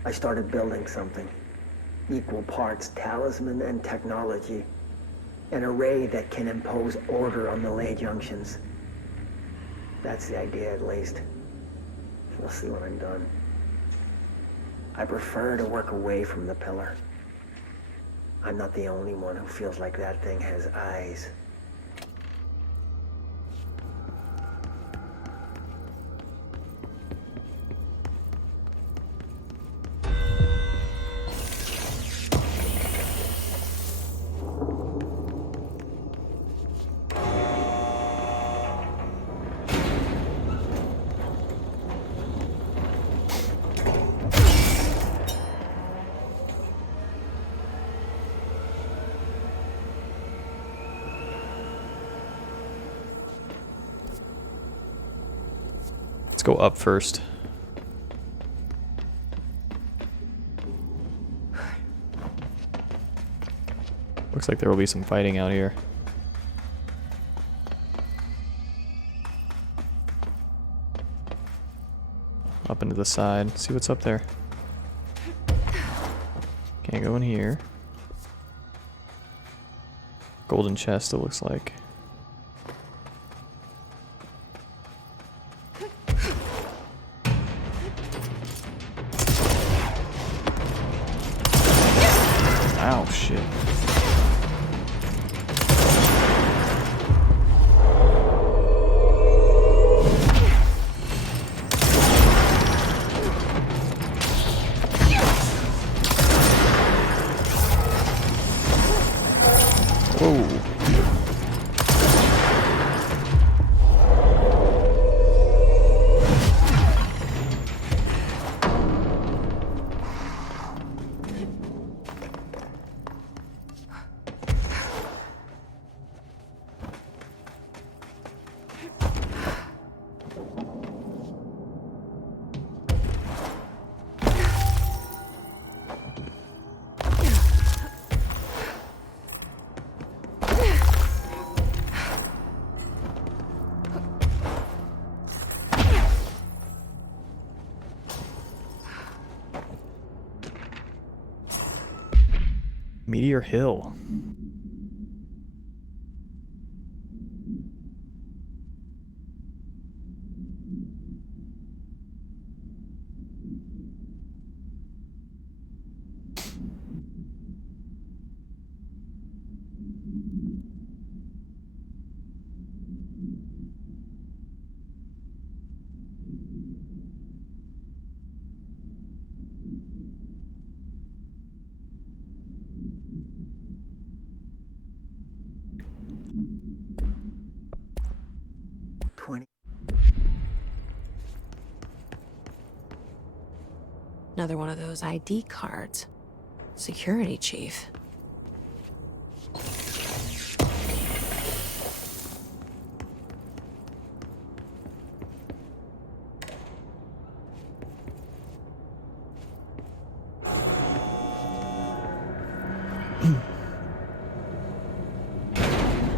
I started building something. Equal parts talisman and technology. An array that can impose order on the ley junctions. That's the idea, at least. We'll see when I'm done. I prefer to work away from the pillar. I'm not the only one who feels like that thing has eyes. Go up first. Looks like there will be some fighting out here. Up into the side. See what's up there. Can't go in here. Golden chest, it looks like. Meteor Hill. Another one of those ID cards. Security chief.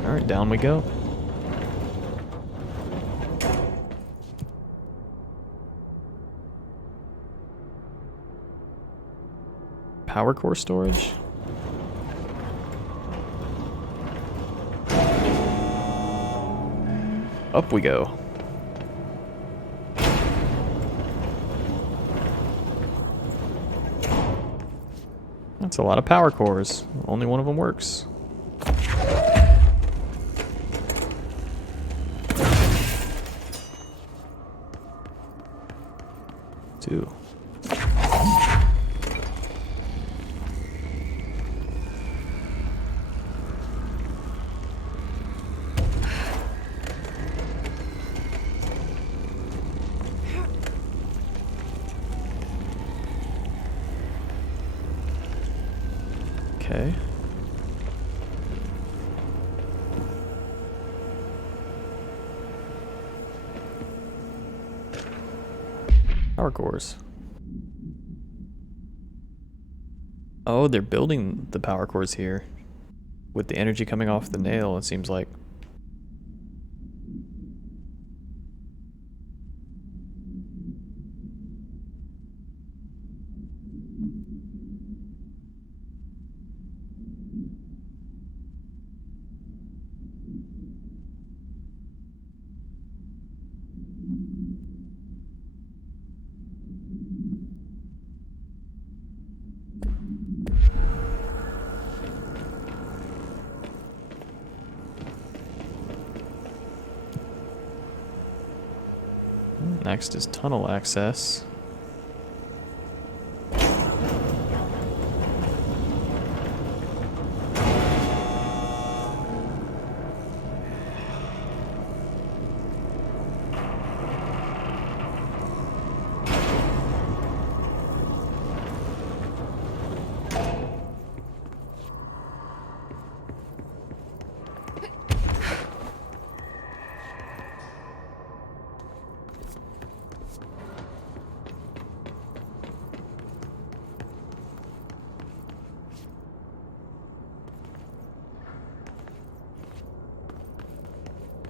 All right, down we go. Power core storage. Up we go. That's a lot of power cores. Only one of them works. Two. Okay. Power cores. Oh, they're building the power cores here. With the energy coming off the nail, it seems like. Next is tunnel access.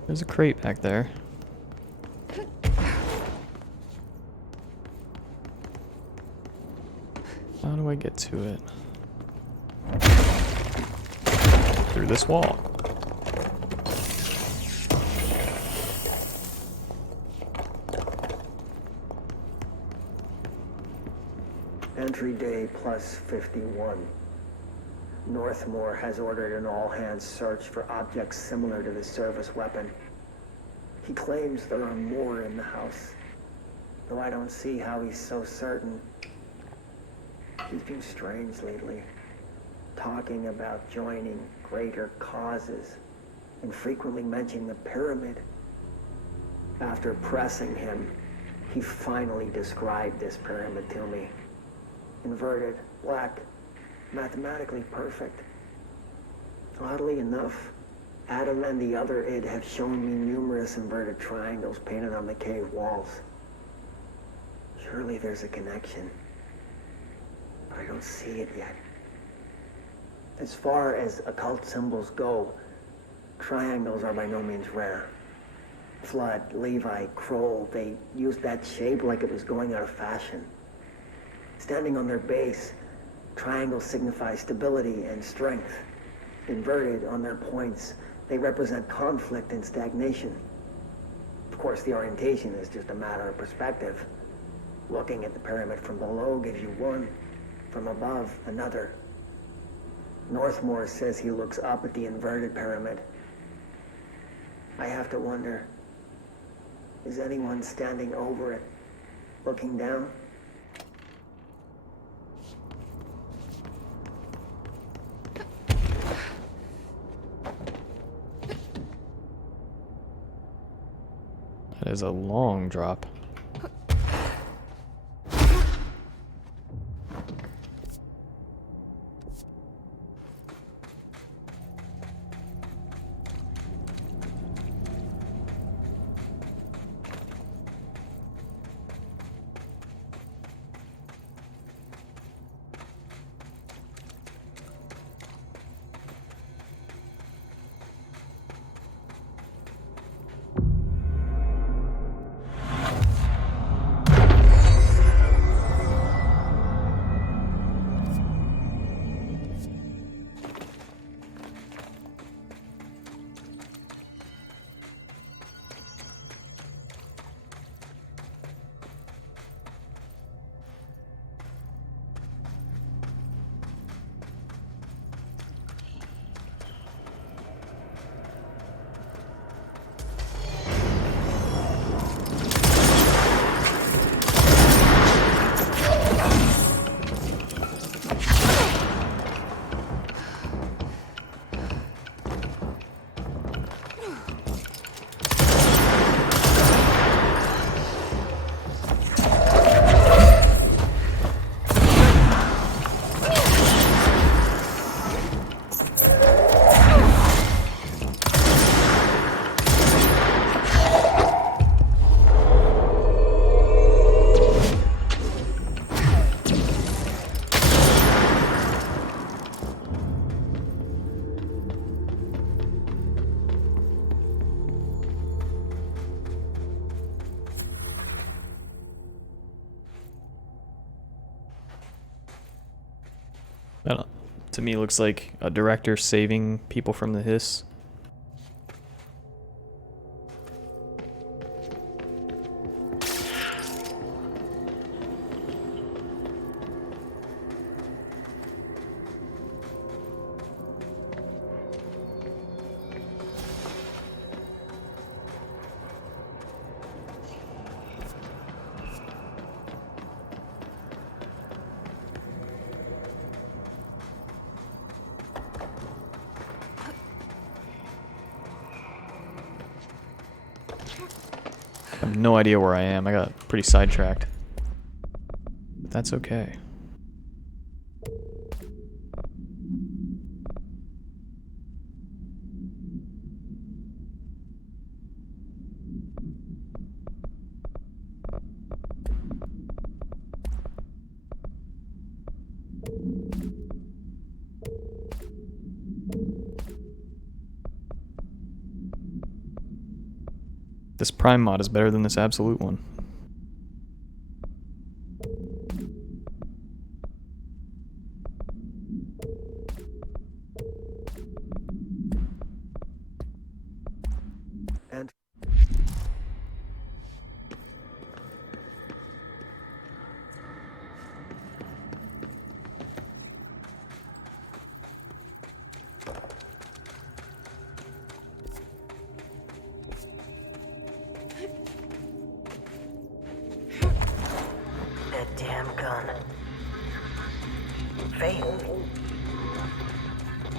There's a crate back there. How do I get to it? Through this wall. Entry day plus 51. Northmore has ordered an all-hands search for objects similar to the service weapon. He claims there are more in the house, though I don't see how he's so certain. He's been strange lately, talking about joining greater causes, and frequently mentioning the pyramid. After pressing him, he finally described this pyramid to me. Inverted, black, mathematically perfect. Oddly enough, Adam and the other id have shown me numerous inverted triangles painted on the cave walls. Surely there's a connection, but I don't see it yet. As far as occult symbols go, triangles are by no means rare. Flood, Levi, Kroll, they used that shape like it was going out of fashion. Standing on their base, Triangles signify stability and strength. Inverted on their points, they represent conflict and stagnation. Of course, the orientation is just a matter of perspective. Looking at the pyramid from below gives you one, from above, another. Northmore says he looks up at the inverted pyramid. I have to wonder, is anyone standing over it, looking down? That is a long drop. I don't know. To me, it looks like a director saving people from the hiss. I have no idea where I am. I got pretty sidetracked. But that's okay. This Prime mod is better than this Absolute one. And That damn gun. Faith.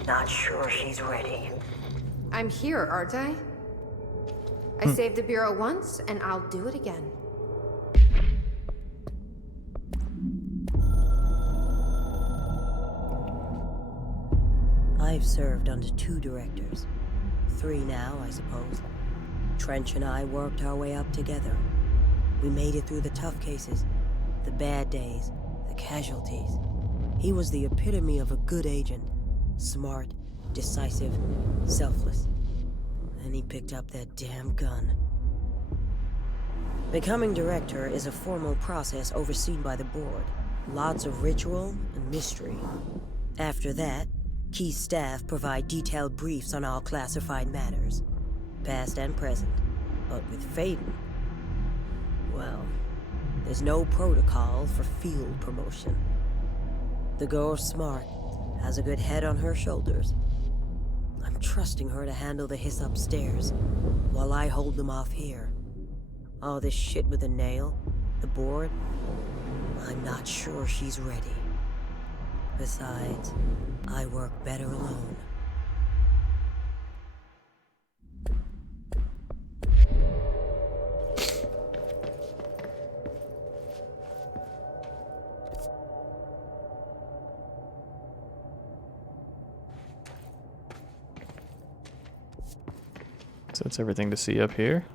Not sure she's ready. I'm here, aren't I? I saved the Bureau once, and I'll do it again. I've served under 2 directors. 3 now, I suppose. Trench and I worked our way up together. We made it through the tough cases, the bad days, the casualties. He was the epitome of a good agent. Smart, decisive, selfless. Then he picked up that damn gun. Becoming director is a formal process overseen by the board. Lots of ritual and mystery. After that, Key's staff provide detailed briefs on all classified matters, past and present. But with Faden, well, there's no protocol for field promotion. The girl's smart, has a good head on her shoulders. I'm trusting her to handle the hiss upstairs, while I hold them off here. All this shit with the nail, the board, I'm not sure she's ready. Besides, I work better alone. So that's everything to see up here.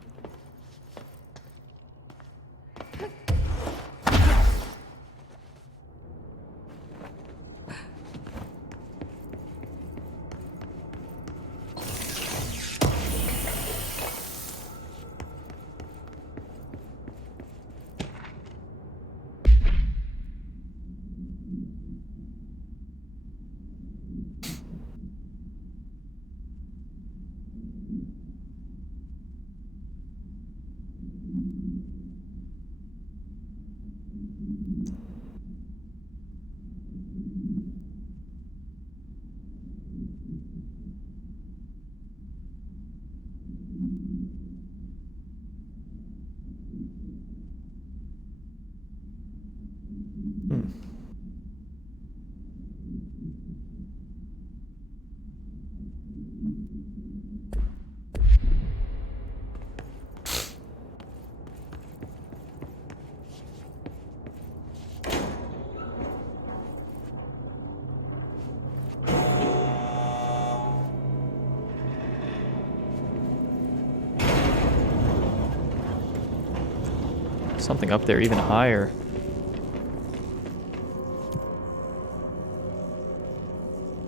Something up there even higher.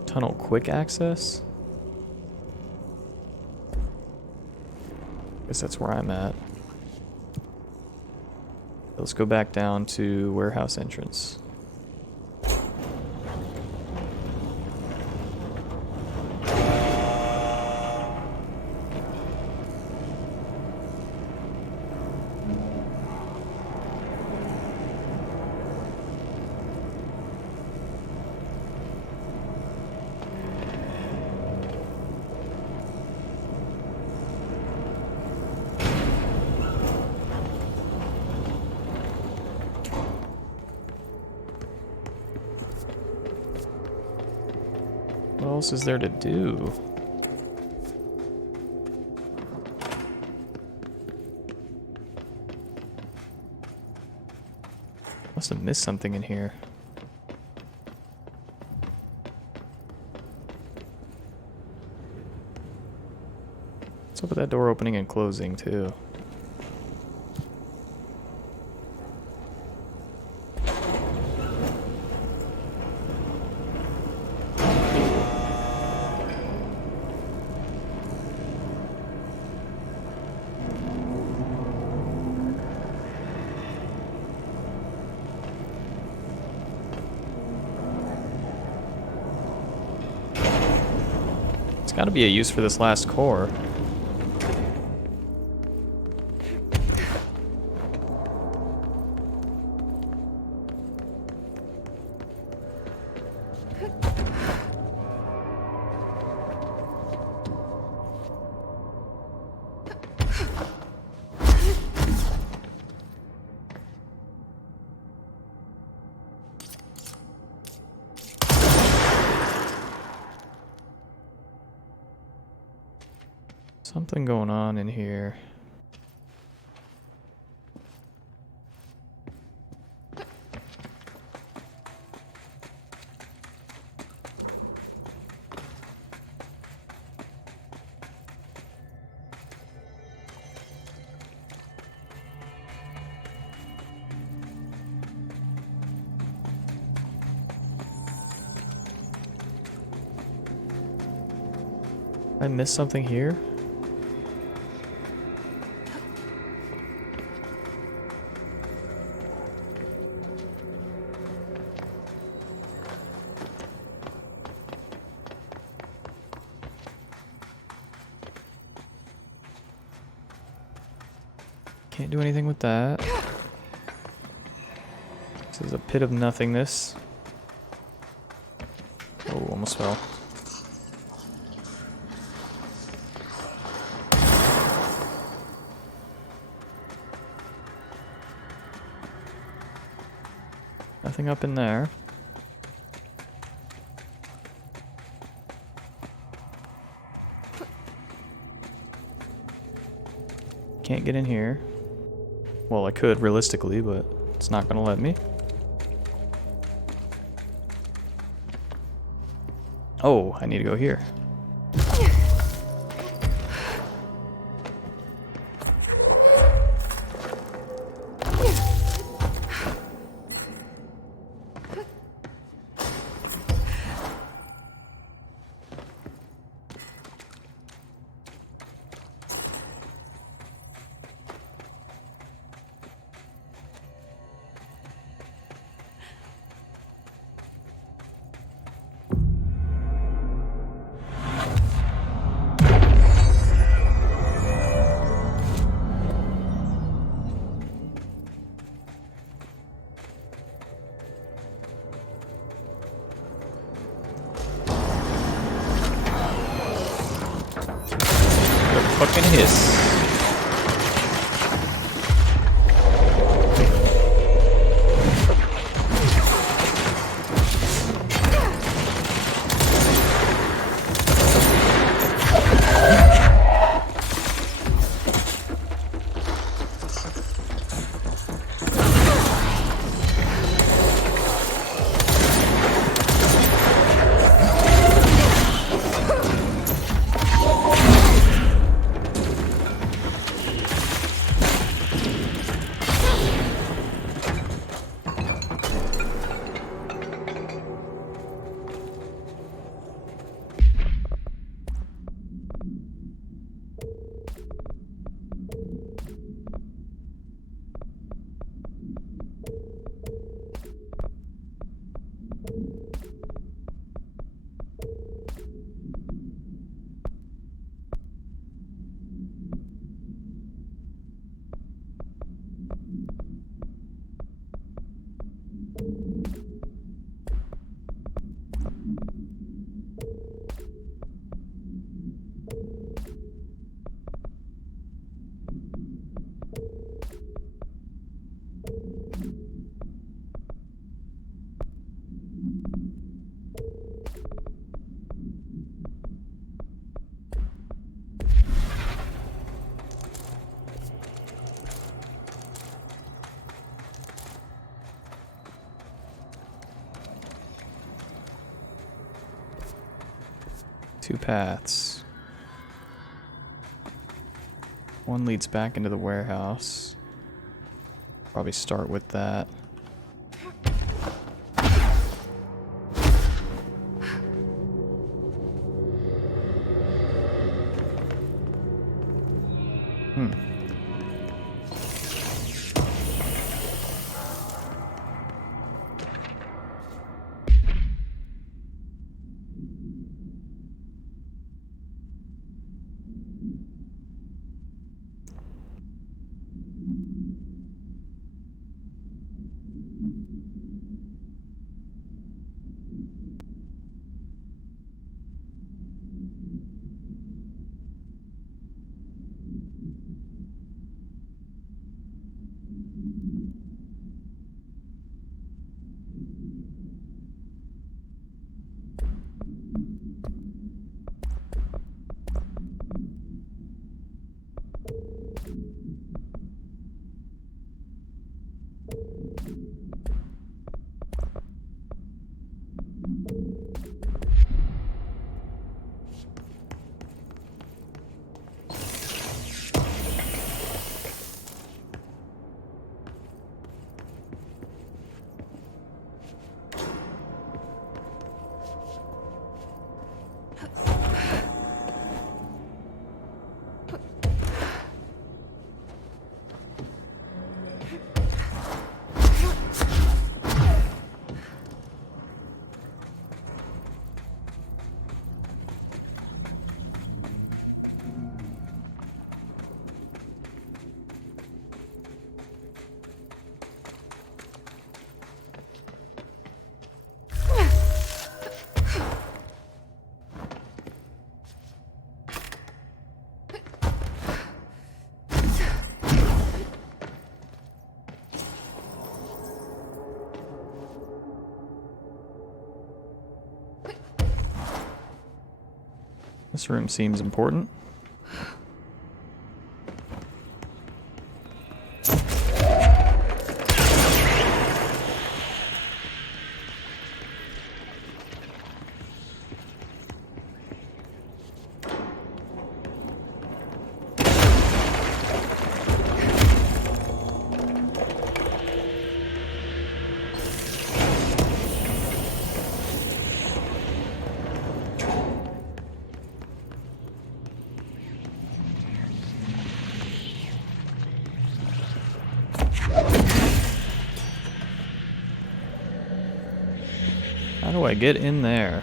Tunnel quick access? Guess that's where I'm at. Let's go back down to warehouse entrance. What else is there to do? Must have missed something in here. What's up with that door opening and closing too? Gotta be a use for this last core. Something going on in here. I missed something here? Can't do anything with that. This is a pit of nothingness. Oh, almost fell. Nothing up in there. Can't get in here. Well, I could realistically, but it's not gonna let me. Oh, I need to go here. Fucking hiss. Two paths. One leads back into the warehouse. Probably start with that. This room seems important. How do I get in there?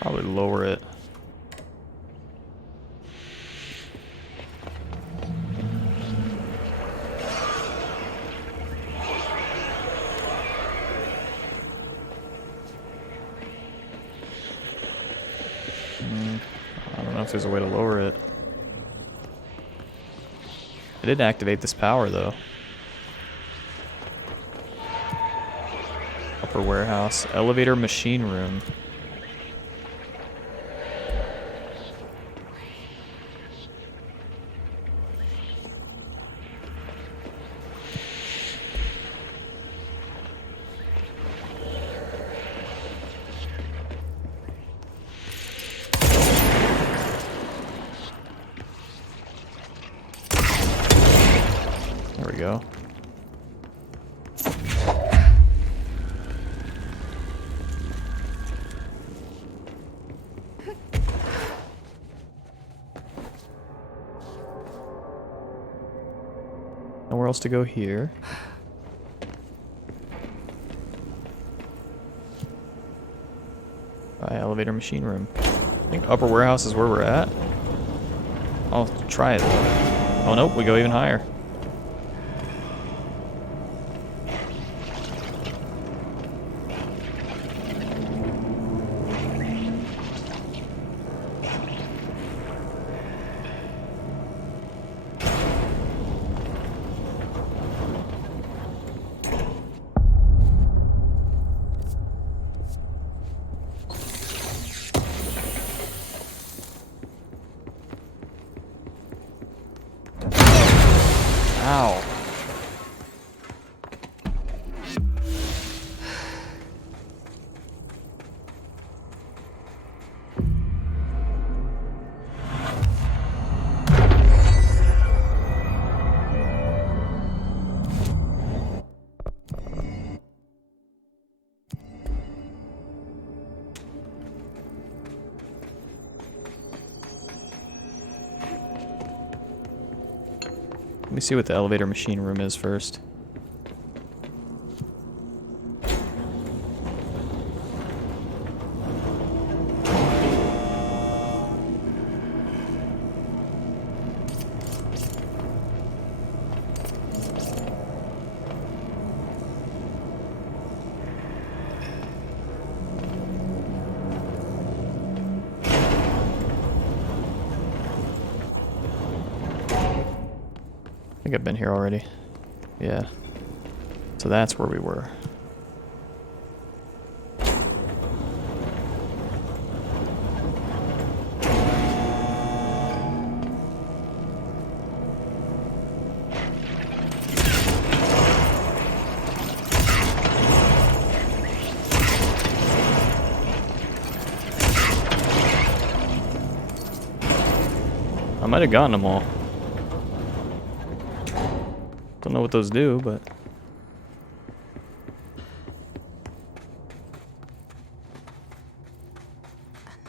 Probably lower it. I don't know if there's a way to lower it. It did activate this power though. Upper warehouse, elevator machine room. There we go. Nowhere else to go here. Right, elevator machine room. I think upper warehouse is where we're at. I'll try it. Oh nope, we go even higher. Ow. Let me see what the elevator machine room is first. I think I've been here already. Yeah. So that's where we were. I might have gotten them all. Don't know what those do, but...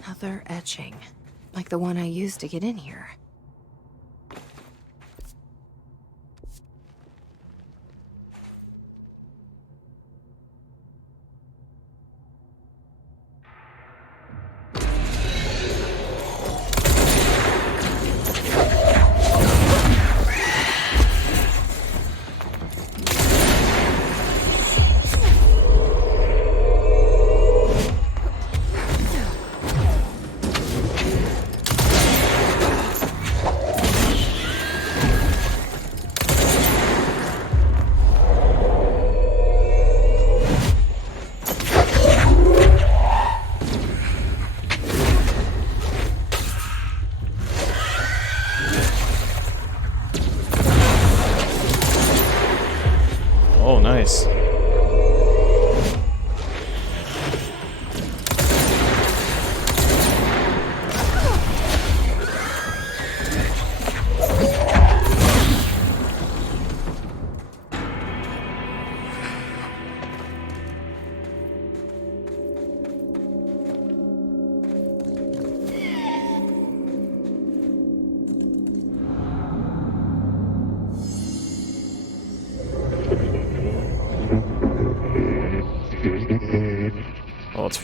Another etching. Like the one I used to get in here.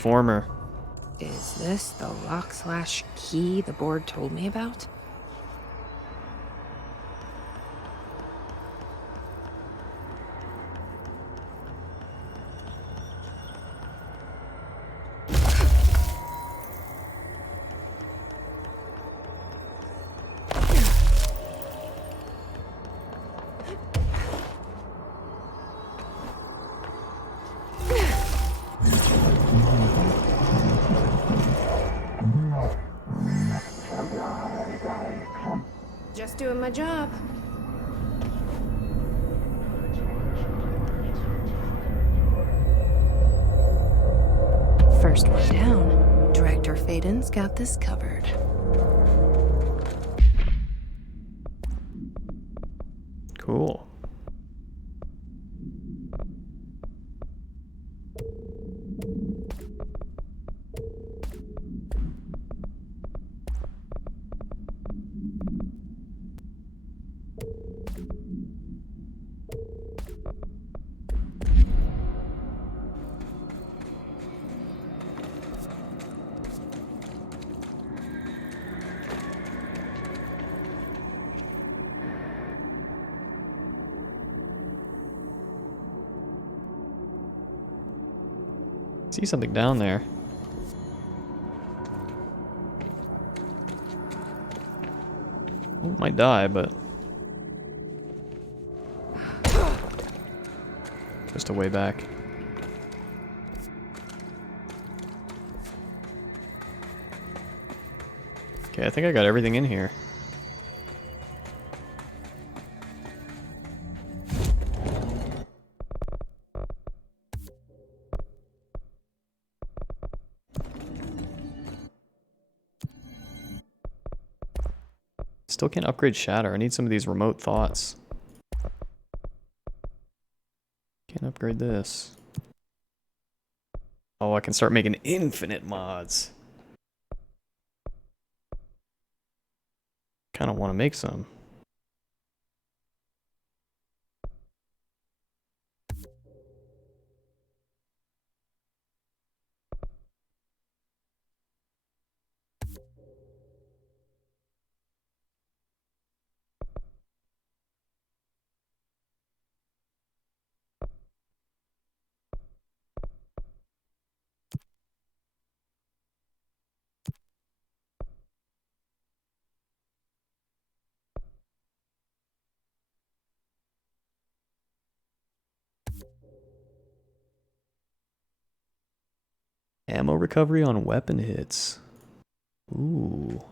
Transformer. Is this the lock/key the board told me about? Just doing my job. First one down. Director Faden's got this covered. Cool. See something down there. Might die, but just a way back. Okay, I think I got everything in here. Still can't upgrade Shatter. I need some of these remote thoughts. Can't upgrade this. Oh, I can start making infinite mods. Kind of want to make some. Ammo recovery on weapon hits. Ooh.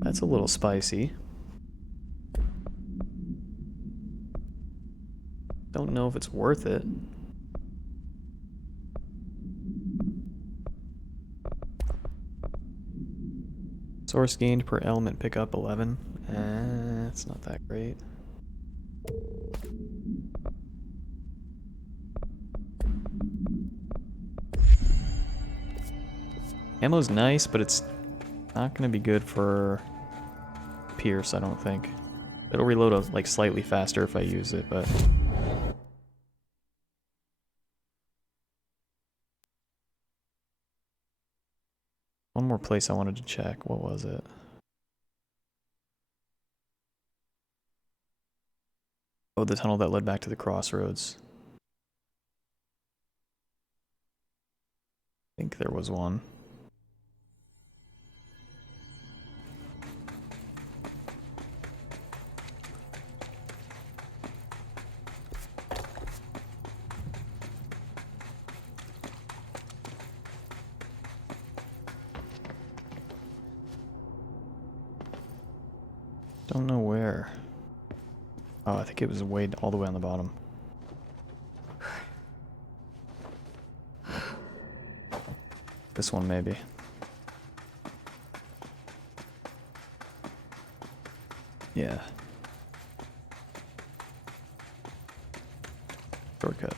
That's a little spicy. Don't know if it's worth it. Source gained per element pickup 11. It's not that great. Ammo's nice, but it's not gonna be good for Pierce, I don't think. It'll reload like slightly faster if I use it, but one more place I wanted to check. What was it? Oh, the tunnel that led back to the crossroads. I think there was one. Don't know where. Oh, I think it was way all the way on the bottom. This one maybe. Yeah. Shortcut.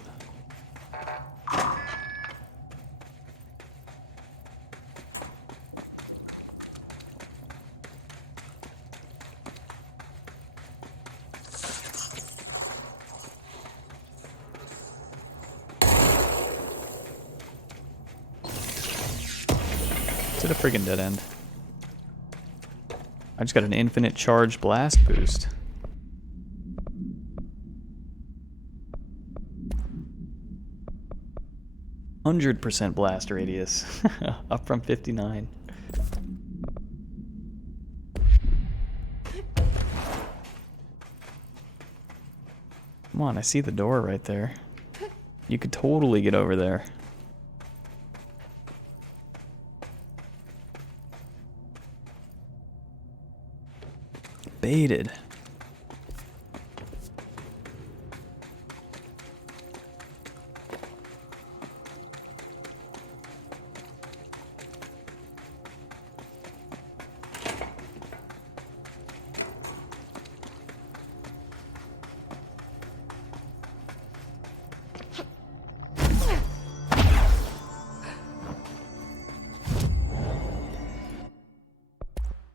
Friggin' dead end. I just got an infinite charge blast boost. %100% blast radius, up from 59. Come on, I see the door right there. You could totally get over there. Baited.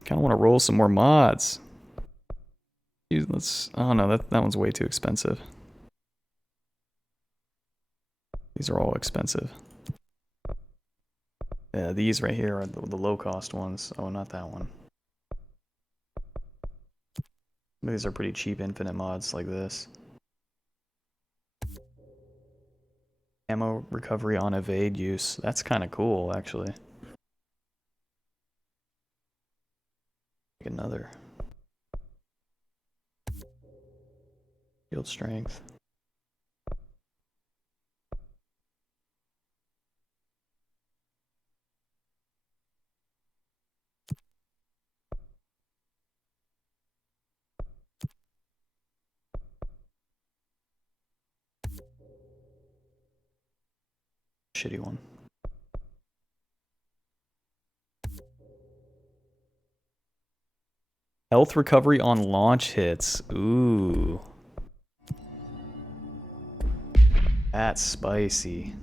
Kind of want to roll some more mods. Let's. Oh no, that one's way too expensive. These are all expensive. Yeah, these right here are the low cost ones. Oh, not that one. These are pretty cheap infinite mods like this. Ammo recovery on evade use. That's kind of cool, actually. Another. Field strength. Shitty one. Health recovery on launch hits. Ooh. That's spicy.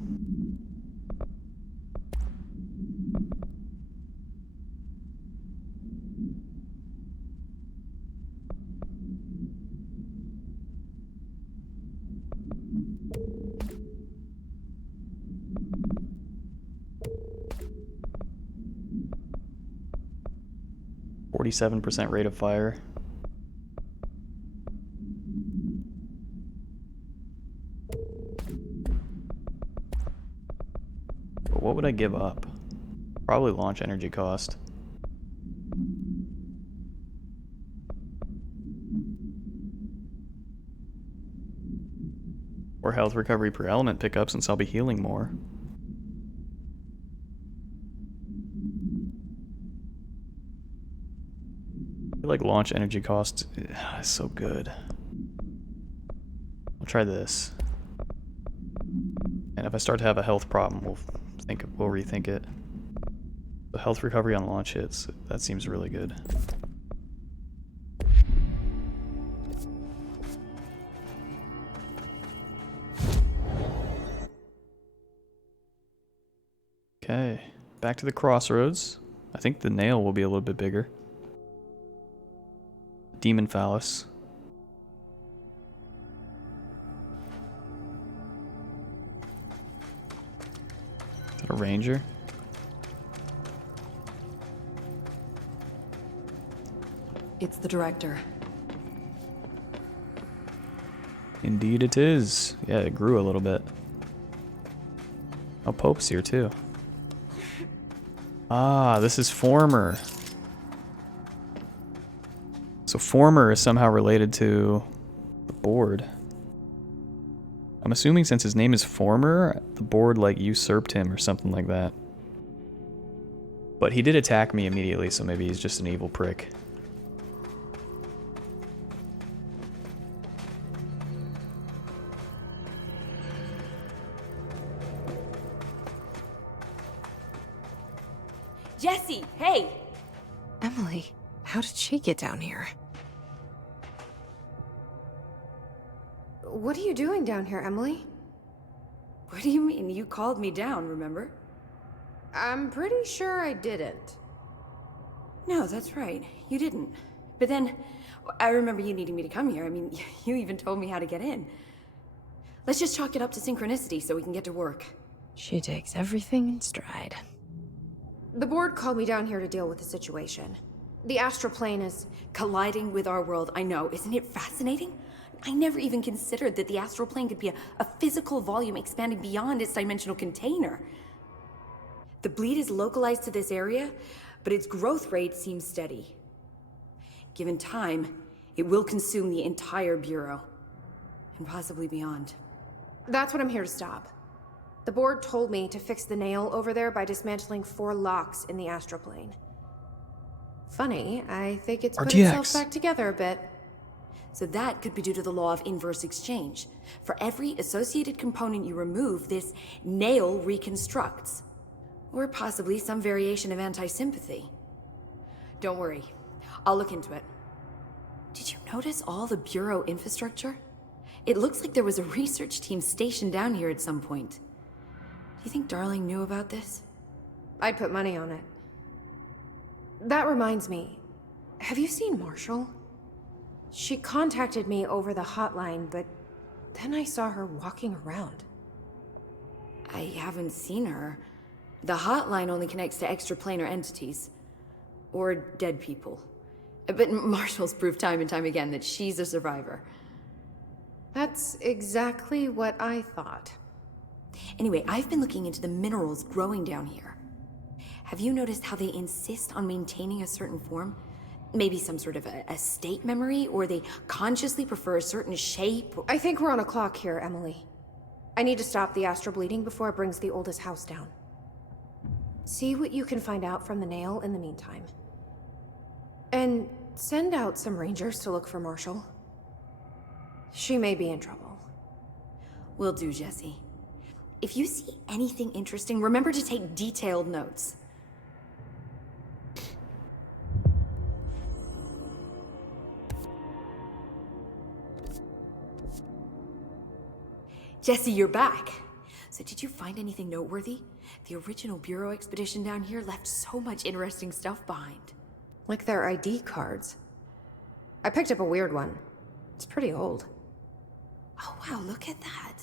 %47% rate of fire. But what would I give up? Probably launch energy cost. Or health recovery per element pickup since I'll be healing more. I feel like launch energy cost is so good. I'll try this. And if I start to have a health problem, we'll rethink it. The health recovery on launch hits, that seems really good. Okay, back to the crossroads. I think the nail will be a little bit bigger. Demon phallus. A ranger. It's the director. Indeed it is. Yeah, it grew a little bit. Oh, Pope's here too. Ah, this is Former. So Former is somehow related to the board. I'm assuming since his name is Former, the board like usurped him or something like that. But he did attack me immediately, so maybe he's just an evil prick. Jesse, hey! Emily, how did she get down here? What are you doing down here, Emily? What do you mean? You called me down, remember? I'm pretty sure I didn't. No, that's right. You didn't. But then, I remember you needing me to come here. I mean, you even told me how to get in. Let's just chalk it up to synchronicity so we can get to work. She takes everything in stride. The board called me down here to deal with the situation. The astral plane is colliding with our world. I know. Isn't it fascinating? I never even considered that the astral plane could be a physical volume expanding beyond its dimensional container. The bleed is localized to this area, but its growth rate seems steady. Given time, it will consume the entire Bureau, and possibly beyond. That's what I'm here to stop. The board told me to fix the nail over there by dismantling 4 locks in the astral plane. Funny, I think it's put itself back together a bit. So that could be due to the law of inverse exchange. For every associated component you remove, this nail reconstructs. Or possibly some variation of anti-sympathy. Don't worry, I'll look into it. Did you notice all the Bureau infrastructure? It looks like there was a research team stationed down here at some point. Do you think Darling knew about this? I'd put money on it. That reminds me, have you seen Marshall? She contacted me over the hotline, but then I saw her walking around. I haven't seen her. The hotline only connects to extraplanar entities. Or dead people. But Marshall's proved time and time again that she's a survivor. That's exactly what I thought. Anyway, I've been looking into the minerals growing down here. Have you noticed how they insist on maintaining a certain form? Maybe some sort of a state memory, or they consciously prefer a certain shape? I think we're on a clock here, Emily. I need to stop the astral bleeding before it brings the oldest house down. See what you can find out from the nail in the meantime. And send out some rangers to look for Marshall. She may be in trouble. Will do, Jesse. If you see anything interesting, remember to take detailed notes. Jesse, you're back. So did you find anything noteworthy? The original Bureau expedition down here left so much interesting stuff behind. Like their ID cards. I picked up a weird one. It's pretty old. Oh wow, look at that.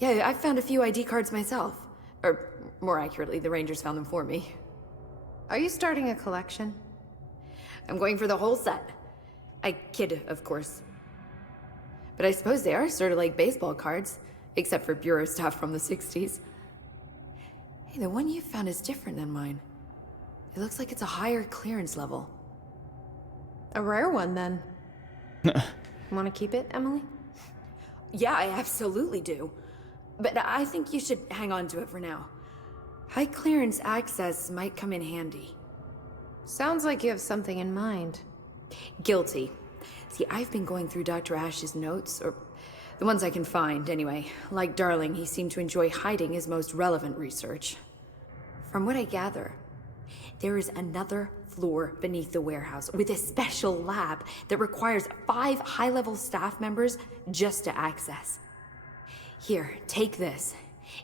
Yeah, I found a few ID cards myself. Or, more accurately, the Rangers found them for me. Are you starting a collection? I'm going for the whole set. I kid, of course. But I suppose they are sort of like baseball cards, except for Bureau stuff from the 60s. Hey, the one you found is different than mine. It looks like it's a higher clearance level. A rare one, then. Want to keep it, Emily? Yeah, I absolutely do. But I think you should hang on to it for now. High clearance access might come in handy. Sounds like you have something in mind. Guilty. See, I've been going through Dr. Ash's notes, or the ones I can find, anyway. Like Darling, he seemed to enjoy hiding his most relevant research. From what I gather, there is another floor beneath the warehouse with a special lab that requires 5 high-level staff members just to access. Here, take this.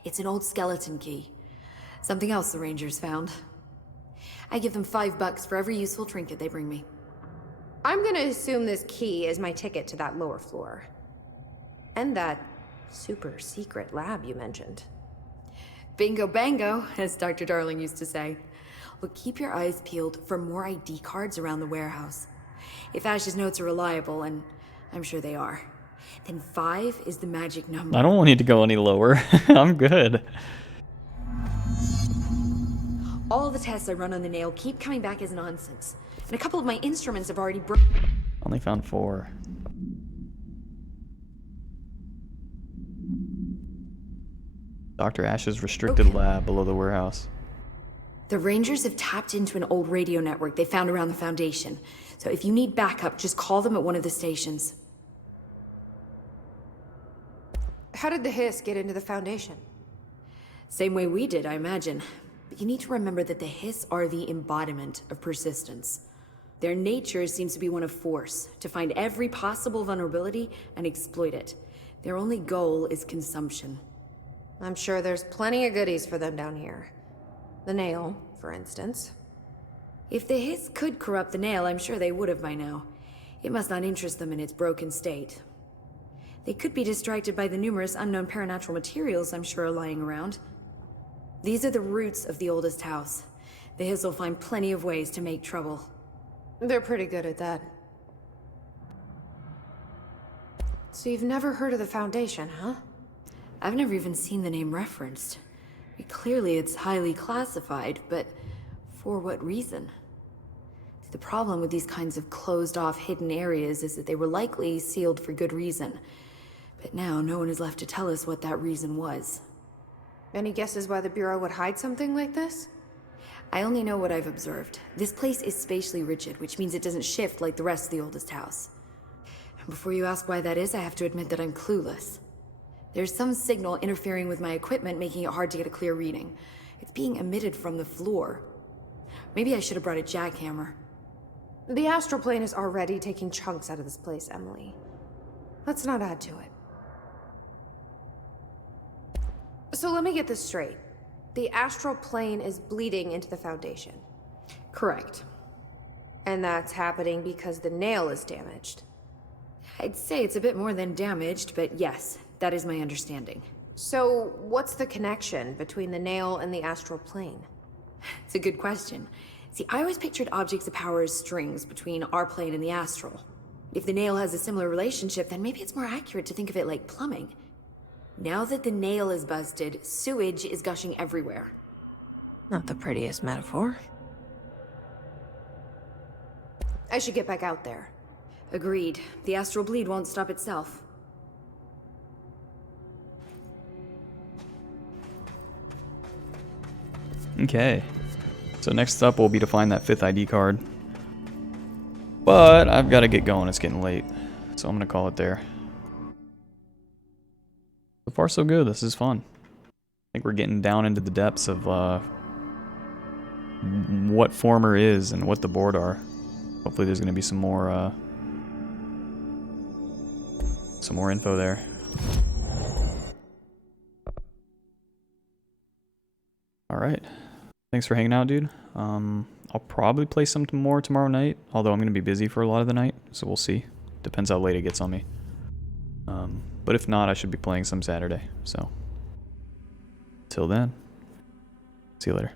It's an old skeleton key. Something else the Rangers found. I give them $5 for every useful trinket they bring me. I'm gonna assume this key is my ticket to that lower floor. And that super secret lab you mentioned. Bingo bango, as Dr. Darling used to say. Well, keep your eyes peeled for more ID cards around the warehouse. If Ash's notes are reliable, and I'm sure they are, then 5 is the magic number. I don't want you to go any lower. I'm good. All the tests I run on the nail keep coming back as nonsense. And a couple of my instruments have already broken. Only found 4. Dr. Ash's restricted lab below the warehouse. The Rangers have tapped into an old radio network they found around the Foundation. So if you need backup, just call them at one of the stations. How did the Hiss get into the Foundation? Same way we did, I imagine. But you need to remember that the Hiss are the embodiment of persistence. Their nature seems to be one of force, to find every possible vulnerability and exploit it. Their only goal is consumption. I'm sure there's plenty of goodies for them down here. The nail, for instance. If the Hiss could corrupt the nail, I'm sure they would have by now. It must not interest them in its broken state. They could be distracted by the numerous unknown paranatural materials I'm sure are lying around. These are the roots of the oldest house. The Hills will find plenty of ways to make trouble. They're pretty good at that. So you've never heard of the Foundation, huh? I've never even seen the name referenced. Clearly it's highly classified, but for what reason? The problem with these kinds of closed-off hidden areas is that they were likely sealed for good reason. But now no one is left to tell us what that reason was. Any guesses why the Bureau would hide something like this? I only know what I've observed. This place is spatially rigid, which means it doesn't shift like the rest of the oldest house. And before you ask why that is, I have to admit that I'm clueless. There's some signal interfering with my equipment, making it hard to get a clear reading. It's being emitted from the floor. Maybe I should have brought a jackhammer. The astral plane is already taking chunks out of this place, Emily. Let's not add to it. So let me get this straight. The astral plane is bleeding into the Foundation. Correct. And that's happening because the nail is damaged. I'd say it's a bit more than damaged, but yes, that is my understanding. So what's the connection between the nail and the astral plane? It's a good question. See, I always pictured objects of power as strings between our plane and the astral. If the nail has a similar relationship, then maybe it's more accurate to think of it like plumbing. Now that the nail is busted, sewage is gushing everywhere. Not the prettiest metaphor. I should get back out there. Agreed. The astral bleed won't stop itself. Okay. So next up will be to find that 5th ID card. But I've got to get going. It's getting late. So I'm going to call it there. So far so good. This is fun. I think we're getting down into the depths of what Former is and what the board are. Hopefully there's going to be some more info there. Alright. Thanks for hanging out, dude. I'll probably play some more tomorrow night, although I'm going to be busy for a lot of the night, so we'll see. Depends how late it gets on me. But if not, I should be playing some Saturday, so. Till then, see you later.